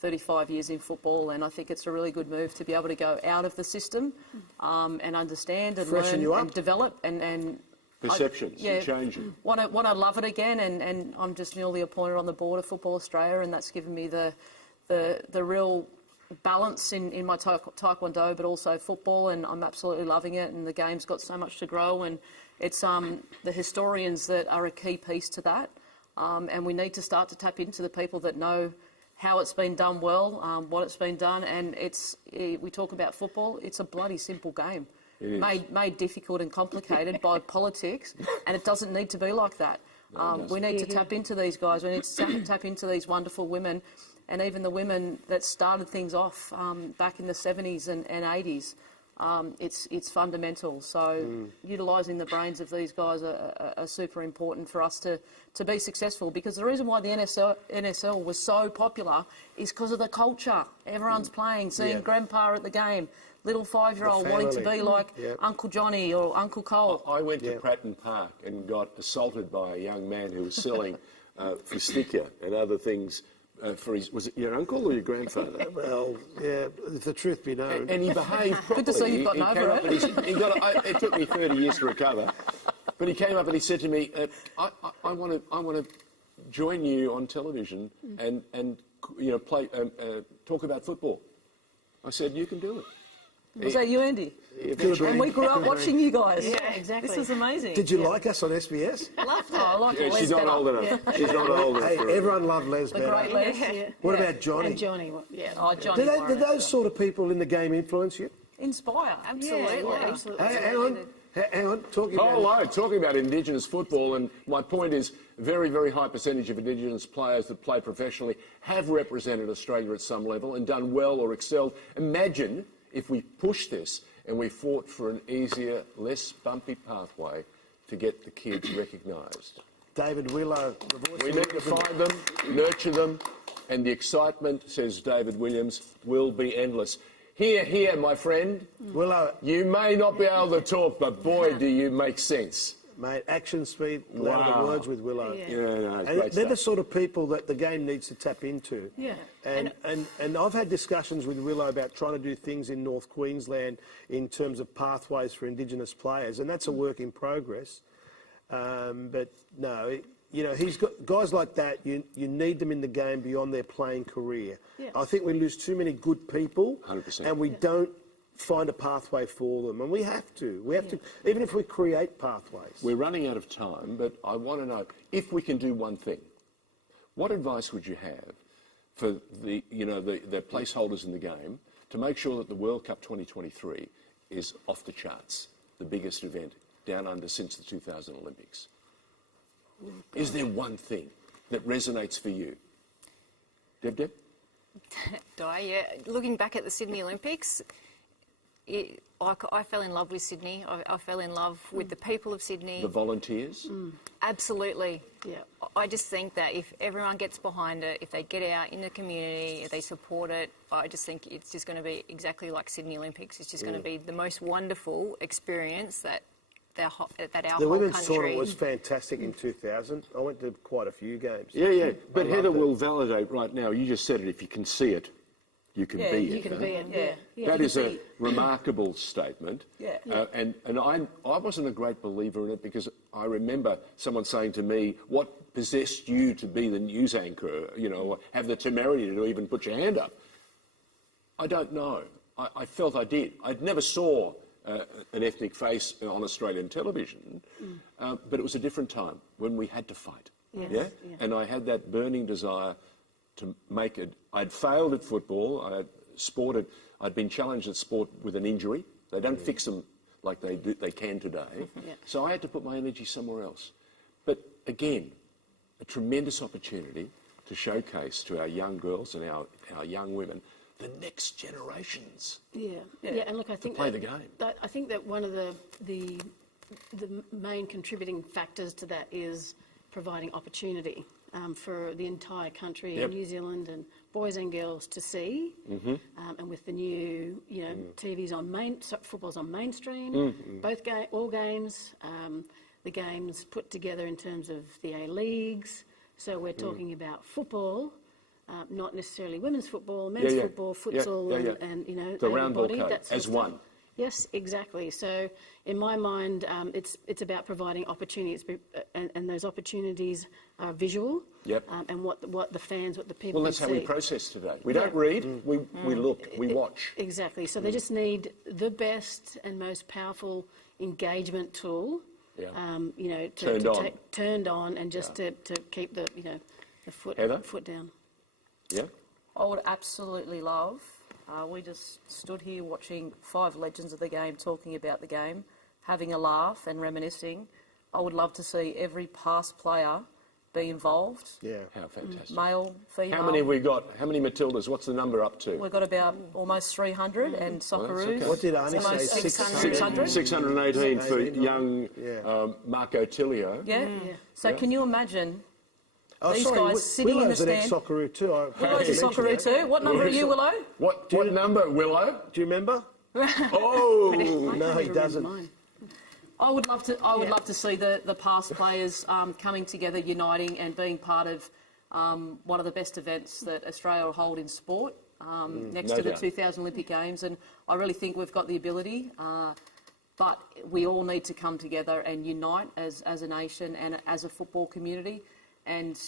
35 years in football, and I think it's a really good move to be able to go out of the system and understand and Freshen learn and develop and perceptions and changing. Want to love it again, and I'm just newly appointed on the board of Football Australia, and that's given me the real balance in my taekwondo, but also football, and I'm absolutely loving it. And the game's got so much to grow, and it's the historians that are a key piece to that. And we need to start to tap into the people that know how it's been done well, what it's been done, and we talk about football. It's a bloody simple game, made difficult and complicated by politics, and it doesn't need to be like that. We need to tap into these guys. We need to tap into these wonderful women. And even the women that started things off back in the 70s and 80s, it's fundamental. So utilising the brains of these guys are super important for us to be successful, because the reason why the NSL was so popular is because of the culture. Everyone's playing, seeing grandpa at the game, little 5-year-old wanting to be like Uncle Johnny or Uncle Cole. I went to Pratton Park and got assaulted by a young man who was selling Fistica and other things. Was it your uncle or your grandfather? Well, yeah, if the truth be known. And he behaved properly. Good to see you've gotten over it. It took me 30 years to recover. But he came up and he said to me, I want to join you on television and play talk about football. I said, you can do it. Was that you, Andy? And we grew up watching you guys. Yeah, exactly. This is amazing. Did you like us on SBS? Loved it. I like Les. She's not old enough. She's not old enough. Hey, everyone loved Les better. The great Les. What about Johnny? And Johnny, yeah. Oh, Johnny. Did those sort of people in the game influence you? Inspire. Absolutely. Absolutely. Hang on. Talking about Indigenous football, and my point is very, very high percentage of Indigenous players that play professionally have represented Australia at some level and done well or excelled. Imagine if we push this and we fought for an easier, less bumpy pathway to get the kids recognised. David Willow. We need to find them, nurture them, and the excitement, says David Williams, will be endless. Here, my friend. Willow. You may not be able to talk, but boy, do you make sense. Mate, action speed, louder than words with Willow. And they're the sort of people that the game needs to tap into. Yeah. And I've had discussions with Willow about trying to do things in North Queensland in terms of pathways for Indigenous players, and that's a work in progress. But no, he's got guys like that. You need them in the game beyond their playing career. Yeah. I think we lose too many good people, 100%. and we don't find a pathway for them, and we have to. We have to, even if we create pathways. We're running out of time, but I want to know if we can do one thing. What advice would you have for the placeholders in the game to make sure that the World Cup 2023 is off the charts, the biggest event down under since the 2000 Olympics? Is there one thing that resonates for you? Deb? Yeah. Looking back at the Sydney Olympics, I fell in love with Sydney. I fell in love with the people of Sydney. The volunteers? Absolutely. Yeah. I just think that if everyone gets behind it, if they get out in the community, if they support it, I just think it's just going to be exactly like Sydney Olympics. It's just going to be the most wonderful experience that our whole country... The women's tournament was fantastic in 2000. I went to quite a few games. Yeah. But Heather will validate right now. You just said it. If you can see it, you can be it. You can be it, yeah. That is a remarkable statement. Yeah. And I wasn't a great believer in it because I remember someone saying to me, what possessed you to be the news anchor, or have the temerity to even put your hand up? I don't know. I felt I did. I never saw an ethnic face on Australian television, but it was a different time when we had to fight. Yes, And I had that burning desire to make it. I'd failed at football. I'd been challenged at sport with an injury. They don't fix them like they can today. So I had to put my energy somewhere else. But again, a tremendous opportunity to showcase to our young girls and our young women the next generations. And look, I think play the game. I think that one of the main contributing factors to that is providing opportunity for the entire country, New Zealand, and boys and girls to see. And with the new, TVs on football's on mainstream. All games, the games put together in terms of the A leagues. So we're talking about football. Not necessarily women's football, men's football, futsal, and the round ball everybody, code as one. Yes, exactly. So in my mind, it's about providing opportunities, and those opportunities are visual. And what the fans, what the people. Well, that's see. how we process today. We don't read. We look. We watch. Exactly. So they just need the best and most powerful engagement tool. Turned on, and just to keep the foot down. Yeah. I would absolutely love. We just stood here watching 5 legends of the game talking about the game, having a laugh and reminiscing. I would love to see every past player be involved. Yeah. How fantastic. Male, female. How many have we got? How many Matildas? What's the number up to? We've got about almost 300, and Socceroos. Okay. What did Arnie say? 600? 618 for young Marco Tilio. So can you imagine these sorry, guys sitting in the Willow's an stand? ex-Socceroo too. Willow's a Socceroo too. What number are you, Willow? What number, Willow? Do you remember? Oh, no, he doesn't. I would love to see the past players coming together, uniting, and being part of one of the best events that Australia will hold in sport, next to the 2000 Olympic Games. And I really think we've got the ability, but we all need to come together and unite as a nation and as a football community. And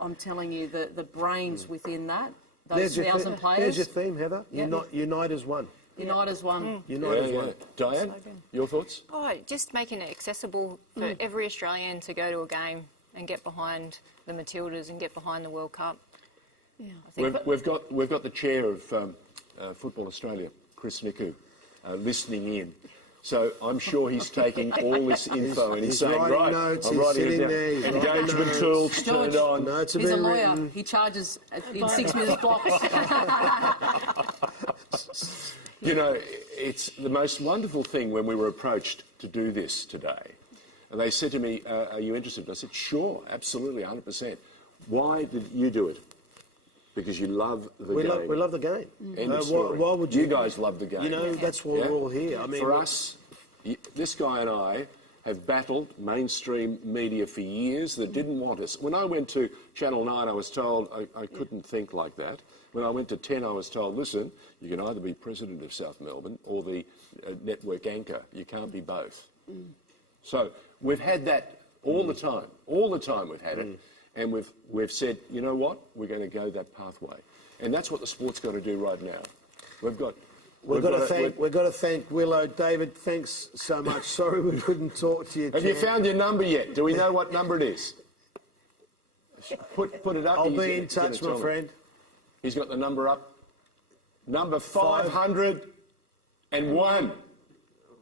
I'm telling you, the brains within that, those 1,000 players. There's your theme, Heather. Unite as one. Unite as one. Unite as one. Diane, your thoughts? Just making it accessible for every Australian to go to a game and get behind the Matildas and get behind the World Cup. We've got the chair of Football Australia, Chris Nikou, listening in. So I'm sure he's taking all this info and he's saying, right, notes, I'm writing it down. there, Engagement tools George, turned on. Notes he's a lawyer. He charges in 6 minutes blocks. It's the most wonderful thing when we were approached to do this today. And they said to me, are you interested? I said, sure, absolutely, 100%. Why did you do it? Because you love the game. We love the game. End of story. Why would you guys love the game? That's why we're all here. I mean, for us, this guy and I have battled mainstream media for years that didn't want us. When I went to Channel 9, I was told I couldn't think like that. When I went to 10, I was told, listen, you can either be president of South Melbourne or the network anchor. You can't be both. So we've had that all the time. All the time we've had it. And we've said, you know what, we're going to go that pathway. And that's what the sport's got to do right now. We've got to thank Willow. David, thanks so much. Sorry we couldn't talk to you. Have you found your number yet? Do we know what number it is? Put it up. I'll be in touch, my friend. He's got the number up. Number 501.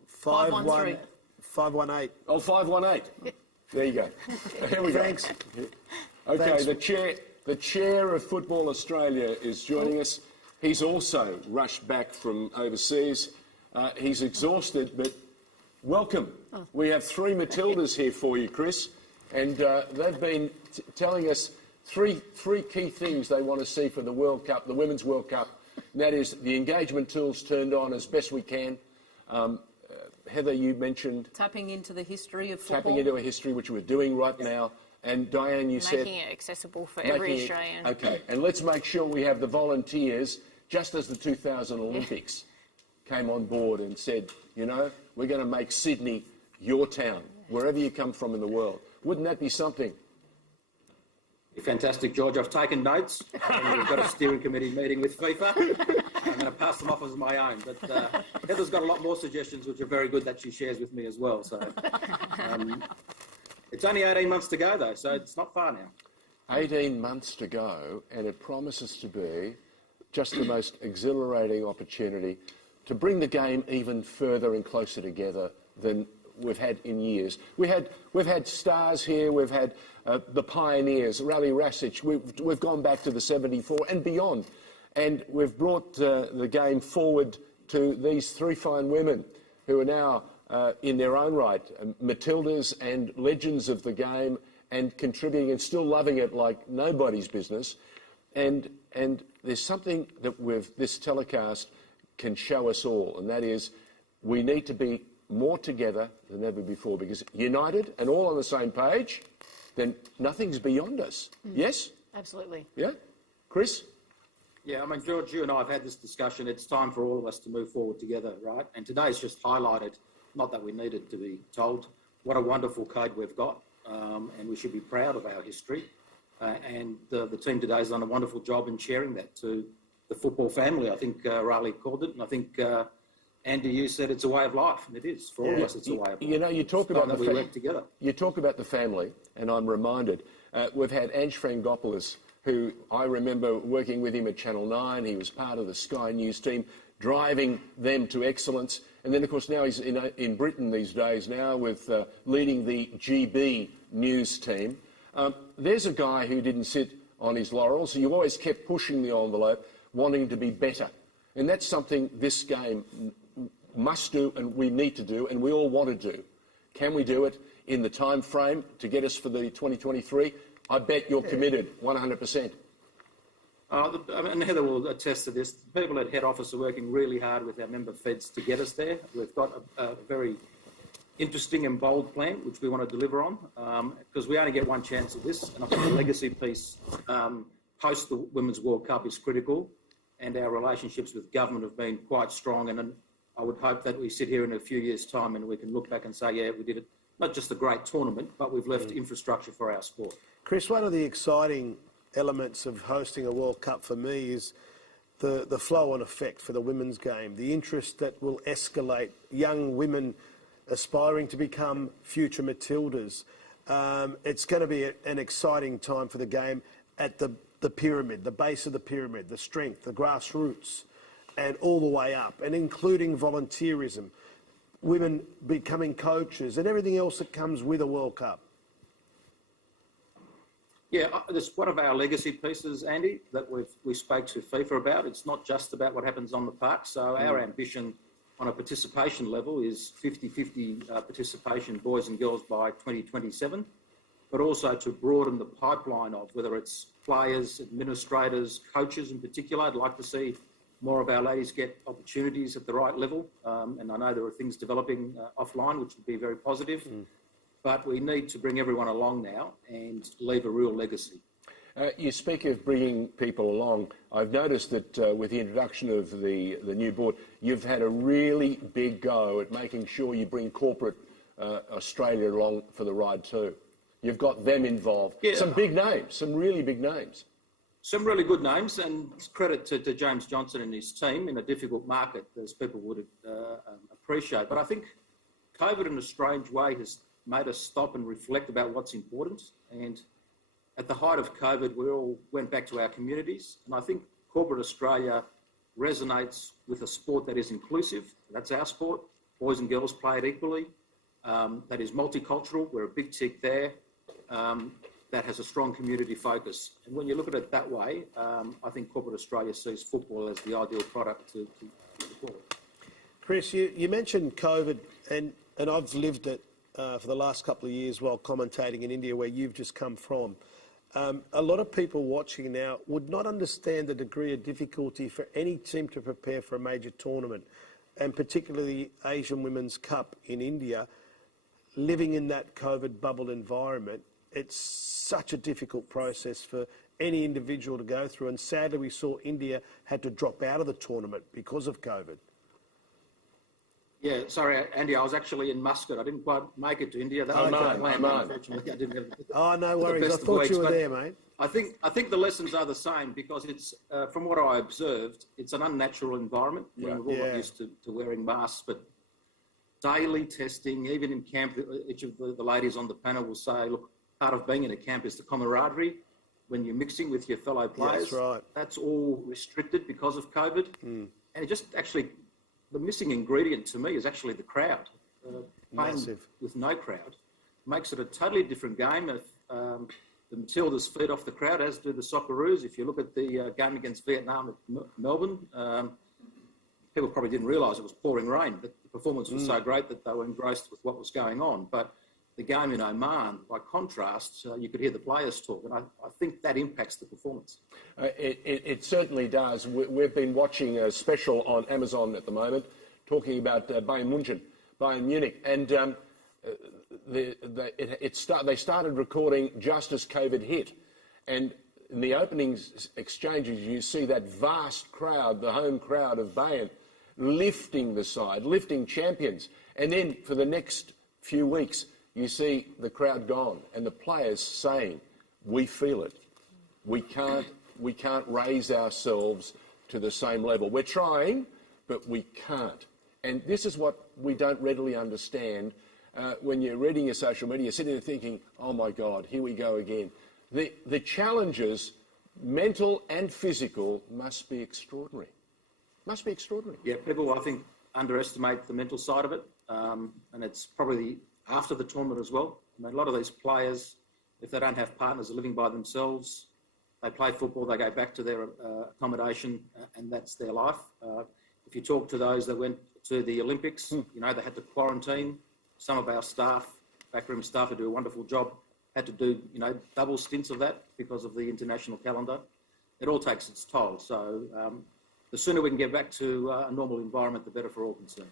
518. 518. Oh, 518. There you go. Here we go. Thanks. Okay, Thanks. the chair of Football Australia is joining us. He's also rushed back from overseas. He's exhausted, but welcome. We have 3 Matildas here for you, Chris, and they've been telling us three key things they want to see for the World Cup, the Women's World Cup, and that is the engagement tools turned on as best we can. Heather, you mentioned tapping into the history of football. Tapping into a history, which we're doing right now. And Diane, you said... Making it accessible for every Australian. Okay, and let's make sure we have the volunteers, just as the 2000 Olympics came on board and said, you know, we're going to make Sydney your town, wherever you come from in the world. Wouldn't that be something? Fantastic, George. I've taken notes. And we've got a steering committee meeting with FIFA. I'm going to pass them off as my own. But Heather's got a lot more suggestions, which are very good, that she shares with me as well. So it's only 18 months to go, though, so it's not far now. 18 months to go, and it promises to be just the most exhilarating opportunity to bring the game even further and closer together than we've had in years. We've had stars here. We've had the pioneers, Rale Rasic. We've gone back to the '74 and beyond, and we've brought the game forward to these 3 fine women who are now in their own right, Matildas and legends of the game, and contributing and still loving it like nobody's business. And there's something that this telecast can show us all, and that is we need to be more together than ever before, because united and all on the same page, then nothing's beyond us. Yes? Absolutely. Yeah? Chris? Yeah, I mean, George, you and I have had this discussion. It's time for all of us to move forward together, right? And today's just highlighted, not that we needed to be told, what a wonderful code we've got, and we should be proud of our history. And the team today has done a wonderful job in sharing that to the football family. I think Raleigh called it, and I think Andy, you said it's a way of life, and it is. For all of us, it's a way of life. You know, you talk about that we work together. You talk about the family, and I'm reminded, we've had Ange Frangopoulos, who I remember working with him at Channel 9. He was part of the Sky News team, driving them to excellence. And then, of course, now he's in Britain these days now with leading the GB News team. There's a guy who didn't sit on his laurels. He always kept pushing the envelope, wanting to be better. And that's something this game must do, and we need to do, and we all want to do. Can we do it in the time frame to get us for the 2023? I bet you're committed, 100%. And Heather will attest to this. The people at head office are working really hard with our member feds to get us there. We've got a very interesting and bold plan, which we want to deliver on, because we only get one chance at this. And I think the legacy piece post the Women's World Cup is critical, and our relationships with government have been quite strong. And I would hope that we sit here in a few years' time and we can look back and say, yeah, we did it. Not just a great tournament, but we've left infrastructure for our sport. Chris, one of the exciting elements of hosting a World Cup for me is the flow-on effect for the women's game, the interest that will escalate, young women aspiring to become future Matildas. It's going to be an exciting time for the game at the pyramid, the base of the pyramid, the strength, the grassroots, and all the way up, and including volunteerism, women becoming coaches, and everything else that comes with a World Cup. Yeah, that's one of our legacy pieces, Andy, that we spoke to FIFA about. It's not just about what happens on the park. So our ambition on a participation level is 50-50 participation, boys and girls, by 2027, but also to broaden the pipeline of whether it's players, administrators, coaches in particular. I'd like to see more of our ladies get opportunities at the right level. And I know there are things developing offline, which would be very positive. But we need to bring everyone along now and leave a real legacy. You speak of bringing people along. I've noticed that with the introduction of the new board, you've had a really big go at making sure you bring corporate Australia along for the ride too. You've got them involved. Yeah. Some big names, some really big names. some really good names, and it's credit to James Johnson and his team in a difficult market, as people would appreciate. But I think COVID in a strange way has made us stop and reflect about what's important. And at the height of COVID, we all went back to our communities. And I think corporate Australia resonates with a sport that is inclusive. That's our sport. Boys and girls play it equally. That is multicultural. We're a big tick there. That has a strong community focus. And when you look at it that way, I think corporate Australia sees football as the ideal product to support. Chris, you mentioned COVID, and I've lived it for the last couple of years while commentating in India, where you've just come from. A lot of people watching now would not understand the degree of difficulty for any team to prepare for a major tournament, and particularly the Asian Women's Cup in India, living in that COVID bubble environment. It's such a difficult process for any individual to go through, and sadly we saw India had to drop out of the tournament because of COVID. Yeah, sorry, Andy, I was actually in Muscat. I didn't quite make it to India. That was unfortunately. I didn't have no worries. I thought you were there, mate. I think the lessons are the same, because it's, from what I observed, it's an unnatural environment. We're all not used to wearing masks, but daily testing, even in camp, each of the ladies on the panel will say, look, part of being in a camp is the camaraderie when you're mixing with your fellow players. That's right. That's all restricted because of COVID. And it just actually, the missing ingredient to me is actually the crowd. Massive. With no crowd makes it a totally different game. If the Matildas feed off the crowd, as do the Socceroos. If you look at the game against Vietnam at Melbourne, people probably didn't realise it was pouring rain, but the performance was so great that they were engrossed with what was going on. But the game in Oman, by contrast, you could hear the players talk, and I think that impacts the performance. It certainly does. We've been watching a special on Amazon at the moment, talking about Bayern Munich, and they started recording just as COVID hit, and in the opening exchanges, you see that vast crowd, the home crowd of Bayern, lifting the side, lifting champions, and then for the next few weeks, you see the crowd gone and the players saying, we feel it. We can't raise ourselves to the same level. We're trying, but we can't. And this is what we don't readily understand when you're reading your social media, sitting there thinking, oh my God, here we go again. The challenges, mental and physical, must be extraordinary. Must be extraordinary. Yeah, people, I think, underestimate the mental side of it. And it's probably after the tournament as well. I mean, a lot of these players, if they don't have partners, are living by themselves. They play football, they go back to their accommodation, and that's their life. If you talk to those that went to the Olympics, you know, they had to quarantine. Some of our staff, backroom staff who do a wonderful job, had to do, you know, double stints of that because of the international calendar. It all takes its toll. So the sooner we can get back to a normal environment, the better for all concerned.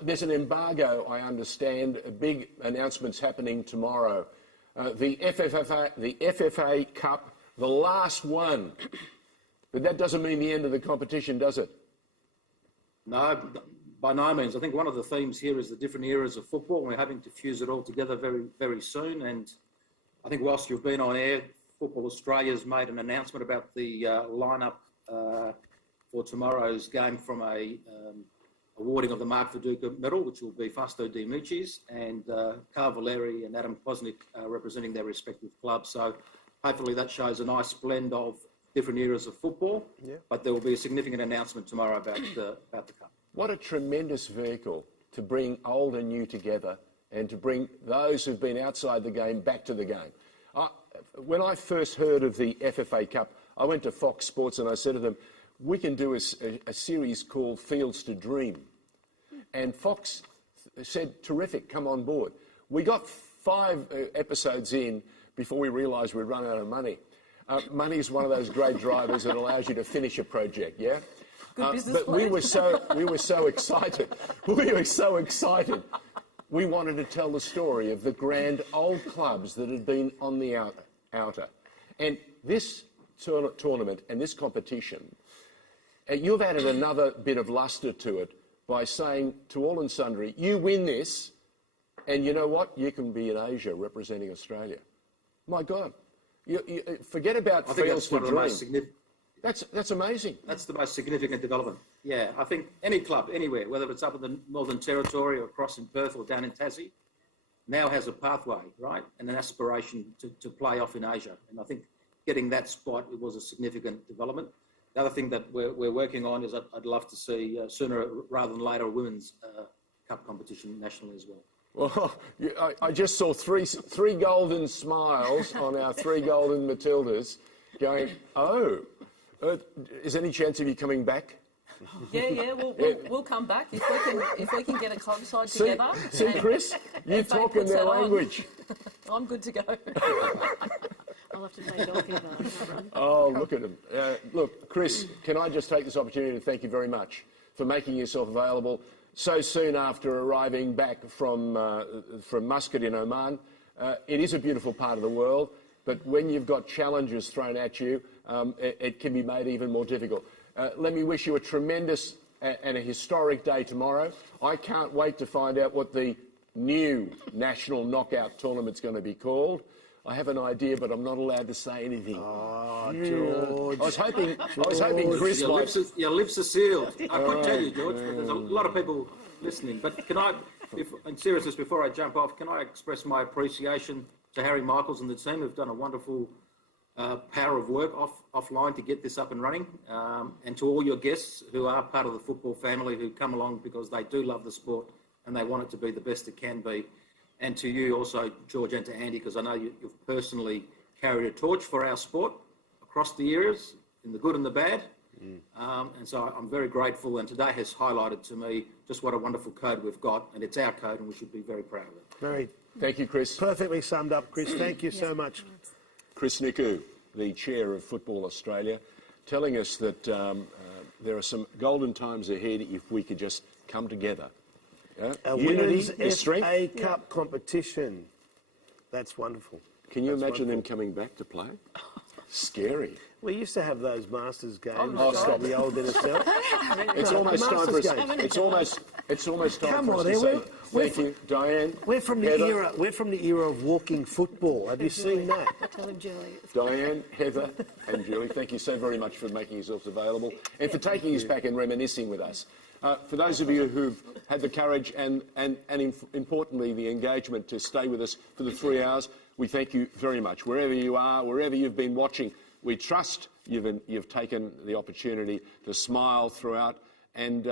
There's an embargo, I understand. Big announcements happening tomorrow. The FFA Cup, the last one. But that doesn't mean the end of the competition, does it? No, by no means. I think one of the themes here is the different eras of football. We're having to fuse it all together very, very soon. And I think whilst you've been on air, Football Australia's made an announcement about the lineup for tomorrow's game from a awarding of the Mark Viduka medal, which will be Fasto Dimicis and Carl Valeri and Adam Kwasnik representing their respective clubs. So hopefully that shows a nice blend of different eras of football, but there will be a significant announcement tomorrow about the Cup. What a tremendous vehicle to bring old and new together and to bring those who've been outside the game back to the game. When I first heard of the FFA Cup, I went to Fox Sports and I said to them, we can do a series called Fields to Dream. And Fox said, terrific, come on board. We got 5 episodes in before we realised we'd run out of money. Money is one of those great drivers that allows you to finish a project, yeah? But we were so excited. We were so excited. We wanted to tell the story of the grand old clubs that had been on the outer. And this tournament and this competition, you've added another bit of lustre to it by saying to all and sundry, you win this, and you know what? You can be in Asia representing Australia. My God, You forget about I think fields that's one to of the dream. most significant. That's amazing. That's the most significant development. Yeah, I think any club, anywhere, whether it's up in the Northern Territory or across in Perth or down in Tassie, now has a pathway, right, and an aspiration to play off in Asia. And I think getting that spot, it was a significant development. The other thing that we're working on is I'd love to see sooner rather than later a women's cup competition nationally as well. Well, I just saw three golden smiles on our three golden Matildas going, oh, is there any chance of you coming back? Yeah, we'll come back if we can get a club side together. See, Chris, you talk in their language. I'm good to go. I'll have to play goalkeeper. Oh, look at him. Look, Chris, can I just take this opportunity to thank you very much for making yourself available so soon after arriving back from Muscat in Oman. It is a beautiful part of the world, but when you've got challenges thrown at you, it can be made even more difficult. Let me wish you a tremendous and a historic day tomorrow. I can't wait to find out what the new national knockout tournament's going to be called. I have an idea, but I'm not allowed to say anything. Oh, George. I was hoping Chris might. Your lips are sealed. I could tell you, George, but there's a lot of people listening. But can I, in seriousness, before I jump off, can I express my appreciation to Harry Michaels and the team who've done a wonderful power of work offline to get this up and running, and to all your guests who are part of the football family who come along because they do love the sport and they want it to be the best it can be. And to you also, George, and to Andy, because I know you've personally carried a torch for our sport across the eras, in the good and the bad. And so I'm very grateful, and today has highlighted to me just what a wonderful code we've got, and it's our code, and we should be very proud of it. Thank you, Chris. Perfectly summed up, Chris. Thank you so much. Chris Nikou, the chair of Football Australia, telling us that there are some golden times ahead if we could just come together. A Unity women's is strength. FA Cup competition. That's wonderful. Can you That's imagine wonderful. them coming back to play? Scary. We used to have those Masters games. Oh, stop. The old NSL. It's almost time for us. Games. It's almost time Come for us on, to say we're thank you, Diane. We're from the Heather, era. We're from the era of walking football. Have you seen that? Tell him, Julie. Diane, Heather, and Julie, thank you so very much for making yourselves available and for taking us back and reminiscing with us. For those of you who've had the courage and importantly the engagement to stay with us for the 3 hours, we thank you very much. Wherever you are, wherever you've been watching, we trust you've taken the opportunity to smile throughout and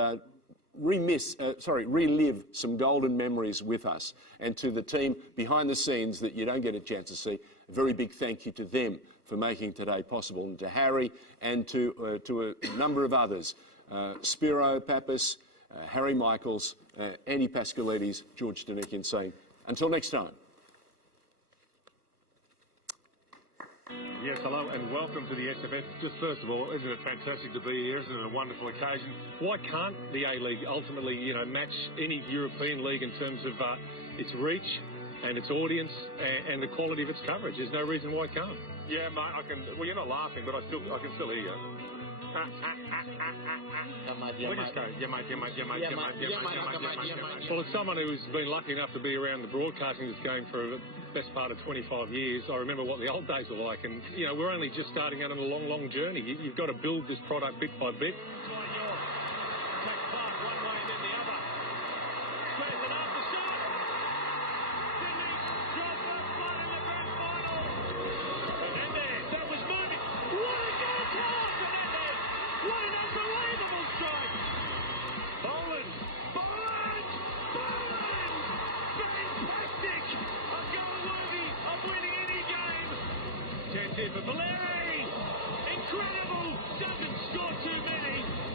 relive some golden memories with us. And to the team behind the scenes that you don't get a chance to see, a very big thank you to them for making today possible, and to Harry and to a number of others. Spiro Pappas, Harry Michaels, Andy Paschalidis, George Donikian, saying, until next time. Yes, hello and welcome to the SFF. Just first of all, isn't it fantastic to be here? Isn't it a wonderful occasion? Why can't the A-League ultimately, match any European league in terms of its reach and its audience and the quality of its coverage? There's no reason why it can't. Yeah, mate, I can. Well, you're not laughing, but I can still hear you. We just go, yeah, mate. Well, as someone who's been lucky enough to be around the broadcasting this game for the best part of 25 years, I remember what the old days were like. And, we're only just starting out on a long, long journey. You've got to build this product bit by bit.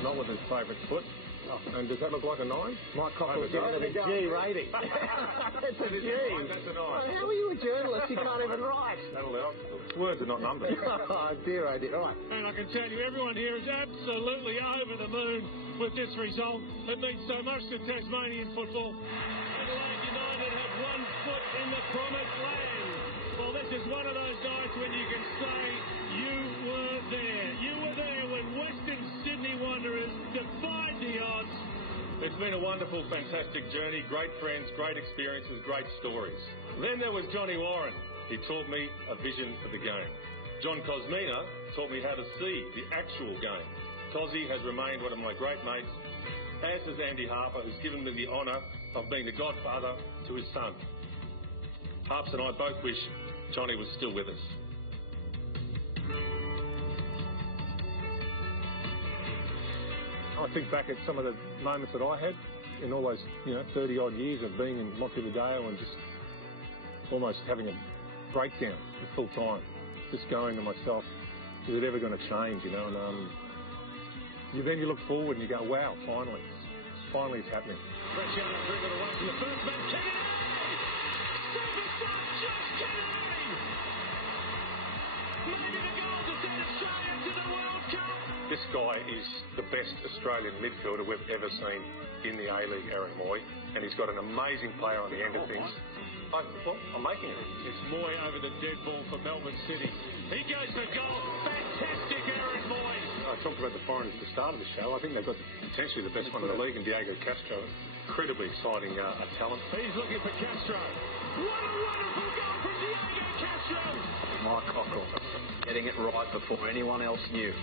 Not with his favourite foot. Oh. And does that look like a 9? Mike Cockerill giving it a G rating. That's a G. That's a 9. How are you a journalist? You can't even write. That'll help. Words are not numbers. Oh dear, oh dear. Right. And I can tell you, everyone here is absolutely over the moon with this result. It means so much to Tasmanian football. Adelaide United have one foot in the promised land. Well, this is one of those nights when you can say you were there. You were there when Western Sydney Wanderers defied the odds. It's been a wonderful, fantastic journey. Great friends, great experiences, great stories. Then there was Johnny Warren. He taught me a vision for the game. John Cosmina taught me how to see the actual game. Cosy has remained one of my great mates, as has Andy Harper, who's given me the honour of being the godfather to his son. Harps and I both wish Johnny was still with us. I think back at some of the moments that I had in all those, 30-odd years of being in Montevideo and just almost having a breakdown at full time, just going to myself, is it ever going to change, And then you look forward and you go, wow, finally it's happening. Pressure and driven away from the first man, Kennedy! Superstar Josh Kennedy! Maybe the goal to send Australia to the World Cup! This guy is the best Australian midfielder we've ever seen in the A-League, Aaron Moy, and he's got an amazing player on the end of things. I'm making it. It's Moy over the dead ball for Melbourne City. He goes for goal. Fantastic, Aaron Moy. I talked about the foreigners at the start of the show. I think they've got potentially the best one in the league in Diego Castro. Incredibly exciting talent. He's looking for Castro. What a wonderful goal from Diego Castro. Mike Cockerill getting it right before anyone else knew.